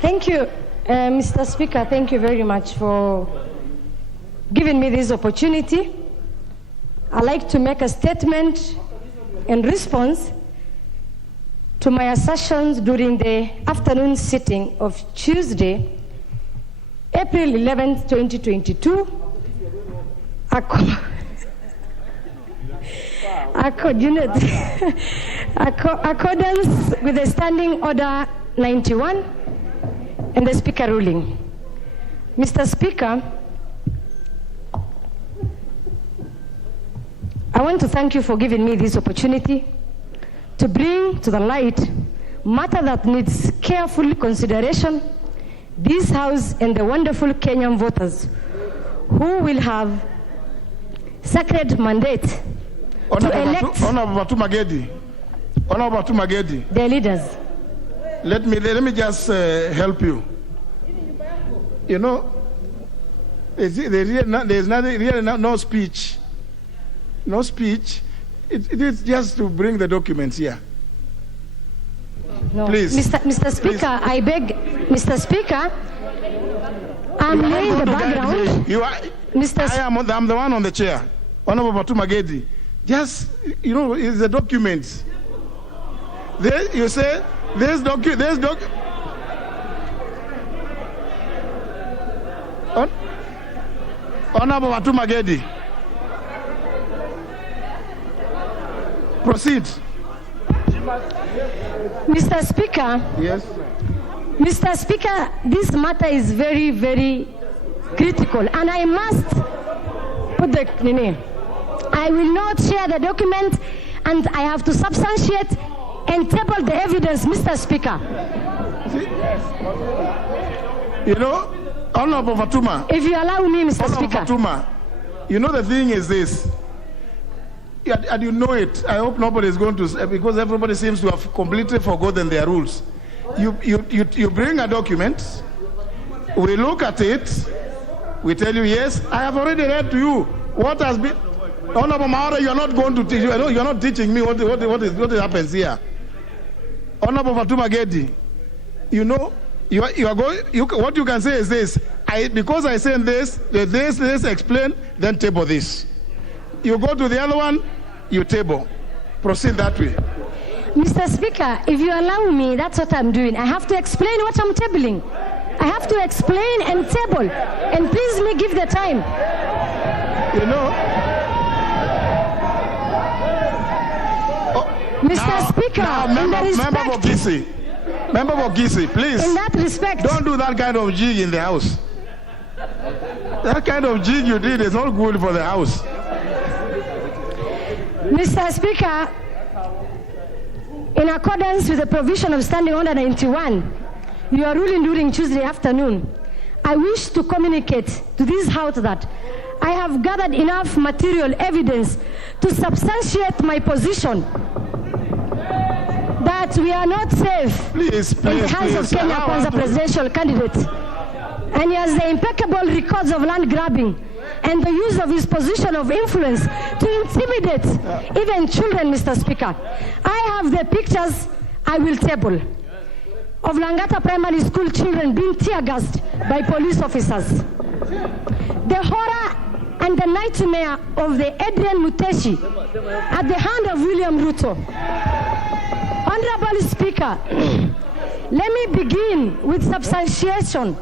Thank you, Mr. Speaker. Thank you very much for giving me this opportunity. I'd like to make a statement in response to my assertions during the afternoon sitting of Tuesday, April 11th, 2022, accordance with the Standing Order 91 and the Speaker ruling. Mr. Speaker, I want to thank you for giving me this opportunity to bring to the light matter that needs careful consideration. This House and the wonderful Kenyan voters who will have sacred mandate to elect Honorable Fatuma Gedi. their leaders. let me just help you. You know, there's nothing, really no speech. No speech. It is just to bring the documents here. No. Please. Mr. Speaker, Please. I beg, Mr. Speaker, I'm laying the background. I'm the one on the chair. Honorable Batu Magedi. Just, you know, it's the documents. There, you say, there's Honorable Batu Magedi. Proceed. Mr. Speaker. Yes. Mr. Speaker, this matter is very, very critical, and I must put the name. I will not share the document, and I have to substantiate and table the evidence, Mr. Speaker. You know, Honorable Fatuma. If you allow me, Mr. Honorable Speaker. Fatuma, you know the thing is this. And you know it. I hope nobody is going to, because everybody seems to have completely forgotten their rules. You bring a document, we look at it, we tell you, yes, I have already read to you what has been. Honorable Maura, you are not going to teach, you are not teaching me what happens here. Honorable Fatuma Gedi, you know, you are going, what you can say is this, because I send this explain, then table this. You go to the other one, you table. Proceed that way. Mr. Speaker, if you allow me, that's what I'm doing. I have to explain what I'm tabling. I have to explain and table. And please me give the time. You know. Mr. Speaker, in the respect. Member Bogisi, please. In that respect. Don't do that kind of jig in the house. That kind of jig you did is not good for the house. Mr. Speaker, in accordance with the provision of Standing Order 91, you are ruling during Tuesday afternoon. I wish to communicate to this House that I have gathered enough material evidence to substantiate my position that we are not safe in the hands of Kenya Kwanza presidential candidate. And he has the impeccable records of land grabbing and the use of his position of influence to intimidate even children, Mr. Speaker. I have the pictures I will table of Langata Primary School children being tear-gassed by police officers. The horror and the nightmare of the Adrian Muteshi at the hand of William Ruto. Honorable Speaker, let me begin with substantiation.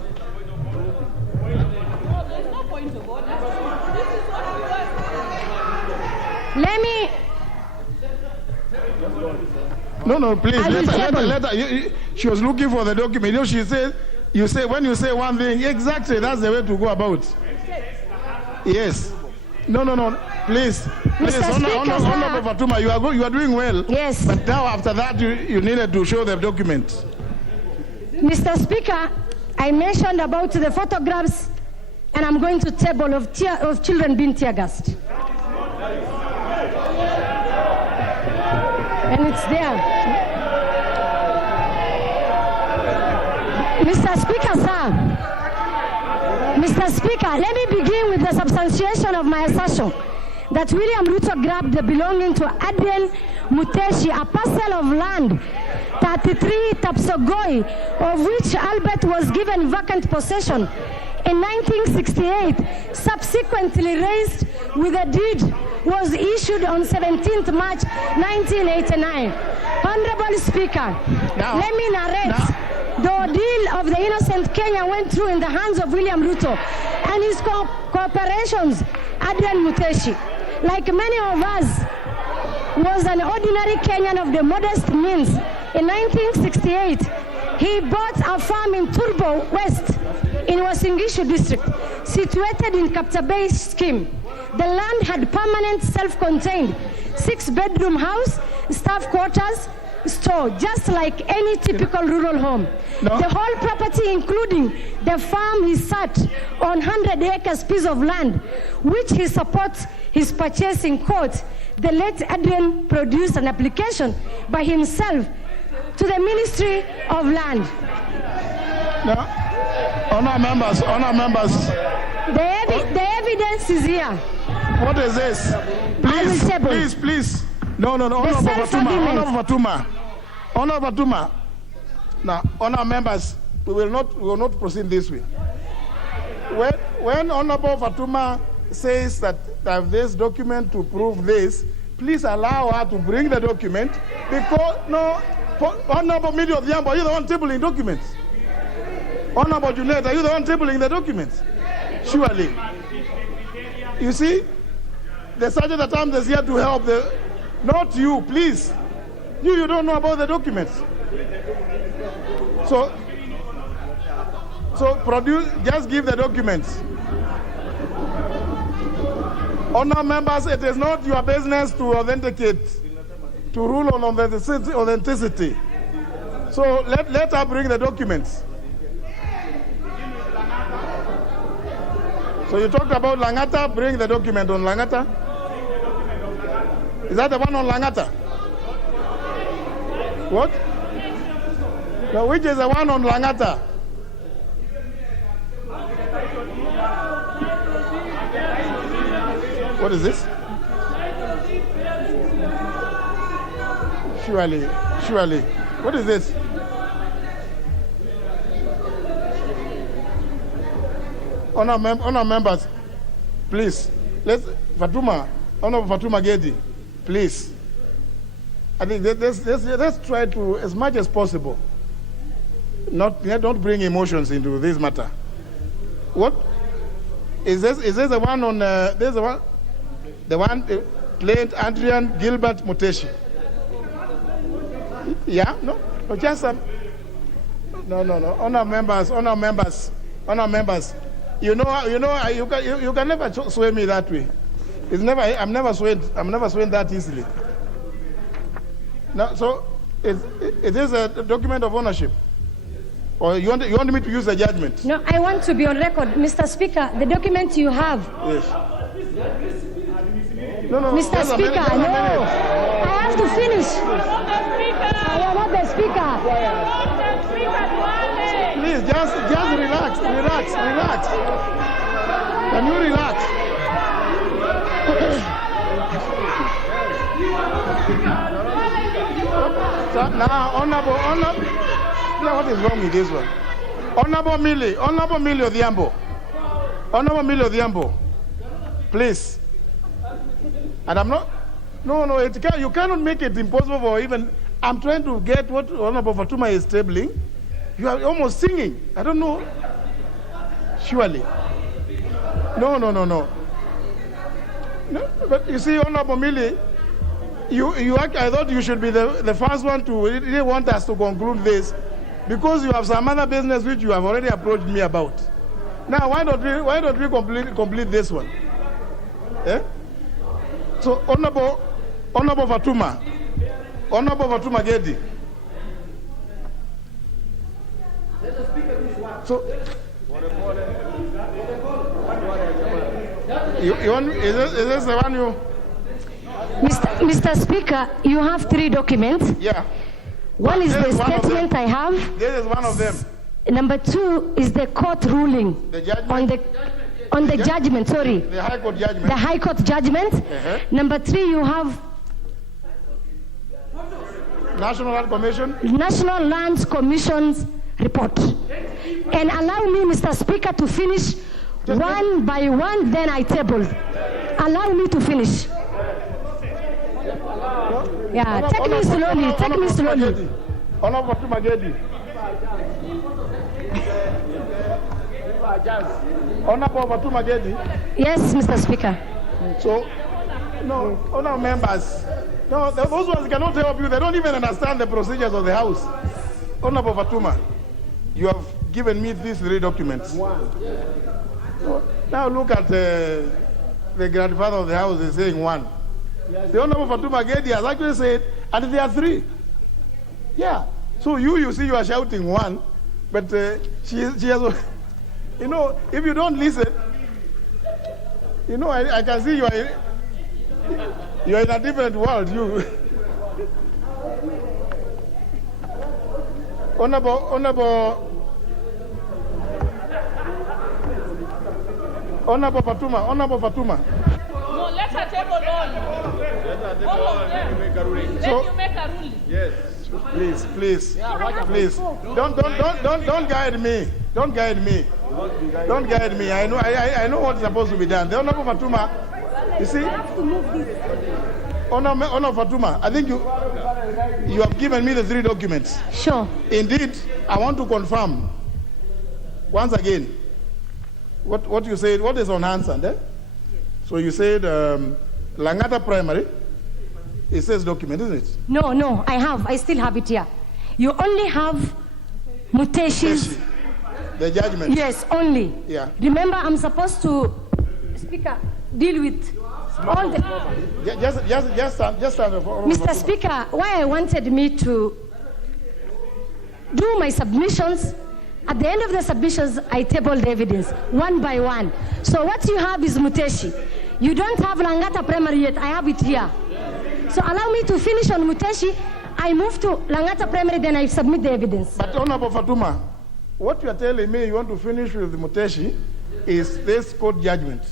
Let me. No, please. Let her. She was looking for the document. You know, she said, when you say one thing, exactly, that's the way to go about. Yes. No. Please. Honorable Fatuma, you are doing well. Yes. But now, after that, you needed to show the document. Mr. Speaker, I mentioned about the photographs, and I'm going to table of children being tear-gassed. And it's there. Mr. Speaker, sir. Mr. Speaker, let me begin with the substantiation of my assertion that William Ruto grabbed the belonging to Adrian Muteshi, a parcel of land, 33 Tapsogoi, of which Albert was given vacant possession in 1968, subsequently raised with a deed was issued on 17th March 1989. Honorable Speaker, let me narrate the ordeal of the innocent Kenya went through in the hands of William Ruto and his cooperations, Adrian Muteshi. Like many of us, was an ordinary Kenyan of the modest means. In 1968, he bought a farm in Turbo West in Wasingishu district, situated in Kaptabay scheme. The land had permanent self-contained 6-bedroom house, staff quarters, store, just like any typical rural home. No. The whole property, including the farm he sat on 100 acres piece of land, which he supports his purchase in court. The late Adrian produced an application by himself to the Ministry of Land. No. Honor members. The evidence is here. What is this? Please. No. Honorable Fatuma. Now, honor members, we will not proceed this way. When Honorable Fatuma says that this document to prove this, please allow her to bring the document, because Honorable Mili Odhiambo, are you the one tabling documents? Honorable Juliet, are you the one tabling the documents? Surely. You see, the Sergeant at Arms is here to help not you, please. You don't know about the documents. So just give the documents. Honor members, it is not your business to authenticate, to rule on authenticity. So let her bring the documents. So you talked about Langata, bring the document on Langata. Is that the one on Langata? What? No, which is the one on Langata? What is this? Surely. What is this? Honor members, please. Fatuma Gedi, please. I think let's try to, as much as possible, don't bring emotions into this matter. What is this? Is this the one on? There's the one. The one plain Adrian Gilbert Muteshi. Yeah, no, just no. Honor members. You can never sway me that way. It's never. I'm never swayed that easily. No, so it is a document of ownership. Or you want me to use the judgment? No, I want to be on record, Mr. Speaker. The document you have. Yes. No. Mr. Speaker, no. I have to finish. I am not the speaker. Please, just relax. Can you relax? Now, Honorable, what is wrong with this one? Honorable Mili Odhiambo, please. And I'm not. No. You cannot make it impossible for even. I'm trying to get what Honorable Fatuma is tabling. You are almost singing. I don't know. Surely. No. No, but you see, Honorable Mili, I thought you should be the first one to really want us to conclude this, because you have some other business which you have already approached me about. Now, why don't we complete this one? Eh? So, Honorable Fatuma Gedi. So, is this the one you? Mr. Speaker, you have 3 documents. Yeah. One is the statement I have. This is one of them. Number 2 is the court ruling on the judgment. Sorry. The High Court judgment. The High Court judgment. Number 3, you have National Lands Commission's report. And allow me, Mr. Speaker, to finish one by one, then I table. Allow me to finish. Yeah, take me slowly. Honorable Fatuma Gedi. Honorable Fatuma Gedi. Yes, Mr. Speaker. So, no, honor members. No, those ones cannot help you. They don't even understand the procedures of the House. Honorable Fatuma, you have given me these 3 documents. So, now look at the grandfather of the House is saying 1. The Honorable Fatuma Gedi has actually said, and there are 3. Yeah. So you see, you are shouting 1, but she has, if you don't listen, I can see you are in a different world. Honorable Fatuma. No, let her table all. All of them. Then you make a ruling. Yes. Please. Don't guide me. Don't guide me. I know what's supposed to be done. The Honorable Fatuma, you see? Honorable Fatuma, I think you have given me the 3 documents. Sure. Indeed, I want to confirm once again what you said. What is on Hansan there? So you said Langata Primary. It says document, isn't it? No, I still have it here. You only have Muteshi's. The judgment. Yes, only. Yeah. Remember, I'm supposed to, Speaker, deal with all the... Just stand up. Mr. Speaker, why I wanted me to do my submissions, at the end of the submissions, I tabled the evidence, one by one. So what you have is Muteshi. You don't have Langata Primary yet, I have it here. So allow me to finish on Muteshi. I move to Langata Primary, then I submit the evidence. But Honorable Fatuma, what you are telling me you want to finish with the Muteshi is this court judgment.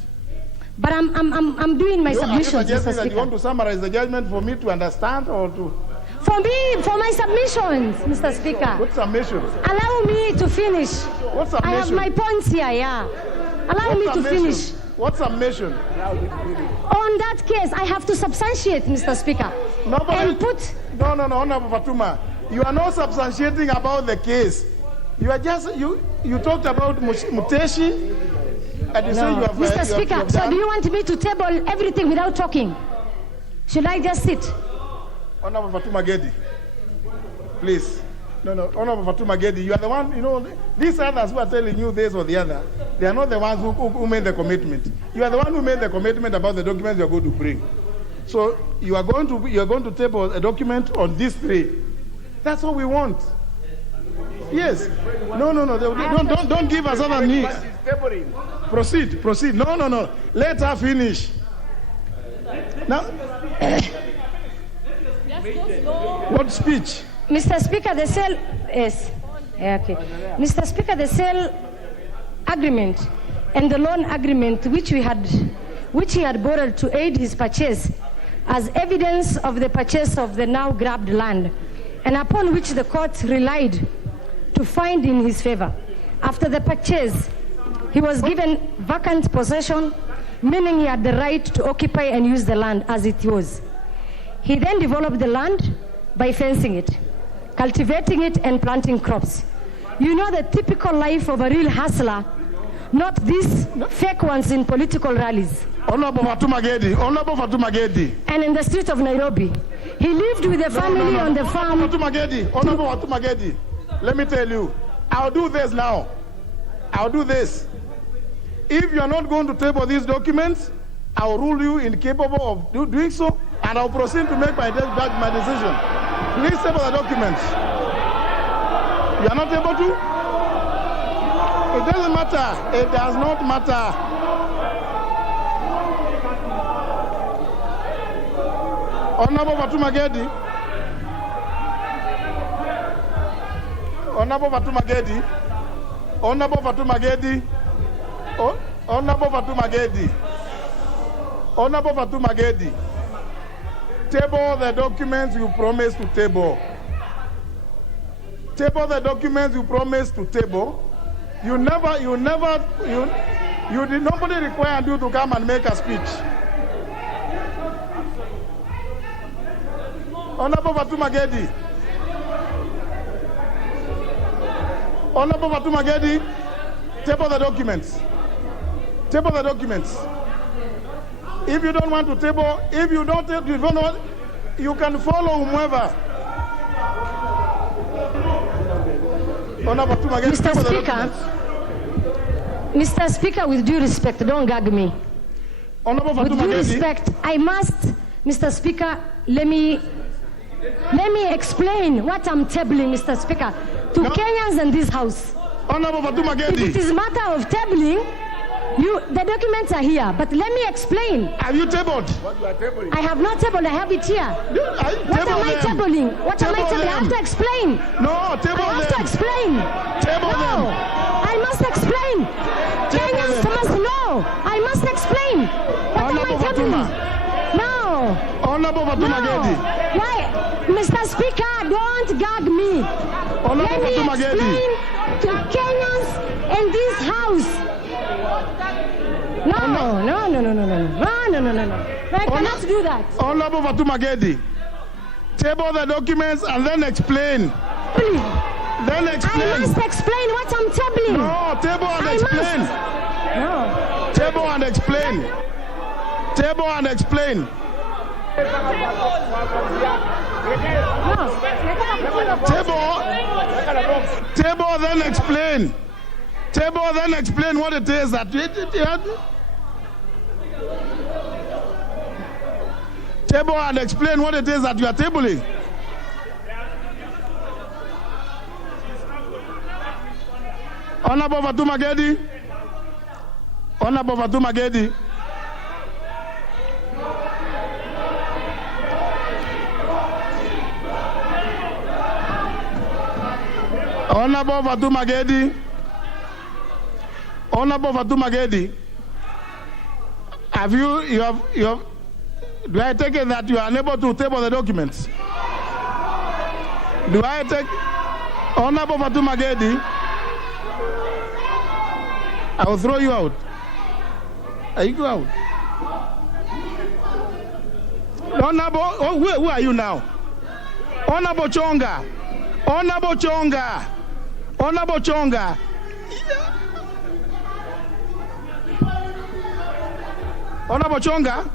But I'm doing my submissions, Are you suggesting Mr. that Speaker. you want to summarize the judgment for me to understand or to... For me, for my submissions, Mr. Speaker. What submissions? Allow me to finish. What submission? I have my points here, yeah. Allow me to finish. What submission? On that case, I have to substantiate, Mr. Speaker. No, Honorable Fatuma. You are not substantiating about the case. You are just, you talked about Muteshi. And you say you have, Mr. Speaker, so do you want me to table everything without talking? Should I just sit? Honorable Fatuma Gedi, please. No, Honorable Fatuma Gedi, you are the one, these others who are telling you this or the other, they are not the ones who made the commitment. You are the one who made the commitment about the documents you are going to bring. So you are going to table a document on these 3. That's what we want. Yes. No. Don't give us other needs. Proceed. No. Let her finish. Now. What speech? Mr. Speaker, the sale is okay. Mr. Speaker, the sale agreement and the loan agreement which he had borrowed to aid his purchase as evidence of the purchase of the now grabbed land, and upon which the court relied to find in his favor. After the purchase, he was given vacant possession, meaning he had the right to occupy and use the land as it was. He then developed the land by fencing it, cultivating it, and planting crops. You know the typical life of a real hustler, not these fake ones in political rallies. Honorable Fatuma Gedi. And in the streets of Nairobi. He lived with the family on the farm. Honorable Fatuma Gedi. Let me tell you, I'll do this now. I'll do this. If you are not going to table these documents, I'll rule you incapable of doing so, and I'll proceed to make my decision. Please table the documents. You are not able to? It doesn't matter. It does not matter. Honorable Fatuma Gedi. Honorable Fatuma Gedi. Honorable Fatuma Gedi. Honorable Fatuma Gedi. Honorable Fatuma Gedi. Table the documents you promised to table. Table the documents you promised to table. Nobody required you to come and make a speech. Honorable Fatuma Gedi. Honorable Fatuma Gedi, table the documents. Table the documents. If you don't want to table, if you don't want, you can follow whomever. Honorable Fatuma Gedi, table the documents. Mr. Speaker, with due respect, don't gag me. Honorable Fatuma With due Gedi. respect, I must, Mr. Speaker, let me explain what I'm tabling, Mr. Speaker, to Kenyans in this house. Honorable Fatuma Gedi. If it is matter of tabling, The documents are here, but let me explain. Have you tabled? I have not tabled, I have it here. What am I tabling? What am I tabling? I have to explain. No, table I have them. to explain. Table no, them. I must explain. Kenyans must know. I must explain. What am I tabling? No. Honorable Fatuma Gedi. Why? Mr. Speaker, don't gag me. Let me explain to Kenyans in this house. No. I cannot do that. Honorable Fatuma Gedi, table the documents and then explain. Please. Then explain. I must explain what I'm tabling. No, table and explain. No. Table and explain. Table and explain. Table then explain. Table then explain what it is that table and explain what it is that you are tabling. Honorable Fatuma Gedi. Honorable Fatuma Gedi. Honorable Fatuma Gedi. Honorable Fatuma Gedi. Have you do I take it that you are unable to table the documents? Do I take Honorable Fatuma Gedi? I will throw you out. Are you go out? Honorable, who are you now? Honorable Chonga. Honorable Chonga. Honorable Chonga. Honorable Chonga.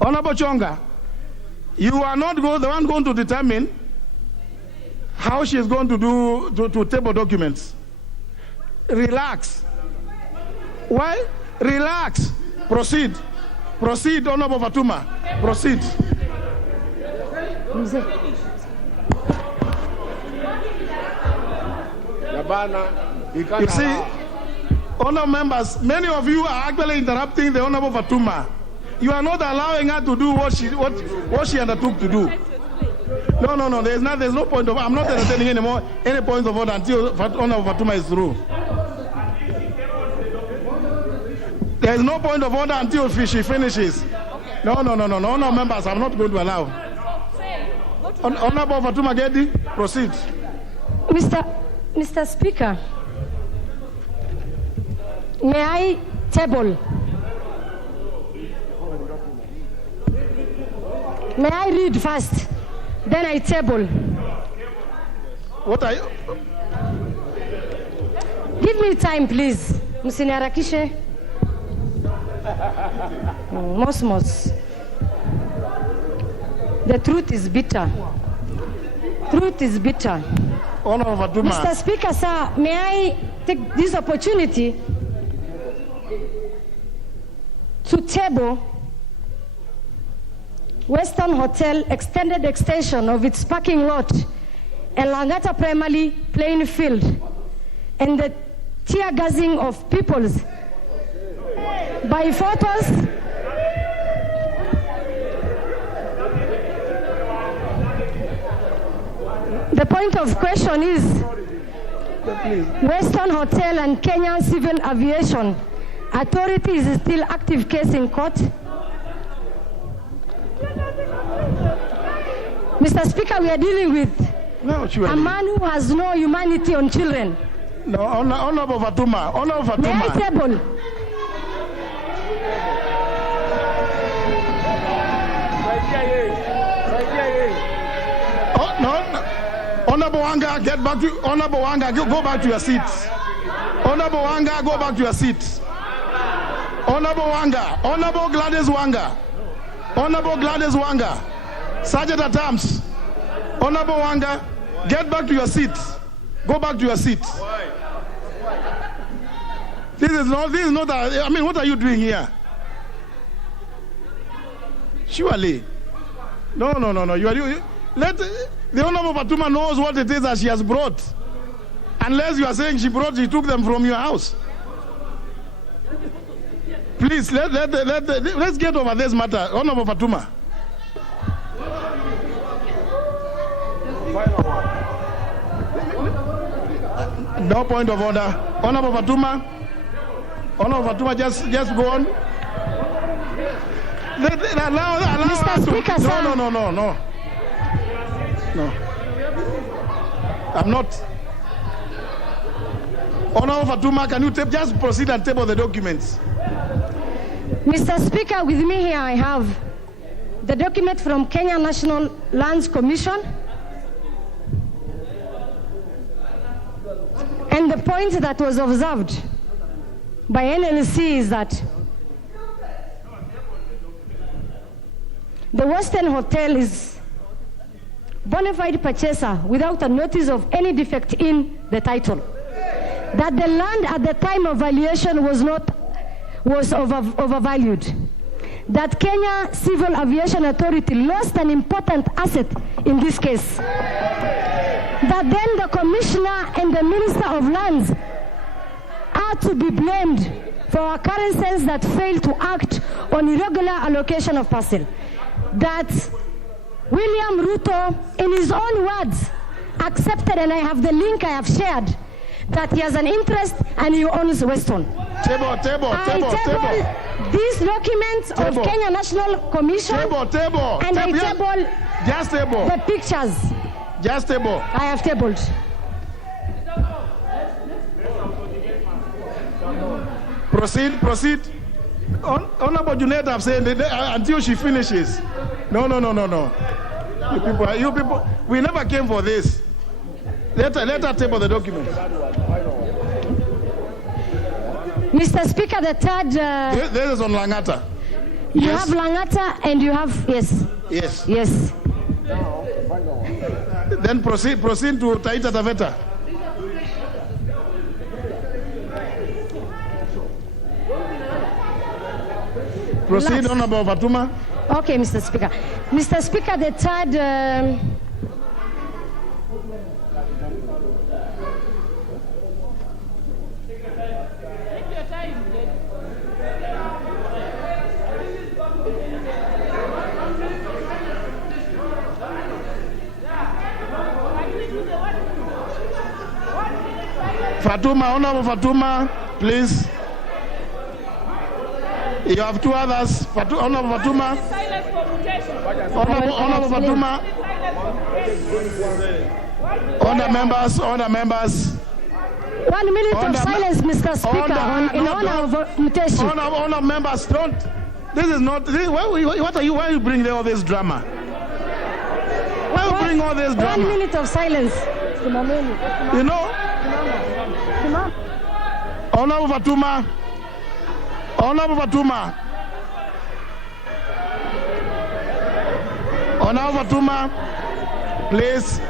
Honorable Chonga. You are not the one going to determine how she is going to do to table documents. Relax. Why? Relax. Proceed. Proceed, Honorable Fatuma. Proceed. You see, honorable members, many of you are actually interrupting the Honorable Fatuma. You are not allowing her to do what she undertook to do. No. There's no point of. I'm not entertaining anymore any point of order until Honorable Fatuma is through. There's no point of order until she finishes. No. Honorable members, I'm not going to allow. Honorable Fatuma Gedi, proceed. Mr. Speaker, may I table? May I read first? Then I table. What are you? Give me time, please. Msiniharakishe. Mosmos. The truth is bitter. Truth is bitter. Mr. Speaker, sir, may I take this opportunity to table Western Hotel extended extension of its parking lot and Langata Primary playing field and the tear gassing of peoples by photos The point of question is Western Hotel and Kenyan Civil Aviation Authority is still active case in court. Mr. Speaker, we are dealing with a man who has no humanity on children. No, Honorable Fatuma. Honorable Fatuma. May I table? Honorable Wanga, get back to Honorable Wanga. Go back to your seat. Honorable Wanga, go back to your seat. Honorable Wanga, Honorable Gladys Wanga, Honorable Gladys Wanga, Sergeant at Arms, Honorable Wanga, get back to your seat. Go back to your seat. This is not. I mean, what are you doing here? Surely, no. Let the Honorable Fatuma knows what it is that she has brought. Unless you are saying she took them from your house. Please, let's get over this matter. Honorable Fatuma. No point of order. Honorable Fatuma. Honorable Fatuma, just go on. Allow Mr. Speaker, to, sir. No. I'm not. Honorable Fatuma, can you just proceed and table the documents? Mr. Speaker, with me here I have the document from Kenya National Lands Commission. And the point that was observed by NLC is that the Western Hotel is bona fide purchaser without a notice of any defect in the title. That the land at the time of valuation was overvalued. That Kenya Civil Aviation Authority lost an important asset in this case. That then the Commissioner and the Minister of Lands are to be blamed for occurrences that failed to act on irregular allocation of parcel. That William Ruto, in his own words, accepted, and I have the link I have shared, that he has an interest and he owns Weston. Table. These documents of Kenya National Commission. Table. And I table just table the pictures. Just table. I have tabled. Proceed. Honorable Junet, I've said until she finishes. No. You people, we never came for this. Let her table the document. Mr. Speaker, the third... This is on Langata. You have Langata and you have... Yes. Then proceed to Taita Taveta. Proceed, Honorable Fatuma. Okay, Mr. Speaker. Mr. Speaker, the third... Honorable Fatuma, please. You have two others. Honorable Fatuma. Honorable Fatuma. Order members. 1 minute of silence, Mr. Speaker, in honor of mutation. Honor members, don't. This is not. Why you bring all this drama? Why you bring all this drama? 1 minute of silence. You know? Honorable Fatuma. Please.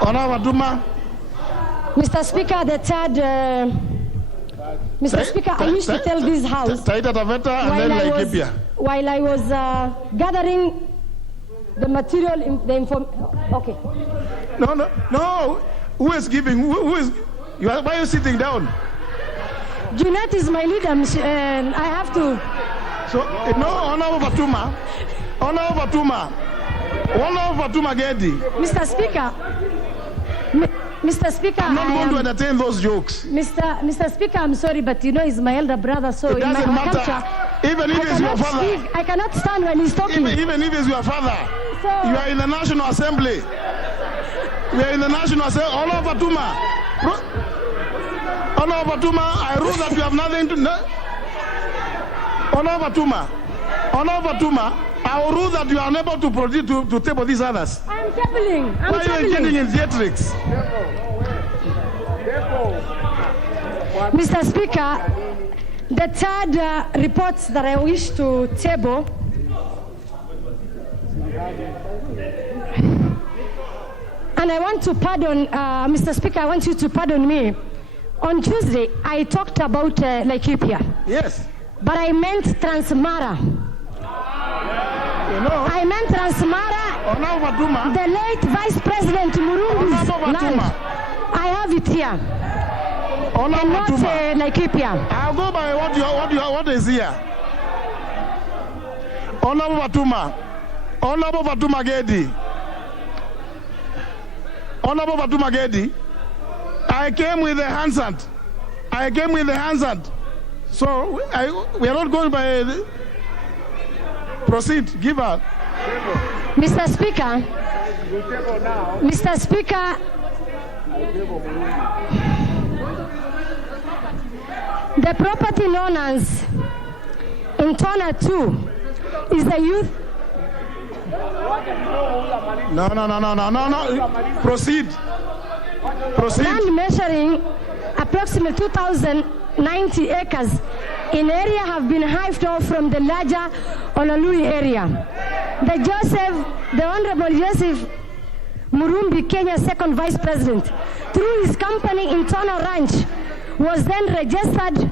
Honorable Fatuma. Mr. Speaker, the third... Mr. Speaker, I used to tell this House while I was gathering the material, the information. Okay. No. Who is giving? Who is? Why are you sitting down? Junet is my leader, and I have to. So, no, Honorable Fatuma Gedi. Mr. Speaker, I'm not going to entertain those jokes. Mr. Speaker, I'm sorry, but you know he's my elder brother, so it doesn't matter. Even if it's your father. I cannot stand when he's talking. Even if it's your father. So, you are in the National Assembly. Honorable Fatuma, I rule that you have nothing to... Honorable Fatuma, I will rule that you are unable to proceed to table these others. I'm tabling. Why are you engaging in theatrics? Mr. Speaker, the third reports that I wish to table and I want to pardon, Mr. Speaker, I want you to pardon me. On Tuesday, I talked about Laikipia. Yes. But I meant Transmara. I meant Transmara, the late Vice President Murungi's land. I have it here. Honorable Not Laikipia. I'll go by what is here. Honorable Fatuma. Honorable Fatuma Gedi. Honorable Fatuma Gedi. I came with the handstand. So we are not going by. Proceed. Give her. Mr. Speaker, the property known as Intona 2 is the youth. No. Proceed. Land measuring approximately 2,090 acres in area have been hived off from the larger Honolulu area. The Honorable Joseph Murumbi, Kenya's second vice president, through his company Intona Ranch, was then registered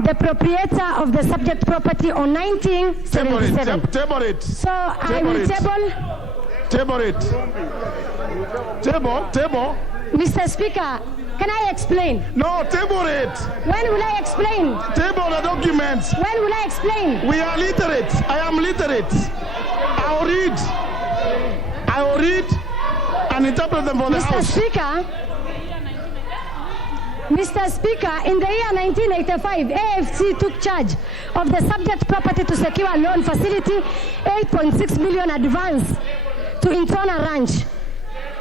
the proprietor of the subject property on 1977. Table it. So I will Table it. Table. Mr. Speaker, can I explain? No, table it. When will I explain? Table the documents. When will I explain? We are literate. I am literate. I will read and interpret them for the House. Mr. Speaker, in the year 1985, AFC took charge of the subject property to secure a loan facility, 8.6 million advance to Intona Ranch.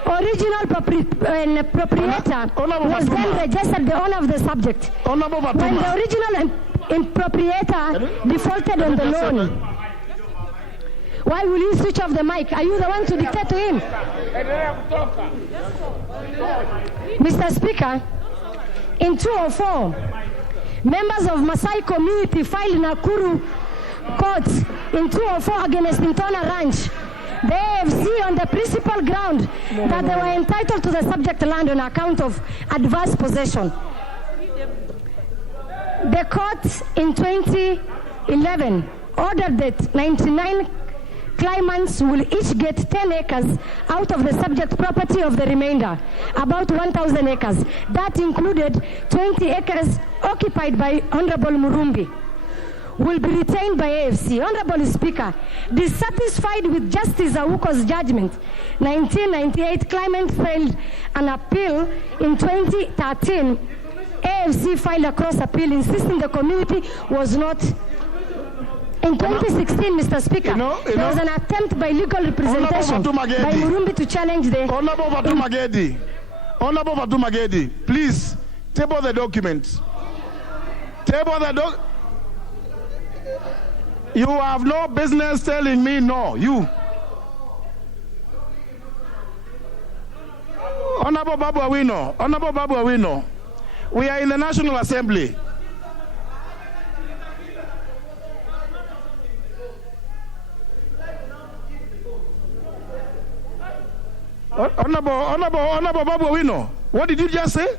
Original proprietor was then registered the owner of the subject. When the original proprietor defaulted on the loan, why will you switch off the mic? Are you the one to dictate to him? Mr. Speaker, in 2004, members of Maasai community filed Nakuru court in 2004 against Intona Ranch. The AFC on the principal ground that they were entitled to the subject land on account of adverse possession. The court in 2011 ordered that 99 claimants will each get 10 acres out of the subject property of the remainder, about 1,000 acres. That included 20 acres occupied by Honorable Murumbi, will be retained by AFC. Honorable Speaker, dissatisfied with Justice Awuko's judgment, 1998 claimant filed an appeal. In 2013, AFC filed a cross appeal insisting the community was not. In 2016, Mr. Speaker, there was an attempt by legal representation by Murumbi to challenge the... Honorable Fatuma Gedi, please table the documents. You have no business telling me no. You. Honorable Babu Awino, we are in the National Assembly. Honorable Babu Awino, what did you just say?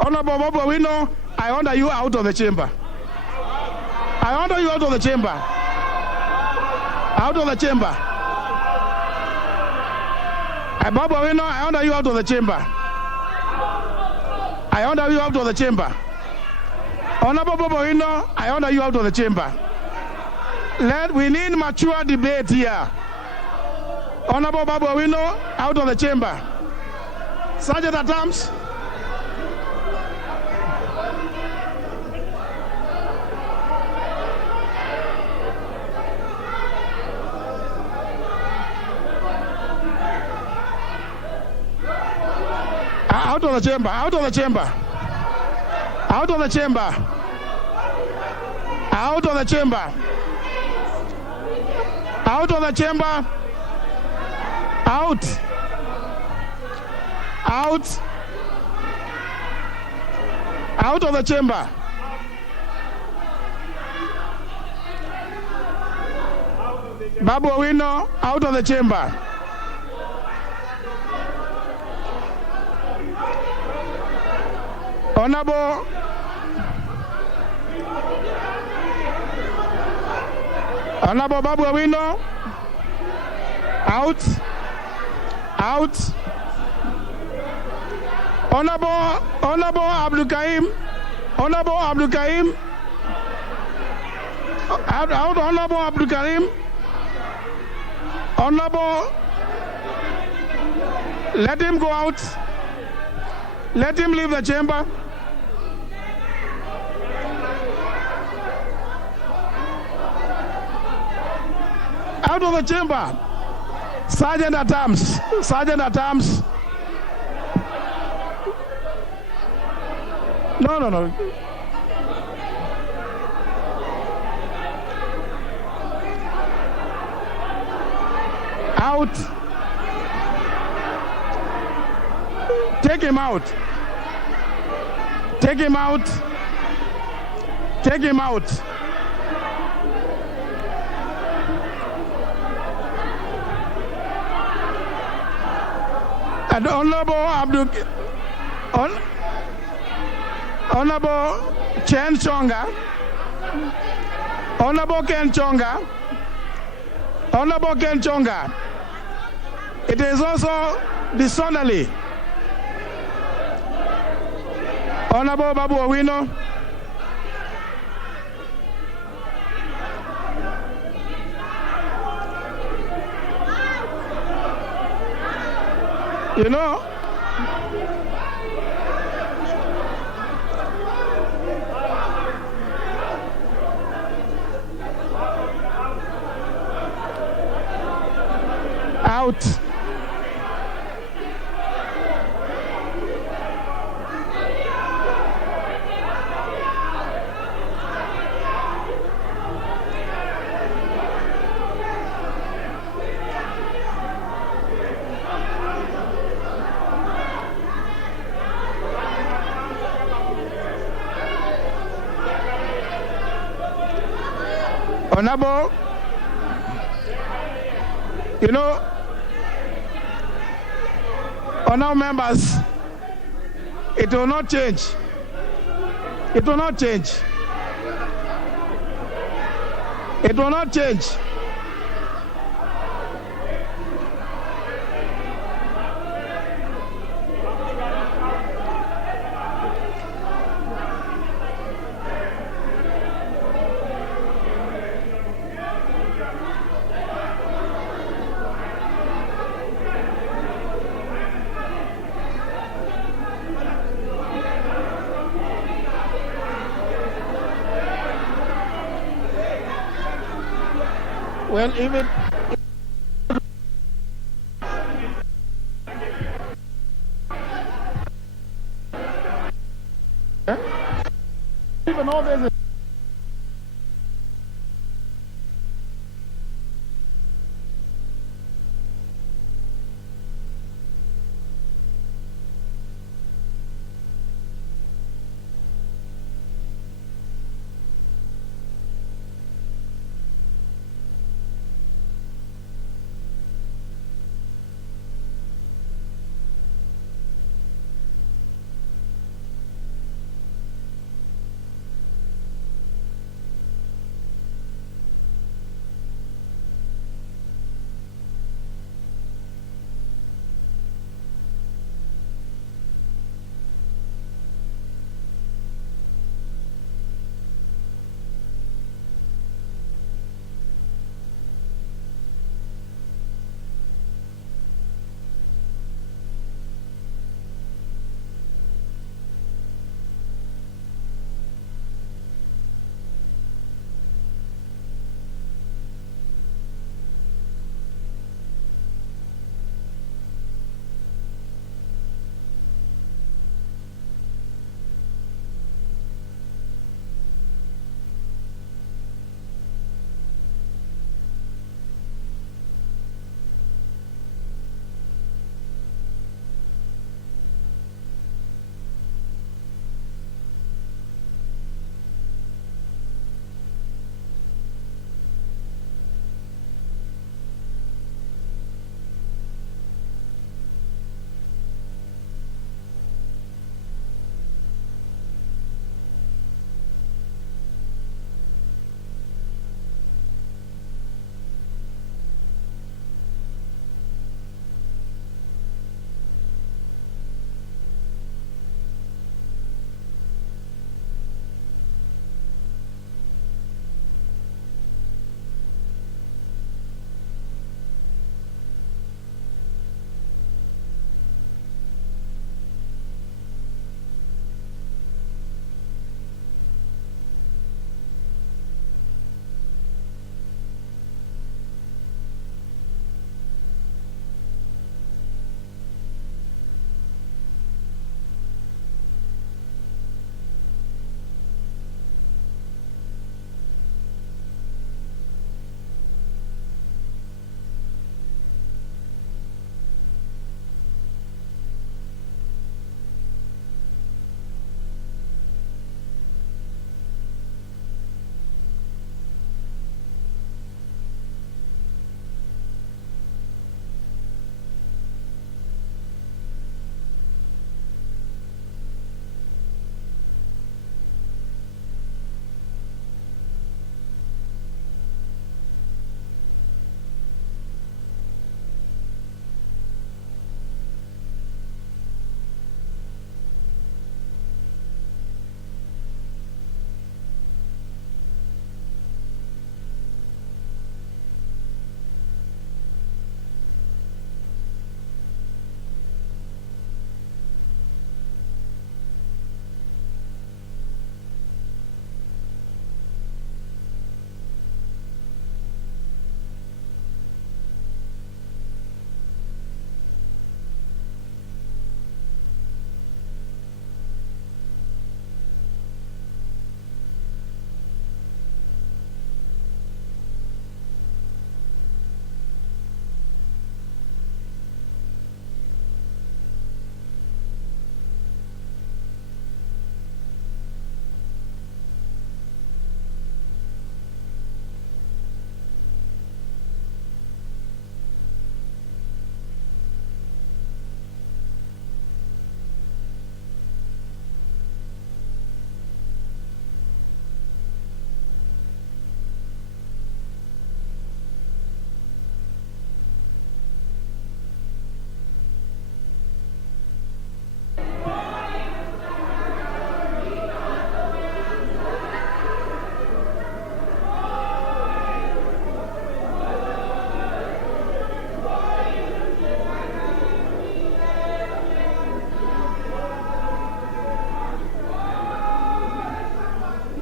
Honorable Babu Awino, I order you out of the chamber. Out of the chamber. Babu Awino, I order you out of the chamber. Honorable Babu Awino, I order you out of the chamber. We need mature debate here. Honorable Babu Awino, out of the chamber. Sergeant at arms. Out of the chamber. Out of the chamber. Out. Out of the chamber. Babu Awino, out of the chamber. Honorable Babu Awino, out. Honorable Abdul Karim. Honorable Abdul Karim. Honorable Abdul Karim. Honorable, let him go out. Let him leave the chamber. Out of the chamber. Sergeant at arms. Sergeant at arms. No. Out. Take him out. Take him out. Take him out. And Honorable Honorable Chen Chonga. Honorable Ken Chonga. Honorable Ken Chonga. It is also disorderly. Honorable Babu Owino. You know, out. Honorable, you know, honorable members, it will not change. It will not change. It will not change. Well, even all this.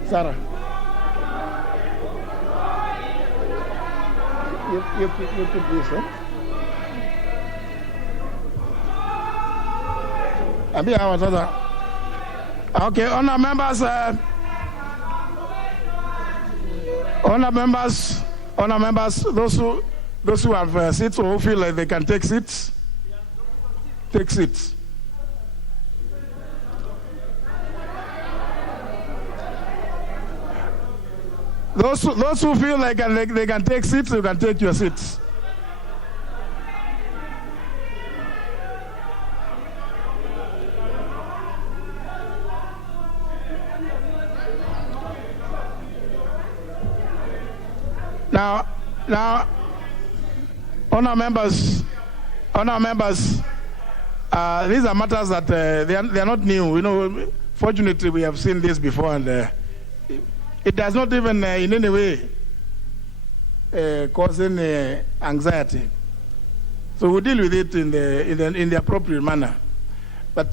Sarah. You put this, huh? Okay, honor members, those who have seats or who feel like they can take seats, take seats. Those who feel like they can take seats, you can take your seats. Now, honor members, these are matters that they are not new. You know, fortunately, we have seen this before, and it does not even in any way cause any anxiety. So we deal with it in the appropriate manner. But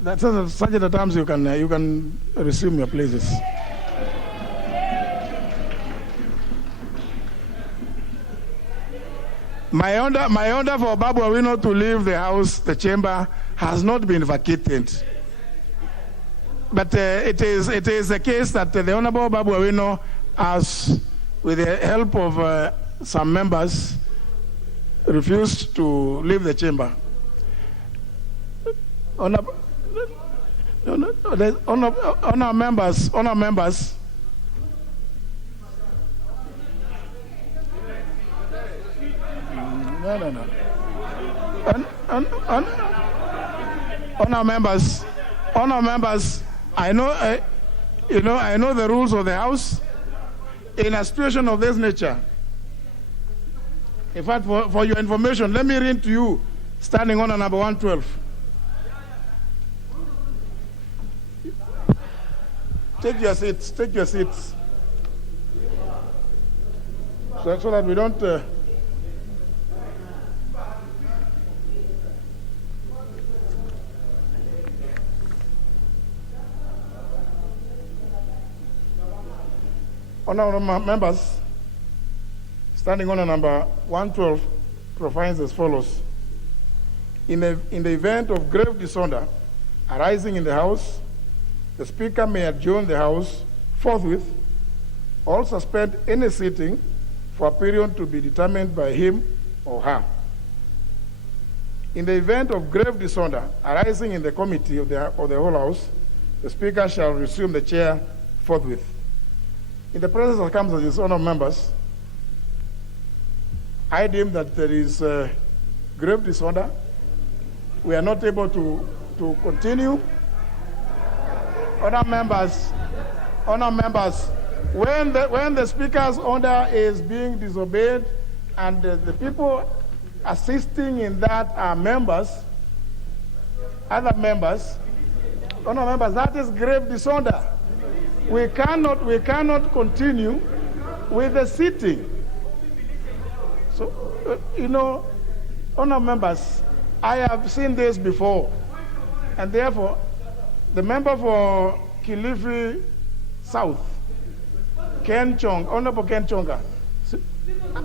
that's such at times you can resume your places. My order for Babu Awino to leave the house, the chamber, has not been vacated. But it is a case that the Honorable Babu Awino has, with the help of some members, refused to leave the chamber. Honor members. No. Honor members. I know, I know the rules of the House. In a situation of this nature, in fact, for your information, let me read to you, standing on number 112. Take your seats. So that we don't. Honourable members, standing on number 112 provides as follows. In the event of grave disorder arising in the House, the Speaker may adjourn the House forthwith or suspend any sitting for a period to be determined by him or her. In the event of grave disorder arising in the committee of the whole House, the Speaker shall resume the chair forthwith. In the present circumstances, honourable members, I deem that there is grave disorder. We are not able to continue. Honourable members, when the Speaker's order is being disobeyed and the people assisting in that are other members, honourable members, that is grave disorder. We cannot continue with the sitting. So, honourable members, I have seen this before, and therefore, the member for Kilifi South, Honourable Ken Chonga,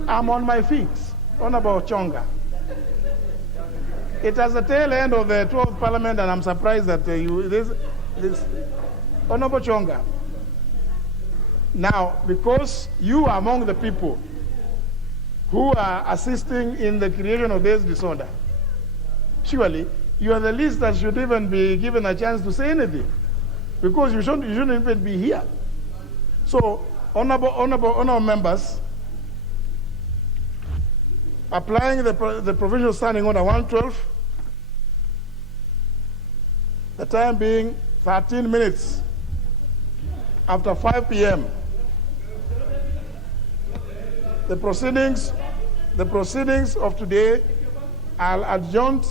I'm on my feet, Honourable Chonga. It has the tail end of the 12th Parliament, and I'm surprised that this Honourable Chonga. Now, because you are among the people who are assisting in the creation of this disorder, surely you are the least that should even be given a chance to say anything, because you shouldn't even be here. So, honorable members, applying the provisional standing order 112, the time being 13 minutes after 5 p.m. The proceedings of today are adjourned.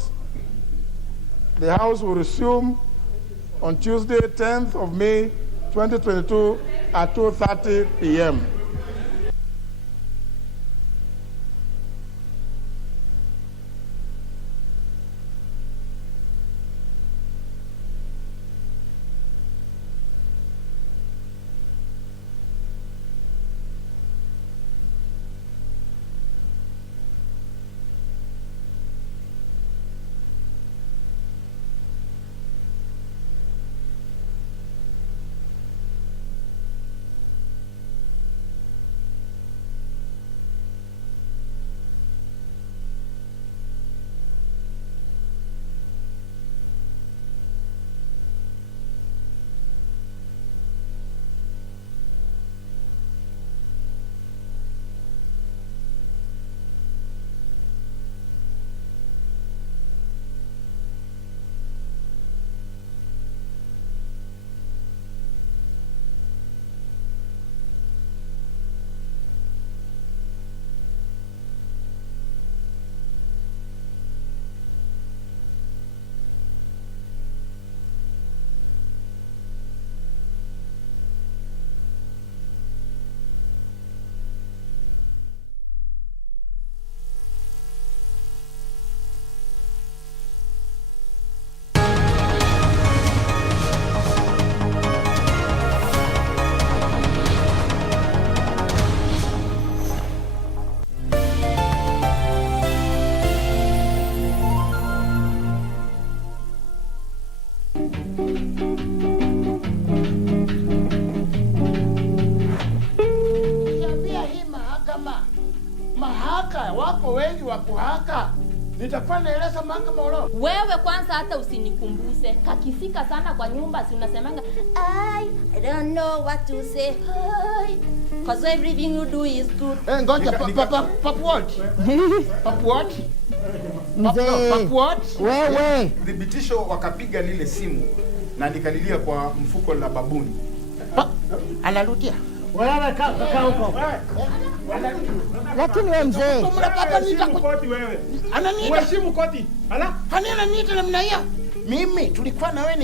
The House will resume on Tuesday, 10th of May, 2022 at 2:30 p.m. wa kuhaka. Nitakuwa naeleza mahakama ulo. Wewe kwanza hata usinikumbuse. Kakifika sana kwa nyumba si unasemanga, I don't know what to say. Because everything you do is good. Ngoja papuot. Papuot. Mzee. Papuot. Wewe. Thibitisho wakapiga lile simu na nikalilia kwa mfuko la babuni. Analudia. Wewe kaa huko. Lakini wewe mzee. Unapata nita koti wewe. Ananiita. Uheshimu koti. Ala, hanena niita namna hiyo. Mimi tulikuwa na wewe